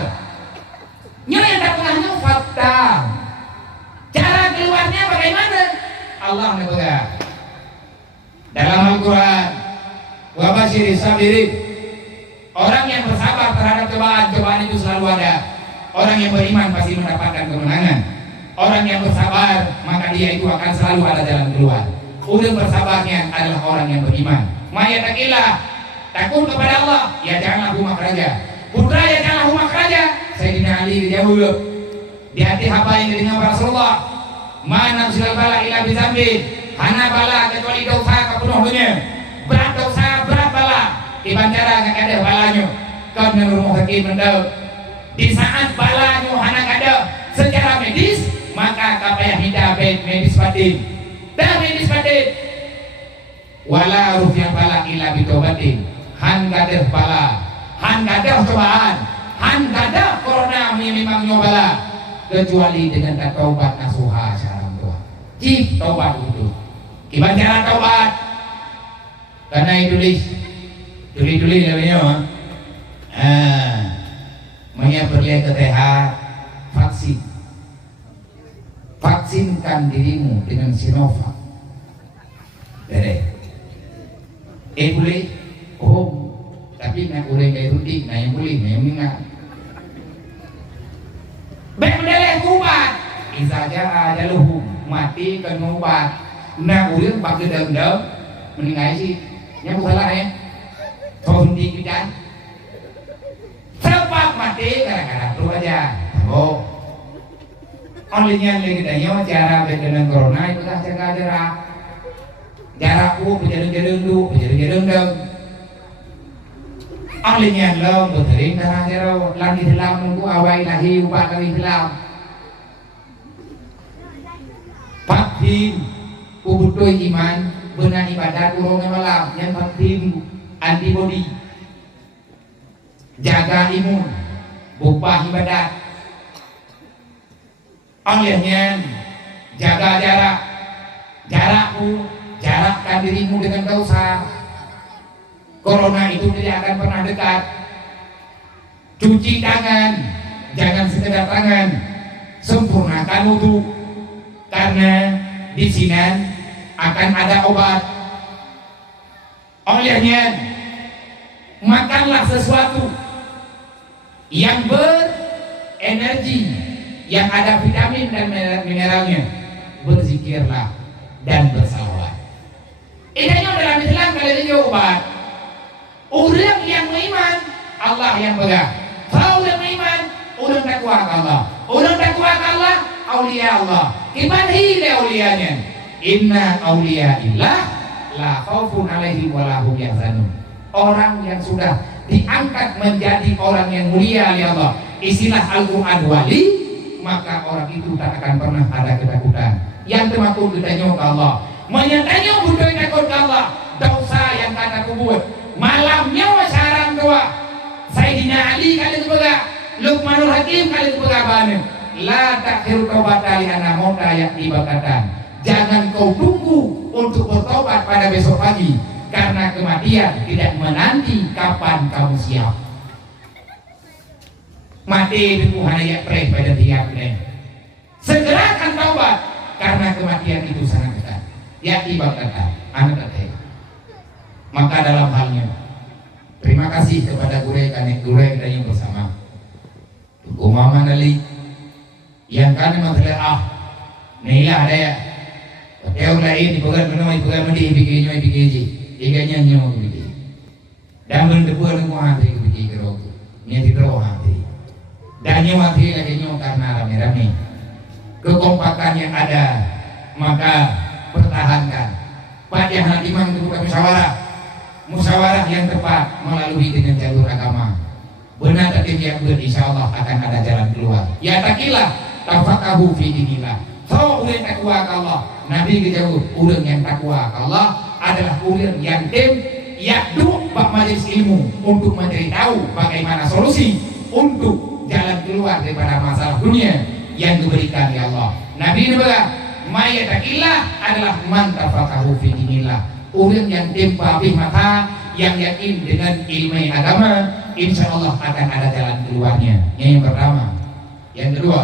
nyonya yang tak pernah fakta cara keluarnya bagaimana Allah menegur dalam Al-Quran wa basyiri sabirin orang yang bersabar terhadap cobaan itu selalu ada orang yang beriman pasti mendapatkan kemenangan orang yang bersabar maka dia itu akan selalu ada jalan keluar udah bersabarnya adalah orang yang beriman mayatakillah takut kepada Allah ya janganlah rumah raja putra ya janganlah rumah raja Sayyidina Ali dijawab di hati hamba yang didengar Rasulullah mana silal bala ila bizambi hana bala kecuali dosa kepenuh dunia berat dosa berat bala ibantara gak ada balanya kau menurut hakim mendau di saat balanya hana ada secara medis maka kapayah hidup medis batin dan medis batin wala rufyal bala ila bitobatin han gadah bala han gadah cobaan han gadah corona memang nyobala kecuali dengan taubat nasuha syarat Tuhan cip taubat itu gimana cara taubat karena itu duli namanya perlihat ketehat vaksinkan dirimu dengan Sinovac boleh tapi nak boleh kayak rudik yang boleh yang minat baik mendalam kubat iza jaa ajaluhum mati kan ngobat na urang bagi deung-deung meninggal sih nya salah ya sonti pidan sebab mati gara-gara flu aja oh olehnya lagi tanya cara dengan corona itu dah jaga jarak berjalan-jalan dulu berjalan-jalan olehnya lo berterin darah jero lagi Islam nunggu awal lahir ubat kali Islam vaksin butuh iman benar ibadat urungan malam yang vaksin antibody jaga imun bupah ibadat olehnya jaga jarakkan dirimu dengan dosa. Corona itu tidak akan pernah dekat. Cuci tangan, jangan sekedar tangan, sempurnakan wudu karena di sini akan ada obat. Olehnya makanlah sesuatu yang berenergi, yang ada vitamin dan mineralnya. Berzikirlah dan bersalawat. Ini dalam Islam kalau ini obat. Orang yang beriman Allah yang pegang. Kalau orang beriman orang takwa ke Allah. Orang takwa ke Allah aulia Allah. Iman hile aulianya. Inna aulia illah la khaufun alaihim wa lahum yahzanun. Orang yang sudah diangkat menjadi orang yang mulia oleh Allah, istilah Al-Quran wali, maka orang itu tak akan pernah ada ketakutan. Yang termakul ditanya ke Allah, menyatanya butuh takut ke Allah, dosa yang kata kubur. Malamnya wasarang doa Sayyidina Ali kali sebagai Luqmanul Hakim kali sebagai abangnya la takhir taubat li anna mauta ya'ti bakatan. Jangan kau tunggu untuk bertobat pada besok pagi karena kematian tidak menanti kapan kamu siap. Mati itu hanya ya pre pada tiap segerakan taubat karena kematian itu sangat dekat. Ya'ti bakatan anak dekat. Maka dalam halnya terima kasih kepada gurek dan yang bersama Umama Nali yang kan masalah nila ada ya yang lain dipegang mandi biji iganya nyo biji dan berdebu dengan hati biji kerok nyati kerok hati dan nyo hati lagi nyo karena rame-rame kekompakan yang ada maka pertahankan pada hati mang itu bukan musyawarah yang tepat melalui dengan jalur agama. Benar tapi yang insya Allah akan ada jalan keluar. Ya takilah tafaqahu fi dinillah. So ulen takwa ke Allah. Nabi kejauh ulen yang takwa ke Allah adalah ulen yang yakdu bak majelis ilmu untuk mencari tahu bagaimana solusi untuk jalan keluar daripada masalah dunia yang diberikan oleh Allah. Nabi bilang, "May yattaqillah adalah man tafaqahu fi dinillah." Orang yang tempa mata yang yakin dengan ilmu agama, insya Allah akan ada jalan keluarnya. Yang pertama, yang kedua,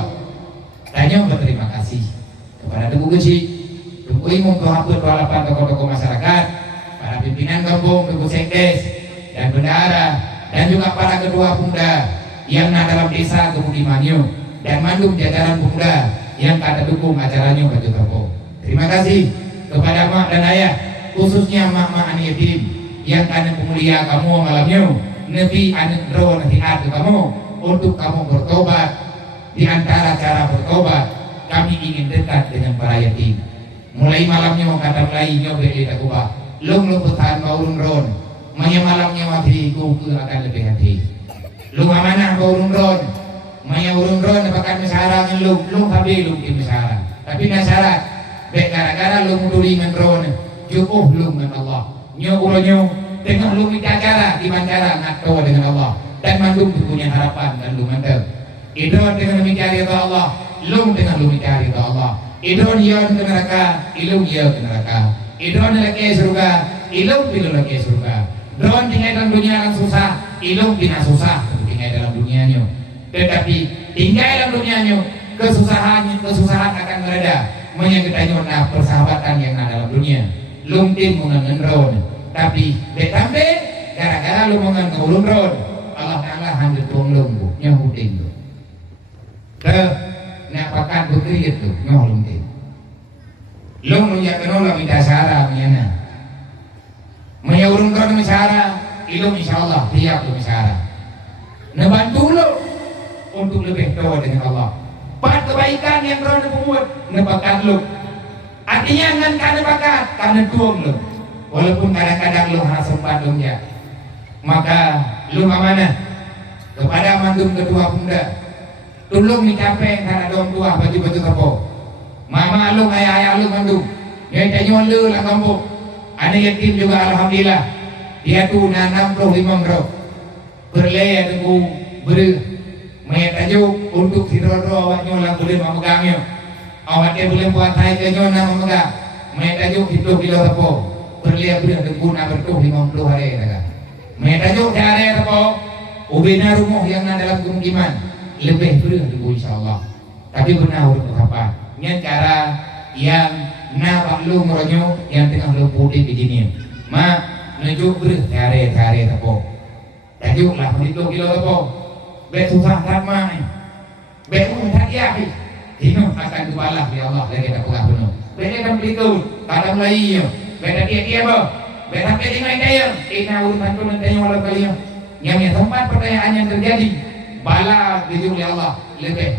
tanya berterima kasih kepada Teguh Geci, Teguh Imam, Tuhan tokoh-tokoh masyarakat, para pimpinan kampung, Teguh Sekdes dan bendahara, dan juga para ketua pemuda yang dalam desa Kemudimanyu dan mandum jajaran pemuda yang kata dukung acaranya baju toko. Terima kasih kepada mak dan ayah, khususnya mak-mak anak yatim yang anak pemulia kamu malamnya Nabi anak roh nanti hati kamu untuk kamu bertobat. Di antara cara bertobat kami ingin dekat dengan para yatim. Mulai malamnya kata mulai nyoba kita kubah lung bertahan baurun ron manya malamnya hati ku akan lebih hati lung amanah baurun ron manya urun ron apakah misarangan lung tapi lung di misaran tapi nasyarat gara-gara lung duringan ron cukup belum dengan Allah nyo dengan lu minta cara gimana cara ngato dengan Allah dan mandum punya harapan dan lu mantap idon dengan mencari Allah lu dengan lu mencari Allah idon ya ke neraka ilung ya ke neraka idon lagi surga ilung pilih lagi surga don tinggal dalam dunia yang susah ilung tidak susah tinggal dalam dunianya tetapi tinggal dalam dunianya kesusahan akan mereda menyangkutnya persahabatan yang ada dalam dunia lungtin mengenai ron tapi betambe gara-gara lu mengenai ulun ron Allah Ta'ala hancur tuang lunggu nyahutin tu ke nak pakat berkriit tu nyoh lum ti lum ya kenola minta sara miana maya urung kau misara ilum insyaallah tiap lu misara nebantu lu untuk lebih tahu dengan Allah pat kebaikan yang kau buat nebakat lu artinya ngan karena bakat karena tuang lu walaupun kadang-kadang lu hanya sempat lu ya maka lu amanah kepada mantum kedua bunda tulung dicapai karena dong tua baju-baju kapo mama lu ayah-ayah lu mantum yang tanyon lu lah kampung anak yatim juga alhamdulillah dia tu nanam pro limang pro berlaya tunggu beri mayat tajuk untuk sidoro awak nyolang boleh memegangnya awak dia boleh buat hai ke nyona memegang mayat tajuk hidup kilo kapo berlaya beri tunggu nak bertuh 50 hari naga mayat tajuk hari kapo ubina rumah yang ada dalam kemukiman lebih beri tunggu insyaallah tapi benar urut apa nya cara yang na lu meronyo yang tengah lu putih begini ma nunjuk beri hari tapo tajuk lah itu kilo tapo bet susah tak mai bet tak ya tino akan dibalas ya Allah lagi tak pernah penuh bet kan begitu kadang lain bet dia apa bet sampai di mana dia ina urusan tu nanti yang Allah kalian yang tempat pertanyaan yang terjadi bala dijung ya Allah lebih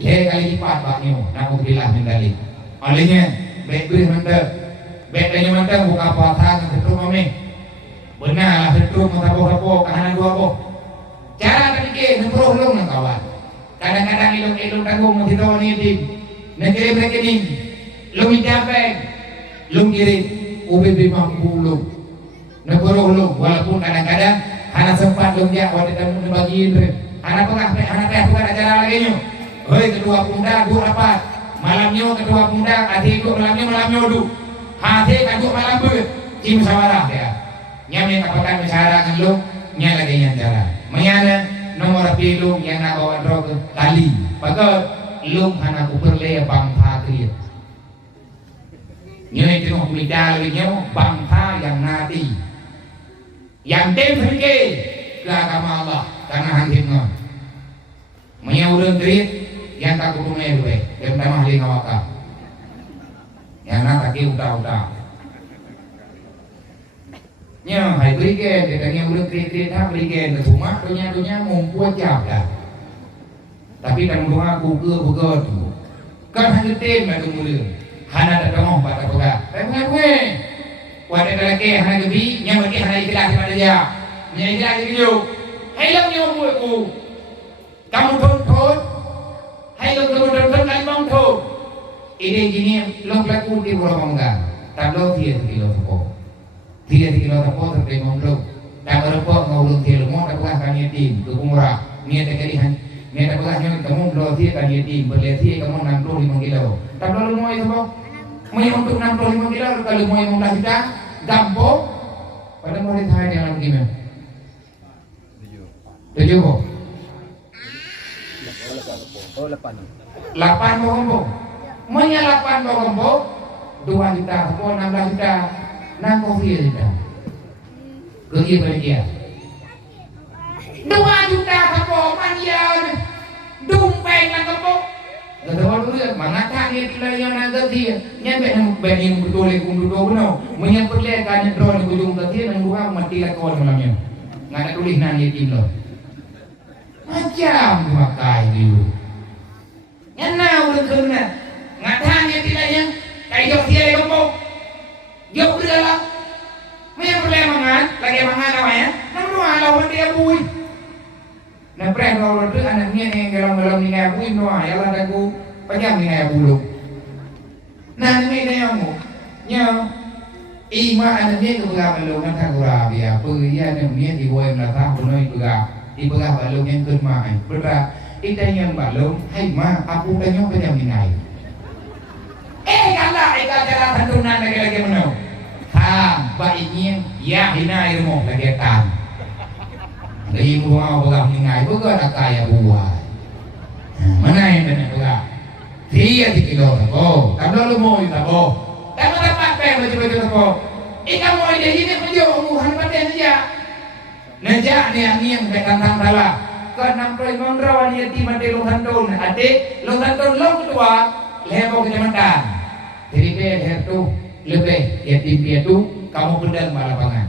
kali lipat baknya naudzubillah min dzalik olehnya baik beri mantap baik tanya mantap buka puasa kan setrum kami benar lah setrum matapo-tapo kahanan dua po cara terikir nemproh lu nang kawan kadang-kadang ilung tanggung mesti ni di negeri mereka ni lu mencapai lu kirim UBB mampu lu nemproh lu walaupun kadang-kadang anak sempat lu dia waktu tamu bagiin anak bukan acara lagi nyu hei kedua pundak dua rapat malamnya kedua pundak hati itu malamnya du hati kaduk malam ber ci musyawarah ya nyame kapakan musyawarah dengan lu nya lagi yang cara mayana nomor pilu yang nak bawa drog kali pakai lu hana kuperle bangsa kriya nya itu mau midal nya bangsa yang nati yang templike ke agama Allah karena hantimnya mayang urang kriya yang tak kutunai dulu yang tamah li ngawaka yang nak lagi udah nya hai berikan dia udah kritik tak berikan cuma dunia ngumpul jap dah tapi kan doa aku ke tu kan hanya tem ada mulut hana ada tengok pada boga tapi gue wadah lagi hana gebi nya bagi hana ikhlas pada dia nya ikhlas dia hai lam nya aku kamu thon hai lo kemudian kali bang tu ini gini lo pelaku di pulau Mangga tak lo 3 kilo tepung 3 kilo tepung sampai ngomong tak berapa ngulung kilo mau tak pernah kami tim tu murah niat kalian niat tak pernah yang kamu lo dia kami tim berlesi kamu 65 kilo tak lo mau itu mau untuk 65 kilo kalau mau 15 juta gampang pada murid saya dalam gimana 7 kok oh 8 mau ngomong menya 8 mau ngomong 2 juta atau 16 juta nang kopi juta kerja pada dia 2 juta apa manyan dumpeng nang ngomong gak ada dulu mengatakan dia tidak yang naga dia nyampe nang bening betul kundu dono menya perlihatkan drone ujung ke nang dua mati lah kawan malamnya ngana tulis nang yatim lo macam dimakai dia nyana udah kena ngatanya tidak yang kayak jauh dia ngomong jauh dia lah menya perlemangan lagi mangan namanya nang dua lawan dia bui nah pren kalau itu anaknya yang galang-galang ni kaya bui no ya lah aku panjang ni kaya bulu nah ini dia yang nya ima anaknya kebelah balungan kan gurah dia pergi anaknya di bawah melata bunoi belah di belah balung yang kermai berat kita yang balung hai ma aku tanya ke yang minai kalau jalan santunan lagi mana baiknya ya hinai rumah lagi tan lagi buah belah minai bukan ada kaya buah mana yang benar belah 3 kilo oh kalau lu mau itu oh tapi tempat peng betul oh ikan mau ide ini menjauh umuhan paten aja nejak ni angin ke tantang salah ke 6 mondrawan yatim ade long handon ade long handon long kedua lebo kecamatan jadi leher tu lebih yatim dia tu kamu pedang malapangan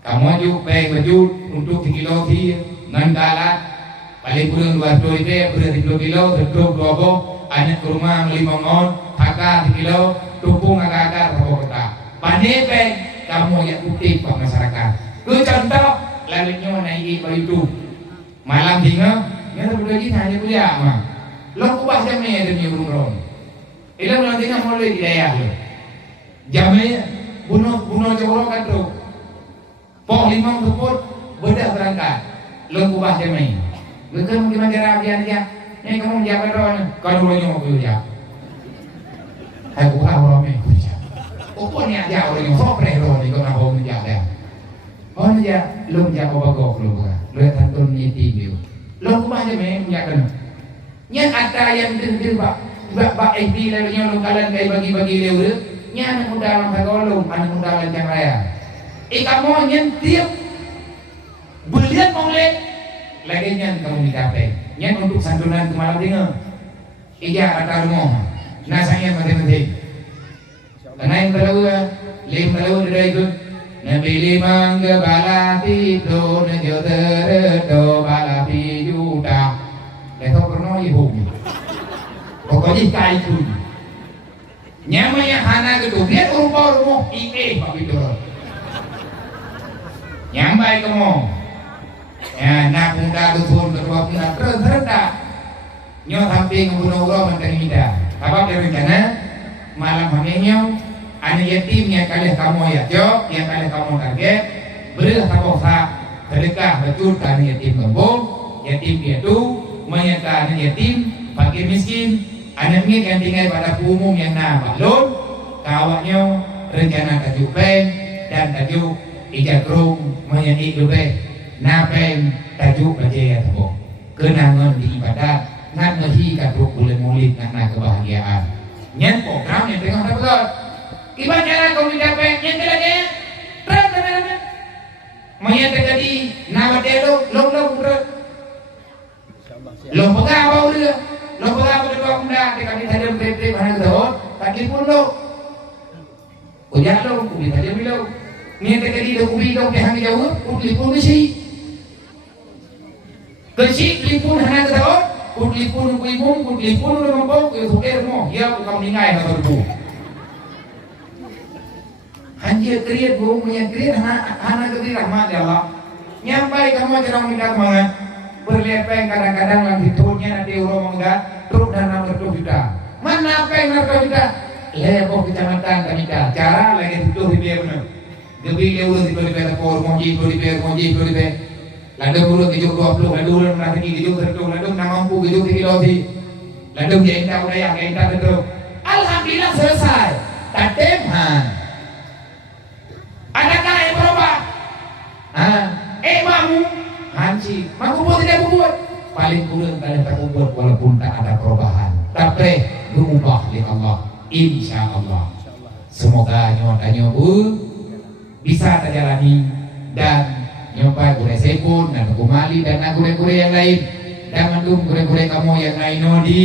kamu aju pakai baju untuk 3 kilo di ngantala paling kurang 2 kilo itu berarti 2 kilo sedok 2 anak ke rumah 5 ngon haka 3 kilo tupung agak-agak sama kota panepe kamu yang putih pak masyarakat ke contoh lalunya naik itu malam hingga ya berdua ini hanya kuliah mah lo kubah jamnya demi burung ilang nanti nggak mau lagi daya lo jamnya bunuh cowok kan tuh pok 5 teput bedah berangkat lo kubah jamnya bukan mungkin cara biar dia ini kamu menjaga doang kalau lo nyok kuliah aku orang ni pokoknya dia orang yang sopre lo ni kau nak bawa menjaga oh dia lo menjaga bagok lo bukan lo tantun yatim dia lo kubah jamnya menjaga nya ada yang dendeng bak ID lainnya lo kalian kayak bagi-bagi lewat nya anak muda orang kagolong anak muda lancang raya kamu nyentir belian molek lagi nyen kamu dicapai nyen untuk santunan kemalam dengar iya rata rumah nasanya mati-mati karena yang terlalu dari itu nabi limang balati itu nejo terdo balati juta lepas pernah ibu pokoknya kai pun nyamanya hana gitu dia rumah pak itu nyambai kamu ya nak muda dusun kedua muda terus nyo samping membunuh orang menteri muda apa rencana malam haminya anak yatim yang kalian kamu ya jok yang kalian kamu target beri sabosa sedekah betul kan yatim gembong yatim itu menyerta anak yatim fakir miskin anak yang tinggal pada umum yang balon kawaknya rencana tajuk pen dan tajuk ijakrung menyanyi lebih napen tajuk baca ya tabo kenangan di ibadat ngan ngehi kaduk bulan mulit karena kebahagiaan nyen program yang tengah dapat ibadah kau mencapai nyen lagi terus menyen terjadi nawat delo long pegang bau dia lo pegang berdua muda kami tadi bete mana tahu kaki pun lo ujar lo kubi tadi bilo ni terjadi lo kubi lo deh hang jauh kubi pun kesi lipun hana tahu kubi pun lo ngomong ke suker mo ya kau ningai na terbu anjir kriat bu punya kriat hana kiri rahmat ya Allah nyampai kamu cerong minta semangat berlepeng kadang-kadang lagi turunnya nanti urung enggak truk dan 600 juta mana apa yang 600 juta leboh kecamatan Kamika cara lagi itu dia benar gebi lewat itu di Pelapor moji ladung urut 20 ladung nanti dijuk tertuk ladung nak mampu dijuk kilo di ladung yang tahu daya yang tahu tertuk alhamdulillah selesai tatemhan adakah yang berubah mamu hanci maku buat tidak buat paling kurang kalian tak buat walaupun tak ada perubahan tapi berubah oleh Allah insya Allah semoga nyotanya bisa terjalani dan nyoba gure sepun dan kumali dan gure-gure yang lain dan mendung gure-gure kamu yang lain di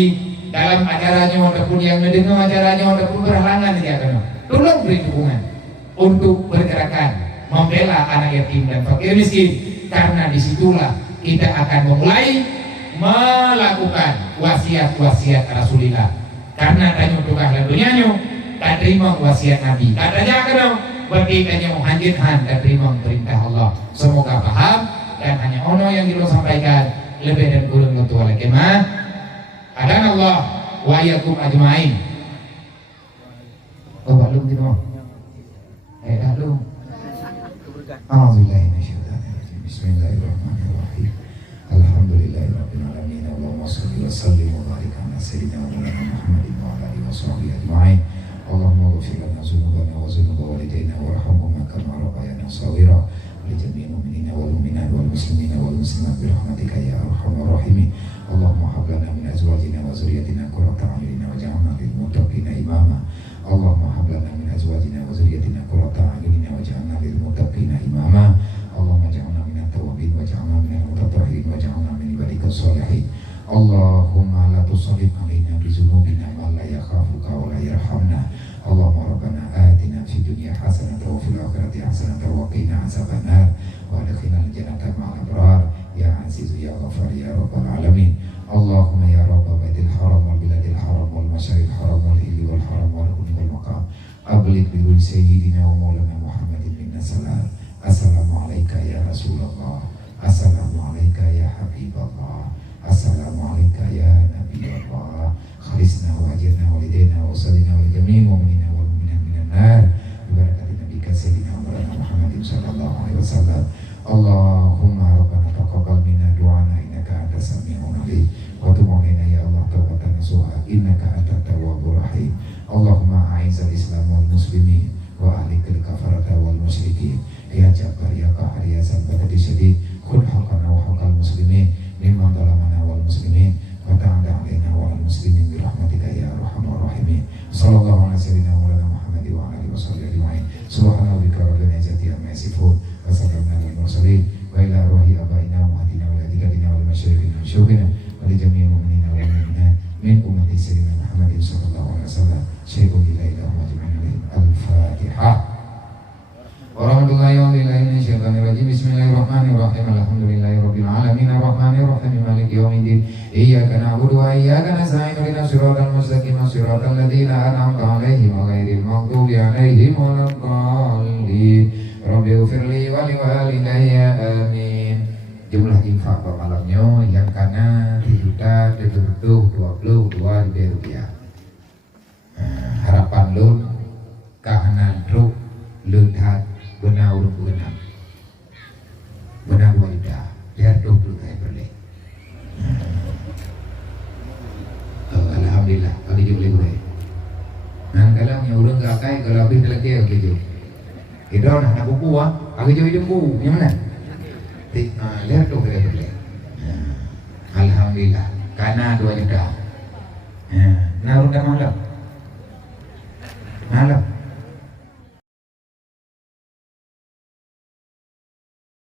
dalam acaranya ataupun yang mendengar acaranya ataupun berhalangan ya kan tolong beri dukungan untuk bergerakan membela anak yatim dan fakir miskin karena disitulah kita akan memulai melakukan wasiat-wasiat Rasulullah karena tanya tukah lalunya tak terima wasiat Nabi katanya kan berarti tanya hadirhan dan terima perintah Allah semoga paham dan hanya ono yang kita sampaikan lebih dan kurang mutual kemah adan Allah wa yakum ajmain belum gitu belum Bismillahirrahmanirrahim. Alhamdulillahirabbil alamin. Allahumma shalli wa sallim wa barik ala sayyidina Muhammadin wa ala alihi washabbihi ajma'in. Allahumma ighfir lana dzunubana wa dzunuba walidayna warhamhuma kama rabbayana shaghira. Wa li jami'il mu'minina wal mu'minat wal muslimina wal muslimat bi rahmatika ya arhamar rahimin. Allahumma hab lana min azwajina wa dhurriyyatina qurrata a'yunin waj'alna lil muttaqina imama. Allahumma hab lana min azwajina wa dhurriyyatina qurrata a'yunin waj'alna lil muttaqina imama. Allahumma ja'alna minat tawabin wa ja'alna minal mutatahhirin wa ja'alna min ibadika sholihin. Allahumma la tusallib alaina bi dzunubina man la yakhafuka wa la yarhamna. Allahumma rabbana atina fid dunya hasanatan wa fil akhirati hasanatan wa qina azabannar wa adkhilna al-jannata ma'al abrar ya azizu ya ghafar ya rabbal alamin. Allahumma ya rabb baitil haram wal biladil haram wal masyaril haram wal hilli wal haram wal huni wal maqam ablig bi sayyidina wa maulana Muhammadin minna salam. Assalamu alayka ya Rasulullah, assalamu alayka ya Habiballah, assalamu alayka ya Nabiyullah. Khalisna wa ajirna walidayna wa usalina wal jami'in mu'minina wal mu'minat minan nar bi barakati nabiyika sayyidina Muhammadin sallallahu alaihi wasallam. Allahumma rabbana taqabbal minna du'ana innaka antas sami'un alim wa tub 'alaina ya Allah tawbatan nasuha innaka antat tawwabur rahim. Allahumma a'izzal islam wal muslimin wa ahlikal kafarata wal musyrikin ya jabbar ya qahar ya sabbatati syadid khudh haqqana wa haqqal muslimin mimman zalamana wal muslimin wa ta'ala alaina wa al muslimin bi rahmatika ya arhamar rahimin. Sallallahu alaihi sayyidina Muhammad wa alihi wasallam ajma'in. Subhana rabbika rabbil izzati amma yasifun wa salamun alal mursalin wa ila ruhi abaina wa hadina wa ladina wa masyayikina wa syuhina wa li jami'il mu'minina wal mu'minat min ummati sayyidina Muhammadin sallallahu alaihi wasallam. Syai'un lillahi wa ajma'in. Al-Fatihah. Warahmatullahi wabarakatuh. Bismillahirrahmanirrahim. Alhamdulillahirabbil alamin arrahmanir rahim maliki yaumiddin. Iyyaka na'budu wa iyyaka nasta'in. Ihdinas siratal mustaqim siratal ladzina an'amta 'alaihim ghairil maghdubi 'alaihim waladdallin. Rabbi ighfirli wa liwalidayya amin. Jumlah infak pada malamnya yang kana 3.722 rupiah. Harapan lun kahanan ruk lunhat benau benam benau walidah biar 20 kali berleh. Alhamdulillah kali jumlah gue. Nah kalau yang udah nggak kaya kalau habis lagi ya gitu. Kita orang nak buku aku jauh buku yang mana? Lihat 20 kali berleh. Alhamdulillah karena 2 juta. Nah udah malam.